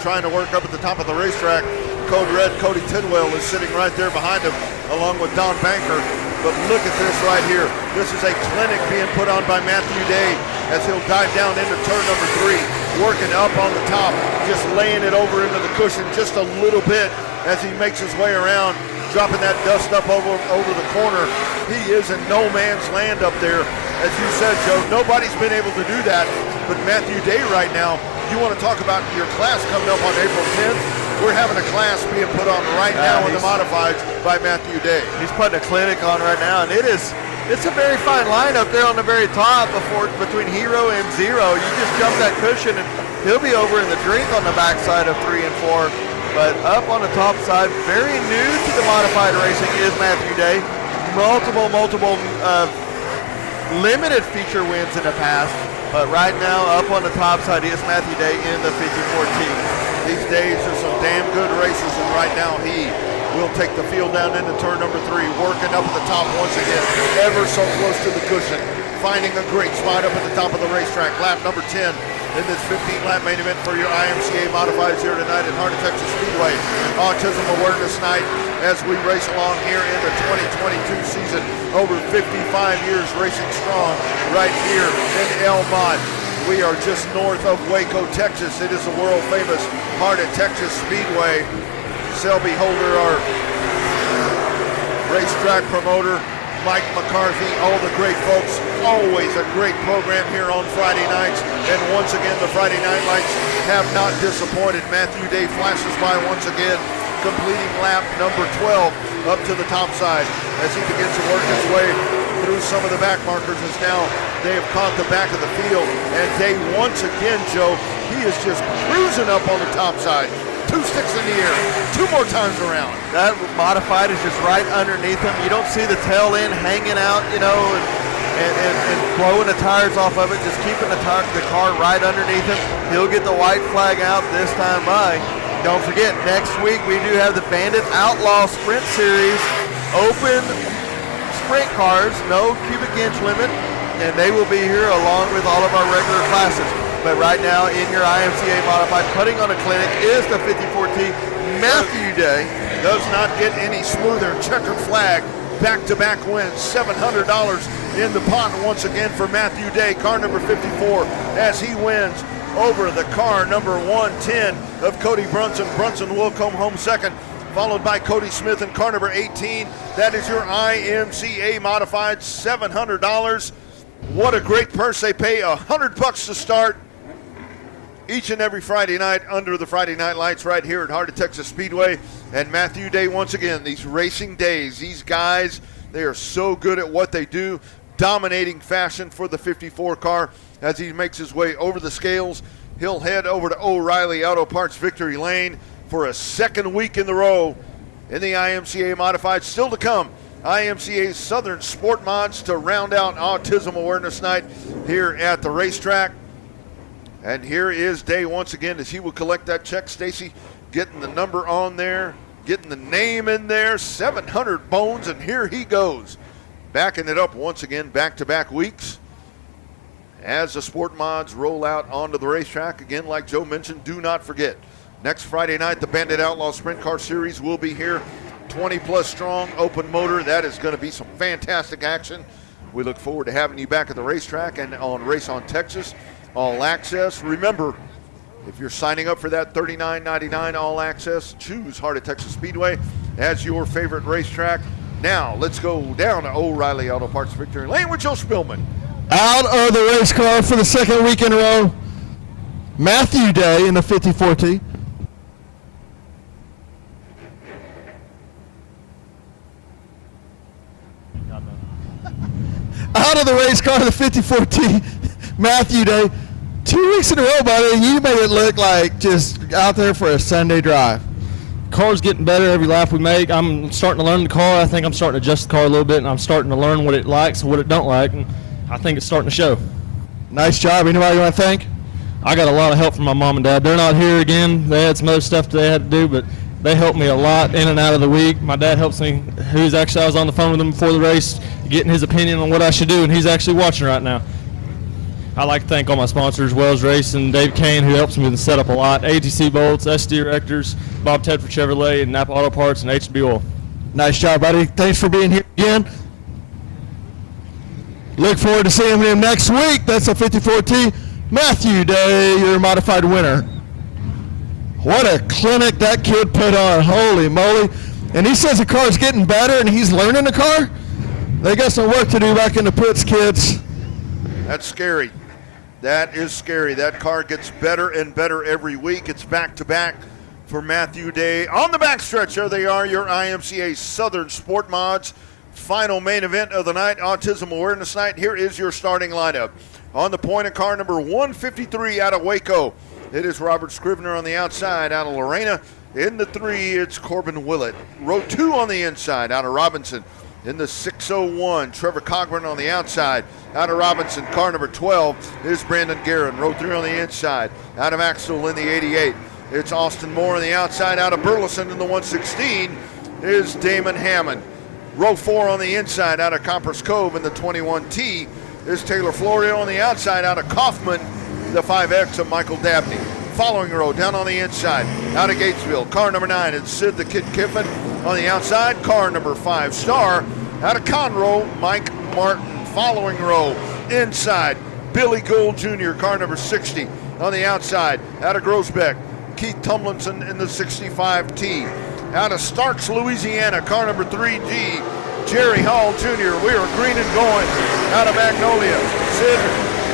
trying to work up at the top of the racetrack. Code Red, Cody Tidwell is sitting right there behind him along with Don Banker. But look at this right here. This is a clinic being put on by Matthew Day as he'll dive down into turn number 3, working up on the top, just laying it over into the cushion just a little bit as he makes his way around, dropping that dust up over the corner. He is in no man's land up there. As you said, Joe, nobody's been able to do that. But Matthew Day right now, you want to talk about your class coming up on April 10th? We're having a class being put on right now in the Modifieds by Matthew Day. He's putting a clinic on right now, and it's a very fine line up there on the very top between Hero and Zero. You just jump that cushion, and he'll be over in the drink on the backside of 3 and 4. But up on the top side, very new to the modified racing is Matthew Day. Multiple limited feature wins in the past, but right now up on the top side is Matthew Day in the 54T. These days are some damn good races, and right now he will take the field down into turn number 3, working up at the top once again, ever so close to the cushion, finding a great spot up at the top of the racetrack. Lap number 10 in this 15-lap main event for your IMCA Modifieds here tonight at Heart of Texas Speedway. Autism Awareness Night as we race along here in the 2022 season. Over 55 years racing strong right here in Elmont. We are just north of Waco, Texas. It is the world-famous Heart of Texas Speedway. Selby Holder, our racetrack promoter, Mike McCarthy, all the great folks. Always a great program here on Friday nights. And once again, the Friday Night Lights have not disappointed. Matthew Day flashes by once again, completing lap number 12 up to the top side as he begins to work his way through some of the back markers as now they have caught the back of the field. And Day once again, Joe, he is just cruising up on the top side. 2 sticks in the air, 2 more times around. That modified is just right underneath him. You don't see the tail end hanging out, you know, and blowing the tires off of it, just keeping the car right underneath him. He'll get the white flag out this time by. Don't forget, next week we do have the Bandit Outlaw Sprint Series open sprint cars, no cubic inch limit, and they will be here along with all of our regular classes. But right now in your IMCA Modified, putting on a clinic is the 54T Matthew Day does not get any smoother. Checkered flag, back-to-back wins, $700 in the pot once again for Matthew Day, car number 54, as he wins over the car number 110 of Cody Brunson. Brunson will come home second, followed by Cody Smith in car number 18. That is your IMCA modified $700. What a great purse. They pay $100 to start each and every Friday night under the Friday Night Lights right here at Heart of Texas Speedway. And Matthew Day, once again, these racing days, these guys, they are so good at what they do, dominating fashion for the 54 car as he makes his way over the scales. He'll head over to O'Reilly Auto Parts Victory Lane for a second week in the row in the IMCA Modified. Still to come, IMCA Southern Sport Mods to round out Autism Awareness Night here at the racetrack. And here is Day once again as he will collect that check. Stacy getting the number on there, getting the name in there, 700 bones, and here he goes. Backing it up once again, back-to-back weeks. As the sport mods roll out onto the racetrack, again, like Joe mentioned, do not forget, next Friday night, the Bandit Outlaw Sprint Car Series will be here. 20-plus strong, open motor. That is going to be some fantastic action. We look forward to having you back at the racetrack and on Race on Texas. All Access. Remember, if you're signing up for that $39.99 All Access, choose Heart of Texas Speedway as your favorite racetrack. Now, let's go down to O'Reilly Auto Parts Victory Lane with Joe Spillman. Out of the race car for the second week in a row, Matthew Day in the 54T. Out of the race car, the 54T, Matthew Day. 2 weeks in a row, buddy, you made it look like just out there for a Sunday drive. Car's getting better every lap we make. I'm starting to learn the car. I think I'm starting to adjust the car a little bit, and I'm starting to learn what it likes and what it don't like, and I think it's starting to show. Nice job. Anybody you want to thank? I got a lot of help from my mom and dad. They're not here again. They had some other stuff they had to do, but they helped me a lot in and out of the week. My dad helps me. I was on the phone with him before the race, getting his opinion on what I should do, and he's actually watching right now. I'd like to thank all my sponsors, Wells Racing, Dave Kane, who helps me with the setup a lot, ATC Bolts, SD Directors, Bob Tedford Chevrolet, and Napa Auto Parts, and HB Oil. Nice job, buddy. Thanks for being here again. Look forward to seeing him next week. That's a 54T. Matthew Day, your modified winner. What a clinic that kid put on. Holy moly. And he says the car's getting better and he's learning the car. They got some work to do back in the pits, kids. That's scary. That is scary. That car gets better and better every week. It's back-to-back for Matthew Day. On the backstretch, there they are, your IMCA Southern Sport Mods. Final main event of the night, Autism Awareness Night. Here is your starting lineup. On the point of car number 153 out of Waco, it is Robert Scrivener on the outside out of Lorena. In the 3, it's Corbin Willett. Row 2 on the inside out of Robinson. In the 601, Trevor Cogburn on the outside out of Robinson. Car number 12 is Brandon Guerin. Row 3 on the inside out of Axtell in the 88. It's Austin Moore on the outside out of Burleson. In the 116 is Damon Hammond. Row 4 on the inside out of Coppers Cove in the 21T is Taylor Florio on the outside out of Kaufman, the 5X of Michael Dabney. Following row down on the inside out of Gatesville, car number 9 is Sid the Kid Kiffin on the outside. Car number 5 Star out of Conroe, Mike Martin. Following row inside, Billy Gould Jr., car number 60 on the outside out of Groesbeck, Keith Tumlinson in the 65T. Out of Starks, Louisiana, car number 3G, Jerry Hall Jr. We are green and going out of Magnolia. Sid,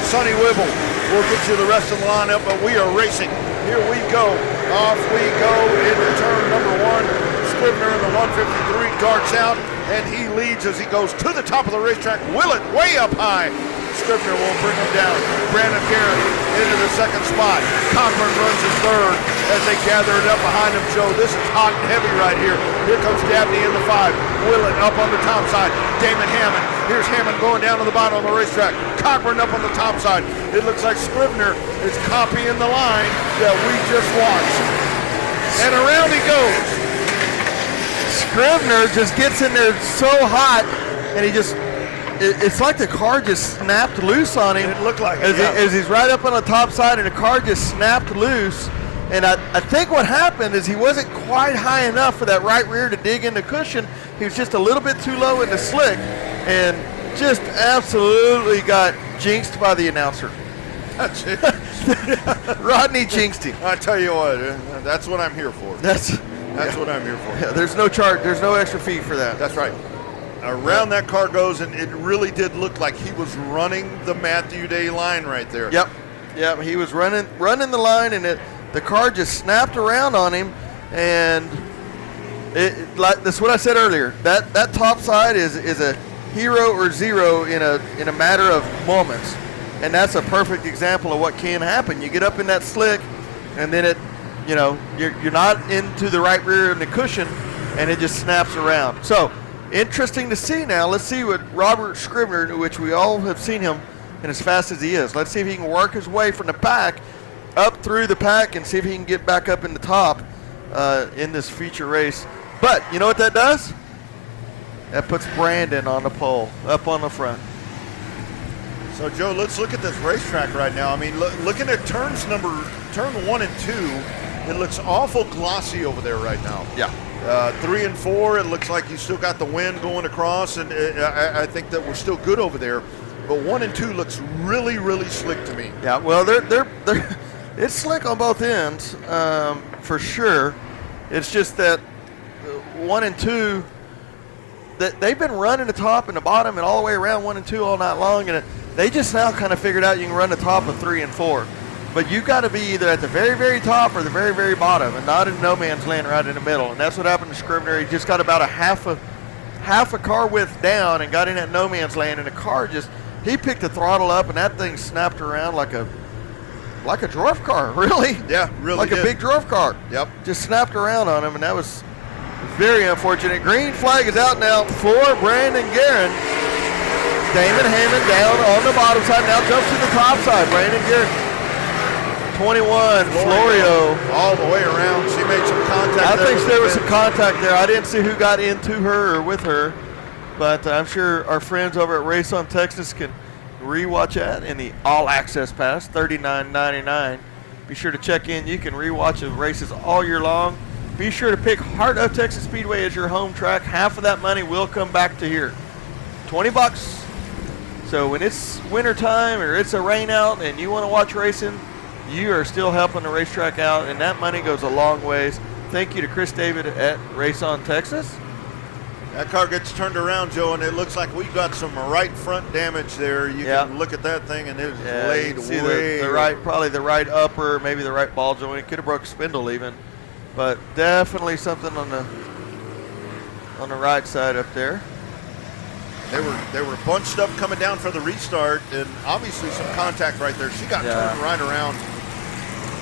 Sonny Wibble will get you the rest of the lineup, but we are racing. Here we go. Off we go into turn number 1. Scrivener in the 153 darts out, and he leads as he goes to the top of the racetrack. Willett way up high. Scrivener will bring him down. Brandon Guerin into the second spot. Cockburn runs in third as they gather it up behind him. Joe, this is hot and heavy right here. Here comes Dabney in the 5. Willett up on the top side. Damon Hammond. Here's Hammond going down to the bottom of the racetrack. Cockburn up on the top side. It looks like Scrivener is copying the line that we just watched. And around he goes. Scrivener just gets in there so hot, and it's like the car just snapped loose on him. It looked like it, as he's right up on the top side, and the car just snapped loose. And I think what happened is he wasn't quite high enough for that right rear to dig in the cushion. He was just a little bit too low in the slick and just absolutely got jinxed by the announcer. That's it. Rodney jinxed him. I tell you what, that's what I'm here for. That's what I'm here for. Yeah, there's no charge. There's no extra fee for that. That's right. Around that car goes, and it really did look like he was running the Matthew Day line right there. Yep. He was running the line, and the car just snapped around on him, and like that's what I said earlier. That top side is a hero or zero in a matter of moments, and that's a perfect example of what can happen. You get up in that slick, and then you're not into the right rear in the cushion, and it just snaps around. So interesting to see now. Let's see what Robert Scribner, which we all have seen him, and as fast as he is, let's see if he can work his way from the back up through the pack and see if he can get back up in the top in this feature race. But you know what that does? That puts Brandon on the pole, up on the front. So, Joe, let's look at this racetrack right now. I mean, looking at turn 1 and 2, it looks awful glossy over there right now. Yeah. 3 and 4, it looks like you still got the wind going across, and I think that we're still good over there. But 1 and 2 looks really, really slick to me. Yeah, well, they're it's slick on both ends, for sure. It's just that 1 and 2, that they've been running the top and the bottom and all the way around 1 and 2 all night long, and they just now kind of figured out you can run the top of 3 and 4. But you've got to be either at the very, very top or the very, very bottom, and not in no man's land right in the middle. And that's what happened to Scribner. He just got about a half a car width down and got in that no man's land, and the car he picked the throttle up, and that thing snapped around like a dwarf car, really. Yeah, really like did. a big dwarf car. Yep. Just snapped around on him, and that was very unfortunate. Green flag is out now for Brandon Guerin. Damon Hammond down on the bottom side, now jumps to the top side. Brandon Guerin, 21, Florio. All the way around. She made some contact I think there was with some contact there. I didn't see who got into her or with her, but I'm sure our friends over at Race on Texas can rewatch that in the All Access Pass, $39.99. Be sure to check in. You can rewatch the races all year long. Be sure to pick Heart of Texas Speedway as your home track. Half of that money will come back to here. $20. So when it's winter time or it's a rain out and you want to watch racing, you are still helping the racetrack out, and that money goes a long ways. Thank you to Chris David at Race on Texas. That car gets turned around, Joe, and it looks like we've got some right front damage there. You can look at that thing, and it's laid way. Probably the right upper, maybe the right ball joint. Could have broke a spindle even, but definitely something on the right side up there. They were bunched up coming down for the restart, and obviously some contact right there. She got turned right around.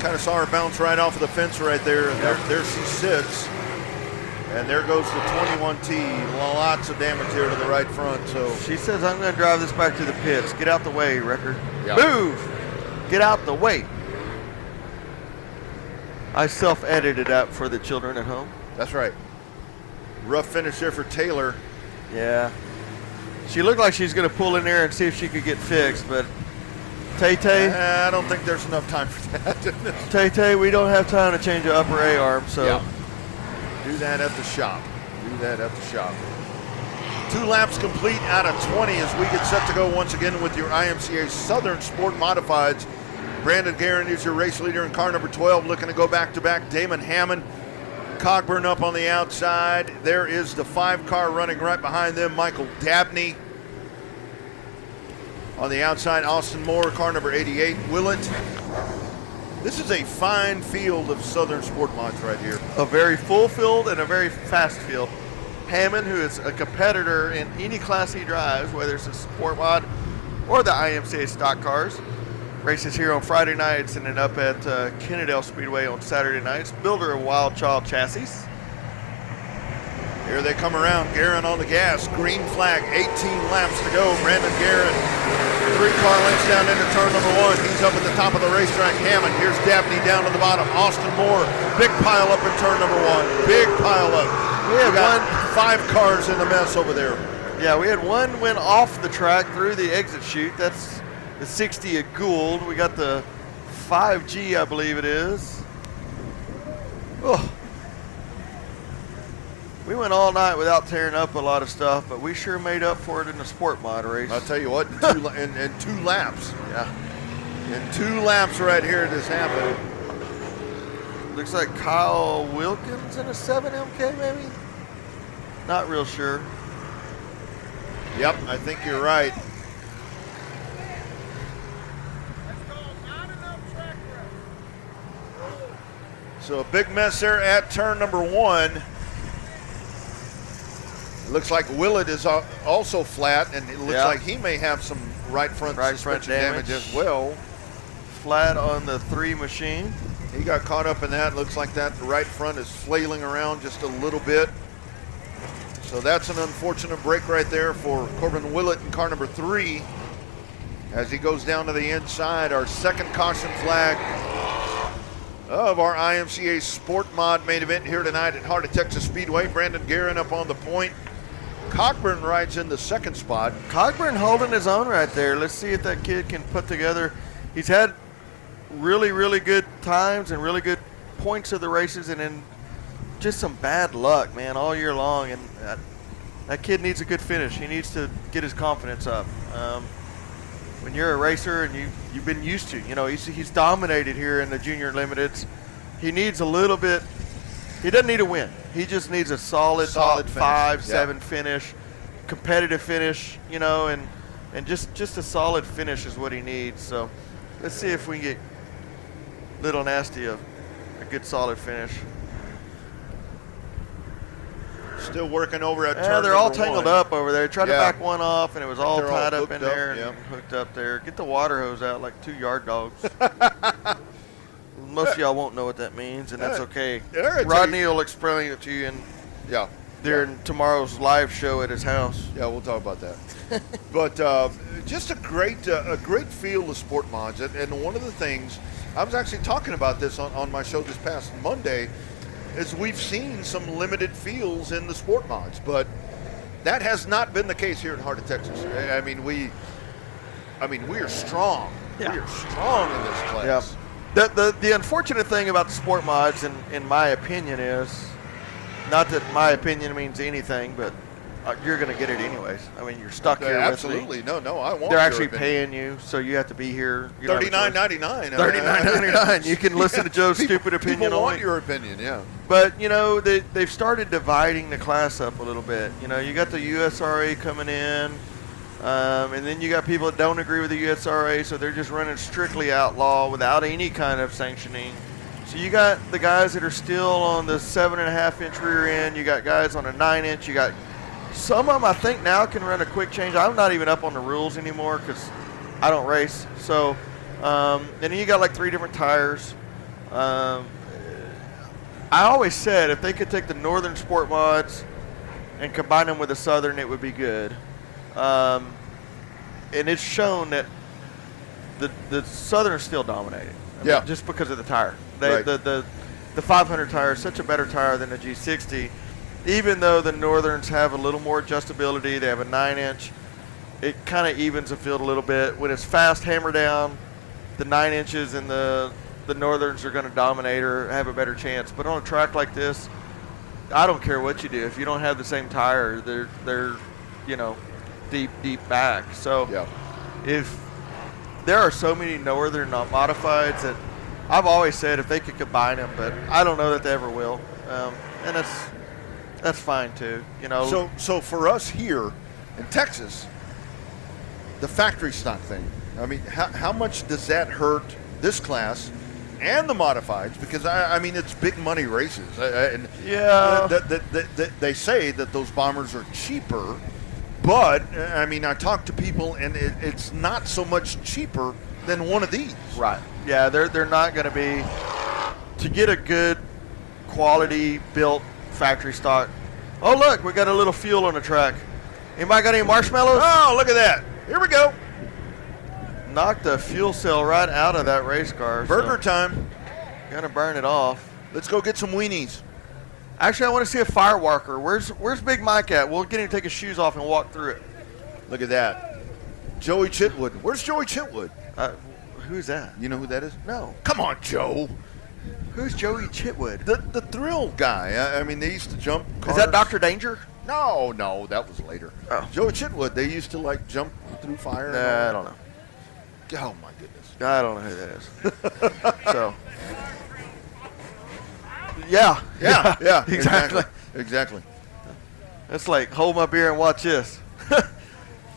Kind of saw her bounce right off of the fence right there, and there she sits. And there goes the 21T. Lots of damage here to the right front. So she says, "I'm going to drive this back to the pits. Get out the way, Record. Yep. Move. Get out the way." I self-edited that for the children at home. That's right. Rough finish there for Taylor. Yeah. She looked like she's going to pull in there and see if she could get fixed, but Tay-Tay. I don't think there's enough time for that. Tay-Tay, we don't have time to change the upper A arm, so. Yeah. Do that at the shop. 2 laps complete out of 20 as we get set to go once again with your IMCA Southern Sport Modifieds. Brandon Guerin is your race leader in car number 12, looking to go back-to-back. Damon Hammond, Cogburn up on the outside. There is the 5 car running right behind them, Michael Dabney. On the outside, Austin Moore, car number 88, Willett. This is a fine field of Southern Sport Mods right here. A very full field and a very fast field. Hammond, who is a competitor in any class he drives, whether it's a sport mod or the IMCA stock cars, races here on Friday nights and then up at Kennedale Speedway on Saturday nights. Builder of Wild Child chassis. Here they come around. Guerin on the gas. Green flag. 18 laps to go. Brandon Guerin, 3 car lengths down into turn number 1. He's up at the top of the racetrack. Hammond. Here's Dabney down to the bottom. Austin Moore. Big pile up in turn number 1. Big pile up. We got 5 cars in the mess over there. Yeah, we had one went off the track through the exit chute. That's the 60 at Gould. We got the 5G, I believe it is. Oh. We went all night without tearing up a lot of stuff, but we sure made up for it in the sport mod race. I'll tell you what, in 2 laps. Yeah. In 2 laps right here, this happened. Looks like Kyle Wilkins in a 7 MK maybe? Not real sure. Yep, I think you're right. So a big mess there at turn number 1. It looks like Willett is also flat, and it looks like he may have some right front suspension damage as well. Flat on the 3 machine. He got caught up in that. Looks like that right front is flailing around just a little bit. So that's an unfortunate break right there for Corbin Willett in car number 3. As he goes down to the inside, our second caution flag of our IMCA Sport Mod main event here tonight at Heart of Texas Speedway. Brandon Guerin up on the point. Cockburn rides in the second spot. Cockburn holding his own right there. Let's see if that kid can put together. He's had really, really good times and really good points of the races, and then just some bad luck, man, all year long. And that kid needs a good finish. He needs to get his confidence up. When you're a racer and you've been used to, he's dominated here in the junior limiteds. He needs a little bit. He doesn't need a win. He just needs a solid 5, 7 finish, competitive finish, and just a solid finish is what he needs. So let's see if we can get Little Nasty a good solid finish. Still working over at turn Yeah, they're all number tangled 1. up over there. Tried to back one off, and it was all tied up in there Yep. and hooked up there. Get the water hose out like 2 yard dogs. Most of y'all won't know what that means, and that's okay. Rodney will explain it to you during tomorrow's live show at his house. Yeah, we'll talk about that. But just a great field of sport mods. And one of the things, I was actually talking about this on my show this past Monday, is we've seen some limited fields in the sport mods, but that has not been the case here in Heart of Texas. I mean, we are strong. Yeah. We are strong in this class. Yeah. The unfortunate thing about the sport mods, in my opinion, is not that my opinion means anything, but you're going to get it anyways. I mean, you're stuck here Absolutely. with me. No, I want. They're actually paying you, so you have to be here. $39.99. $39.99. You can listen to Joe's stupid opinion. People want only. your opinion, yeah. But they've started dividing the class up a little bit. You got the USRA coming in, and then you got people that don't agree with the USRA, so they're just running strictly outlaw without any kind of sanctioning. So you got the guys that are still on the 7.5-inch rear end. You got guys on a 9-inch. You got some of them I think now can run a quick change. I'm not even up on the rules anymore because I don't race. So, and then you got like 3 different tires. I always said if they could take the Northern Sport mods and combine them with the Southern, it would be good. And it's shown that the Southern is still dominating. I mean, just because of the tire. The 500 tire is such a better tire than the G60. Even though the Northerns have a little more adjustability, they have a 9-inch, it kind of evens the field a little bit. When it's fast hammer down, the 9 inches and the Northerns are going to dominate or have a better chance. But on a track like this, I don't care what you do. If you don't have the same tire, they're deep back. So if there are so many Northern modifieds that I've always said if they could combine them, but I don't know that they ever will. And that's fine too, So for us here in Texas, the factory stock thing, I mean, how much does that hurt this class and the modifieds? Because I mean, it's big money races. They say that those bombers are cheaper, but I mean, I talk to people and it's not so much cheaper than one of these. Right. Yeah, they're not going to be, to get a good quality built factory stock. Oh, look, we got a little fuel on the track. Anybody got any marshmallows? Oh, look at that. Here we go. Knocked the fuel cell right out of that race car. Burger time. Gonna burn it off. Let's go get some weenies. Actually, I want to see a fireworker. Where's Big Mike at? We'll get him to take his shoes off and walk through it. Look at that. Joey Chitwood. Where's Joey Chitwood? Who's that? You know who that is? No. Come on, Joe. Who's Joey Chitwood? The thrill guy. I mean, they used to jump cars. Is that Dr. Danger? No, that was later. Oh. Joey Chitwood, they used to like jump through fire. and all Nah, I that. don't know. Oh my goodness. I don't know who that is. So. Yeah. Exactly. It's like, hold my beer and watch this.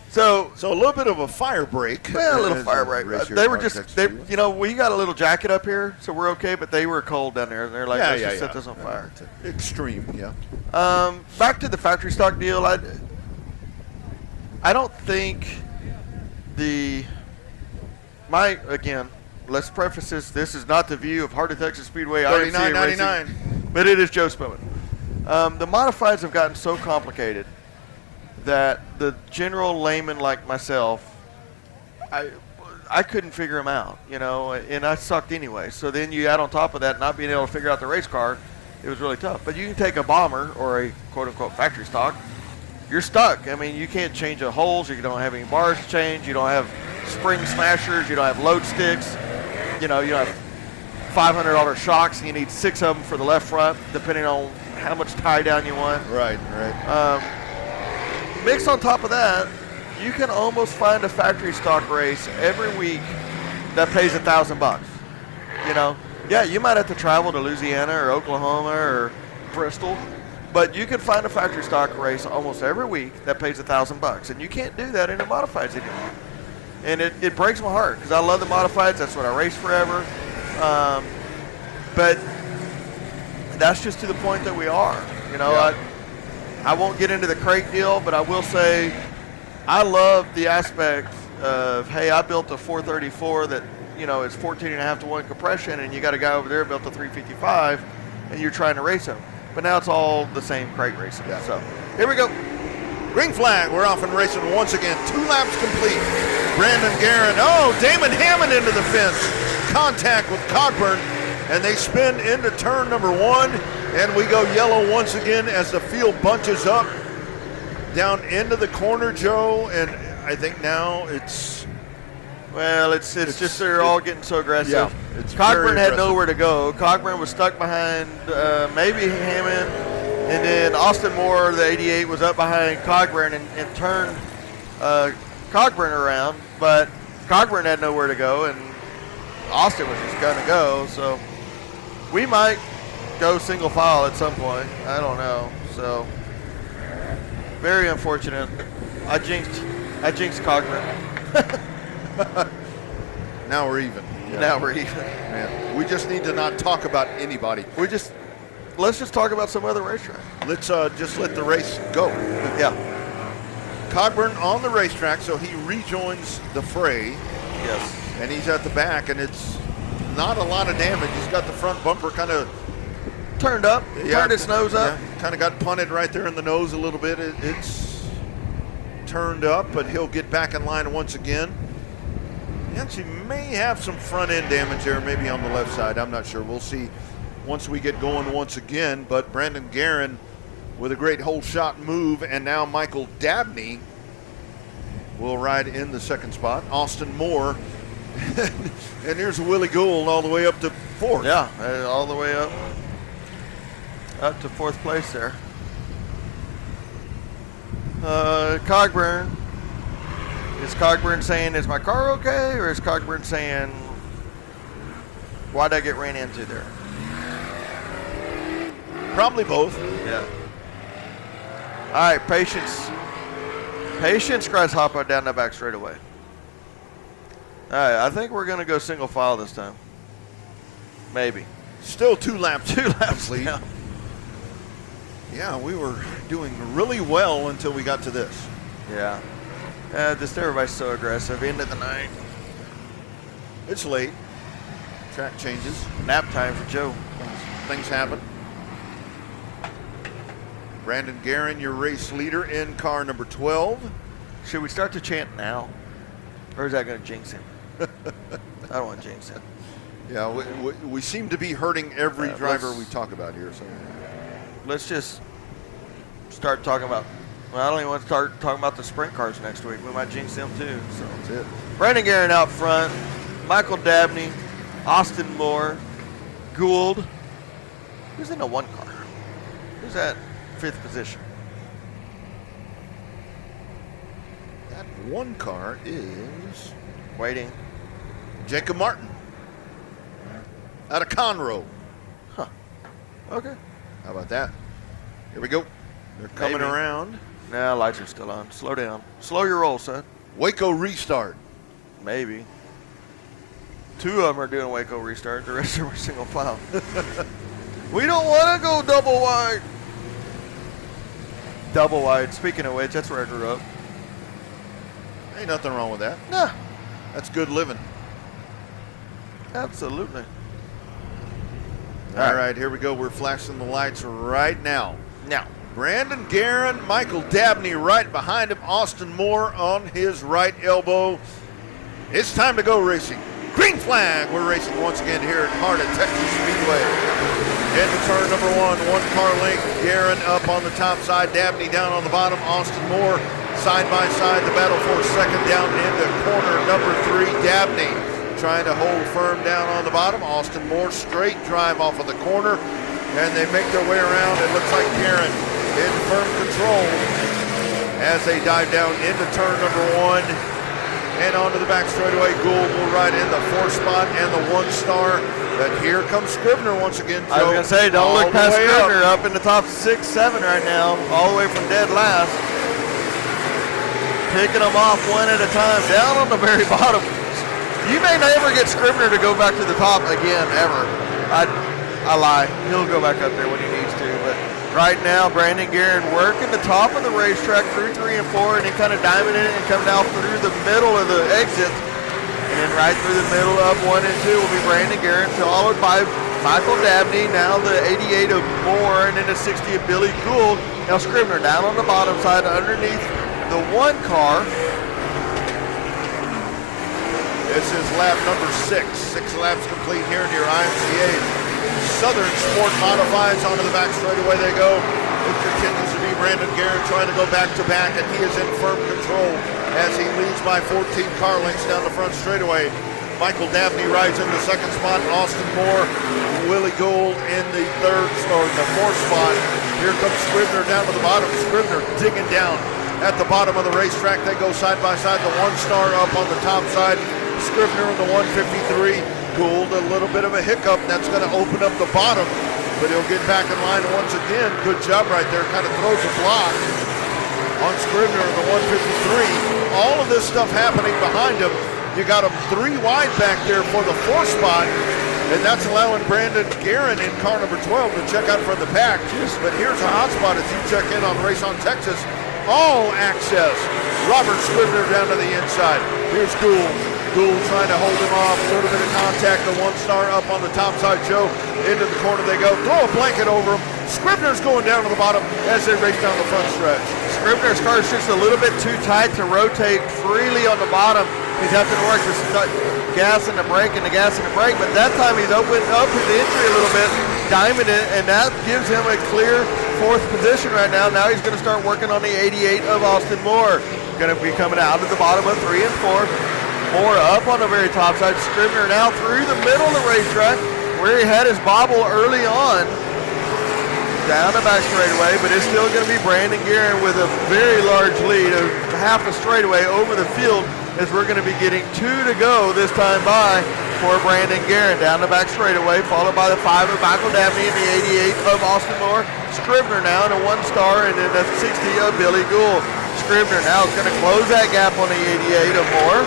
So a little bit of a fire break. Well, a little as fire break. race here They at were Hard just, Texas they, Speedway. you know, we got a little jacket up here, so we're okay, but they were cold down there. And they're like, let's just set this on fire. Extreme, yeah. Back to the factory stock deal. I don't think again, let's preface this is not the view of Heart of Texas Speedway IMCA Racing, $39.99. but it is Joe Spillman. The modifieds have gotten so complicated that the general layman like myself, I couldn't figure them out, you know, and I sucked anyway. So then you add on top of that not being able to figure out the race car, it was really tough. But you can take a bomber or a quote-unquote factory stock, you're stuck. I mean, you can't change the holes. You don't have any bars to change. You don't have spring smashers. You don't have load sticks. You know, you have $500 shocks, and you need 6 of them for the left front, depending on how much tie down you want. Right. Mixed on top of that, you can almost find a factory stock race every week that pays $1,000. You know, yeah, you might have to travel to Louisiana or Oklahoma or Bristol, but you can find a factory stock race almost every week that pays $1,000, and you can't do that in the modifieds anymore. And it breaks my heart because I love the modifieds. That's what I raced forever. But that's just to the point that we are. You know, Yeah. I won't get into the crate deal, but I will say I love the aspect of, hey, I built a 434 that, you know, is 14.5 to 1 compression, and you got a guy over there built a 355, and you're trying to race him. But now it's all the same crate racing. Yeah. So here we go. Green flag. We're off and racing once again. 2 laps complete. Brandon Guerin. Oh, Damon Hammond into the fence. Contact with Cogburn, and they spin into turn number 1, and we go yellow once again as the field bunches up down into the corner, Joe. And I think now it's just they're all getting so aggressive. Yeah, it's very Cogburn had aggressive. nowhere to go. Cogburn was stuck behind maybe Hammond, and then Austin Moore, the 88, was up behind Cogburn and turned Cogburn around, but Cogburn had nowhere to go, and Austin was just going to go. So we might go single file at some point. I don't know. So very unfortunate. I jinxed Cogburn. now we're even. Yeah. Now we're even. Man, we just need to not talk about anybody. Let's just talk about some other racetrack. Let's just let the race go. Yeah. Cogburn on the racetrack, so he rejoins the fray. Yes. And he's at the back, and it's not a lot of damage. He's got the front bumper kind of Turned up. Turned its nose up. Kind of got punted right there in the nose a little bit. It's turned up, but he'll get back in line once again. He actually may have some front end damage there, maybe on the left side. I'm not sure. We'll see once we get going once again. But Brandon Guerin with a great hole shot move, and now Michael Dabney will ride in the second spot. Austin Moore. And here's Willie Gould all the way up to 4th. Yeah, all the way up to 4th place there. Cogburn. Is Cogburn saying, is my car okay? Or is Cogburn saying, why'd I get ran into there? Probably both. Yeah. All right, Patience. Patience Grasshopper down the back straightaway. All right, I think we're going to go single file this time. Maybe. Still 2 laps. 2 laps lead. now. Yeah, we were doing really well until we got to this. Yeah. Just everybody's so aggressive. End of the night. It's late. Track changes. Nap time for Joe. Things happen. Brandon Guerin, your race leader in car number 12. Should we start to chant now? Or is that going to jinx him? I don't want to jinx him. Yeah, we seem to be hurting every driver let's- we talk about here. So Let's just start talking about, well, I don't even want to start talking about the sprint cars next week. We might jinx them too. So that's it. Brandon Guerin out front, Michael Dabney, Austin Moore, Gould. Who's in the 1 car? Who's at 5th position? That 1 car is Waiting. Jacob Martin out of Conroe. Huh. Okay. How about that? Here we go. They're coming Maybe. around. Nah, lights are still on. Slow down. Slow your roll, son. Waco restart. Maybe. 2 of them are doing Waco restart. The rest of them are single file. We don't want to go double wide. Double wide. Speaking of which, that's where I grew up. Ain't nothing wrong with that. Nah, That's good living. absolutely. All right, here we go. We're flashing the lights right now. Now, Brandon Guerin, Michael Dabney right behind him, Austin Moore on his right elbow. It's time to go racing. Green flag. We're racing once again here at Heart of Texas Speedway. Into turn number 1 car length. Guerin up on the top side, Dabney down on the bottom. Austin Moore side by side. The battle for second down into corner number 3. Dabney trying to hold firm down on the bottom. Austin Moore straight drive off of the corner, and they make their way around. It looks like Guerin in firm control as they dive down into turn number 1 and onto the back straightaway. Gould will ride in the 4 spot and the 1 star. But here comes Scribner once again, Joe. I was going to say, don't All look the past way Scribner up. up in the top 6, 7 right now, all the way from dead last. Picking them off one at a time, down on the very bottom. You may never get Scribner to go back to the top again, ever. I lie. He'll go back up there when he needs to. But right now, Brandon Guerin working the top of the racetrack through 3 and 4, and he kind of diamond it and coming out through the middle of the exit. And then right through the middle of 1 and 2 will be Brandon Guerin, followed by Michael Dabney, now the 88 of Moore, and then the 60 of Billy Gould. Now Scribner down on the bottom side underneath the 1 car. This is lap number 6. 6 laps complete here near IMCA. Southern Sport Modifieds onto the back straightaway they go. It continues to be Brandon Guerin trying to go back to back, and he is in firm control as he leads by 14 car lengths down the front straightaway. Michael Dabney rides in the 2nd spot. Austin Moore, Willie Gould in the 4th spot. Here comes Scribner down to the bottom. Scribner digging down at the bottom of the racetrack. They go side by side. The 1 star up on the top side. Scribner in the 153. Gould a little bit of a hiccup. That's going to open up the bottom, but he'll get back in line once again. Good job right there. Kind of throws a block on Scribner in the 153. All of this stuff happening behind him. You got him 3 wide back there for the 4th spot, and that's allowing Brandon Guerin in car number 12 to check out from the pack. But here's a hot spot as you check in on Race on Texas. All access. Robert Scribner down to the inside. Here's Gould. Gould trying to hold him off. A little bit of contact. The 1 star up on the top side. Joe into the corner they go. Throw a blanket over him. Scribner's going down to the bottom as they race down the front stretch. Scribner's car is just a little bit too tight to rotate freely on the bottom. He's having to work this gas and the brake and the gas and the brake, but that time he's opened up his entry a little bit, diming it, and that gives him a clear 4th position right now. Now he's going to start working on the 88 of Austin Moore. Going to be coming out of the bottom of 3 and 4. Moore up on the very top side. Scribner now through the middle of the racetrack where he had his bobble early on. Down the back straightaway, but it's still going to be Brandon Guerin with a very large lead of half a straightaway over the field, as we're going to be getting 2 to go this time by for Brandon Guerin. Down the back straightaway, followed by the 5 of Michael Dabney and the 88 of Austin Moore. Scribner now in a 1 star, and then the 60 of Billy Gould. Scribner now is going to close that gap on the 88 of Moore.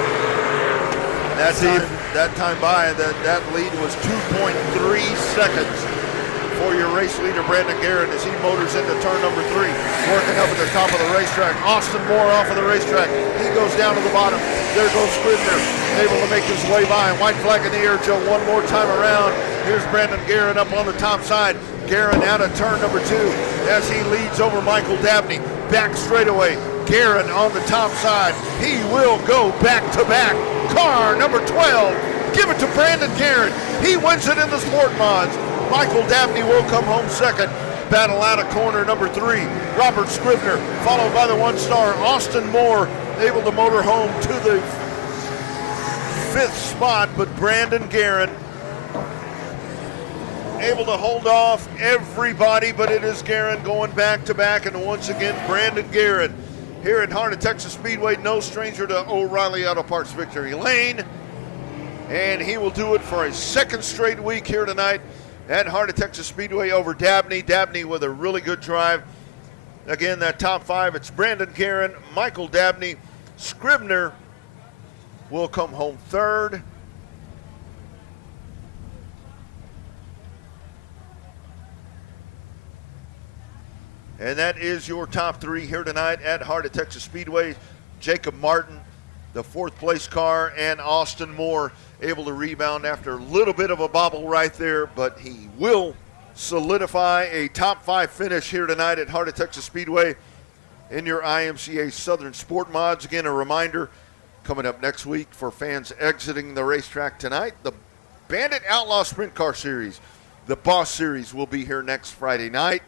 That time by, that lead was 2.3 seconds for your race leader, Brandon Guerin, as he motors into turn number 3. Working up at the top of the racetrack. Austin Moore off of the racetrack. He goes down to the bottom. There goes Scribner, able to make his way by. White flag in the air, Joe, one more time around. Here's Brandon Guerin up on the top side. Guerin out of turn number 2 as he leads over Michael Dabney. Back straightaway. Guerin on the top side. He will go back to back. Car number 12. Give it to Brandon Guerin. He wins it in the Sport Mods. Michael Dabney will come home second. Battle out of corner number 3. Robert Scribner, followed by the 1 star Austin Moore, able to motor home to the 5th spot, but Brandon Guerin able to hold off everybody, but it is Guerin going back to back, and once again, Brandon Guerin here at Heart of Texas Speedway, no stranger to O'Reilly Auto Parts Victory Lane, and he will do it for a second straight week here tonight at Heart of Texas Speedway over Dabney. Dabney with a really good drive. Again, that top five, it's Brandon Guerin, Michael Dabney, Scribner will come home third. And that is your top three here tonight at Heart of Texas Speedway. Jacob Martin, the fourth place car, and Austin Moore able to rebound after a little bit of a bobble right there, but he will solidify a top five finish here tonight at Heart of Texas Speedway in your IMCA Southern Sport Mods. Again, a reminder, coming up next week for fans exiting the racetrack tonight, the Bandit Outlaw Sprint Car Series, the Boss Series, will be here next Friday night.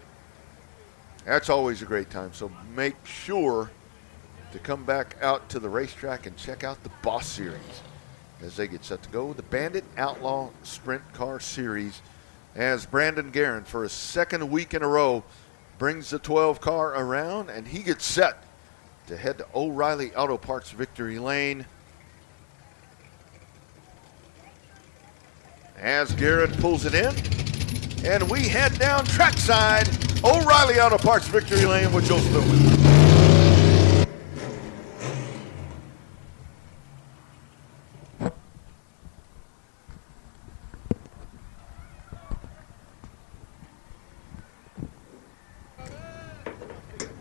That's always a great time, so make sure to come back out to the racetrack and check out the Boss Series as they get set to go with the Bandit Outlaw Sprint Car Series, as Brandon Guerin, for a second week in a row, brings the 12 car around, and he gets set to head to O'Reilly Auto Parts Victory Lane. As Guerin pulls it in, and we head down trackside, O'Reilly Auto Parts Victory Lane with Joe Spillman.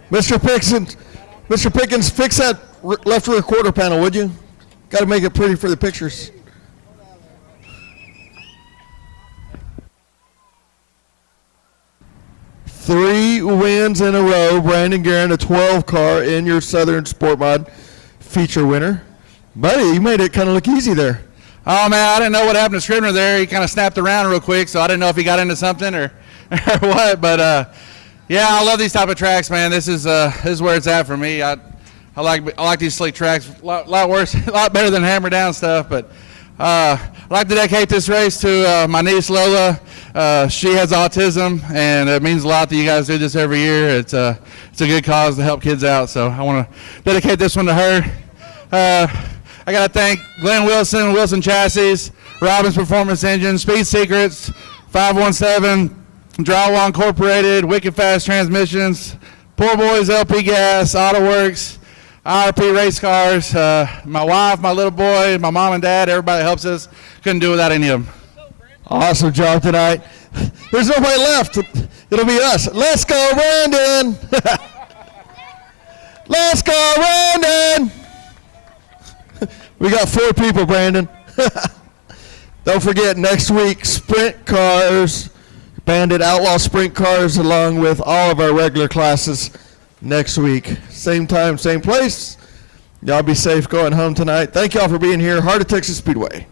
Mr. Pickens, fix that left rear quarter panel, would you? Got to make it pretty for the pictures. Three wins in a row. Brandon Guerin, a 12 car in your Southern Sport Mod feature winner. Buddy, you made it kind of look easy there. Oh, man, I didn't know what happened to Scribner there. He kind of snapped around real quick, so I didn't know if he got into something or what. But, yeah, I love these type of tracks, man. This is where it's at for me. I like these slick tracks. A lot worse, a lot better than hammer down stuff. But I'd like to dedicate this race to my niece Lola. She has autism, and it means a lot that you guys do this every year. It's a good cause to help kids out, so I want to dedicate this one to her. I got to thank Glenn Wilson, Wilson Chassis, Robbins Performance Engine, Speed Secrets, 517, Drywall Incorporated, Wicked Fast Transmissions, Poor Boys LP Gas, AutoWorks, IRP Race Cars, my wife, my little boy, my mom and dad, everybody that helps us. Couldn't do it without any of them. Awesome job tonight. There's nobody left. It'll be us. Let's go, Brandon. Let's go, Brandon. We got 4 people, Brandon. Don't forget, next week, sprint cars, Bandit Outlaw Sprint Cars, along with all of our regular classes next week. Same time, same place. Y'all be safe going home tonight. Thank y'all for being here. Heart of Texas Speedway.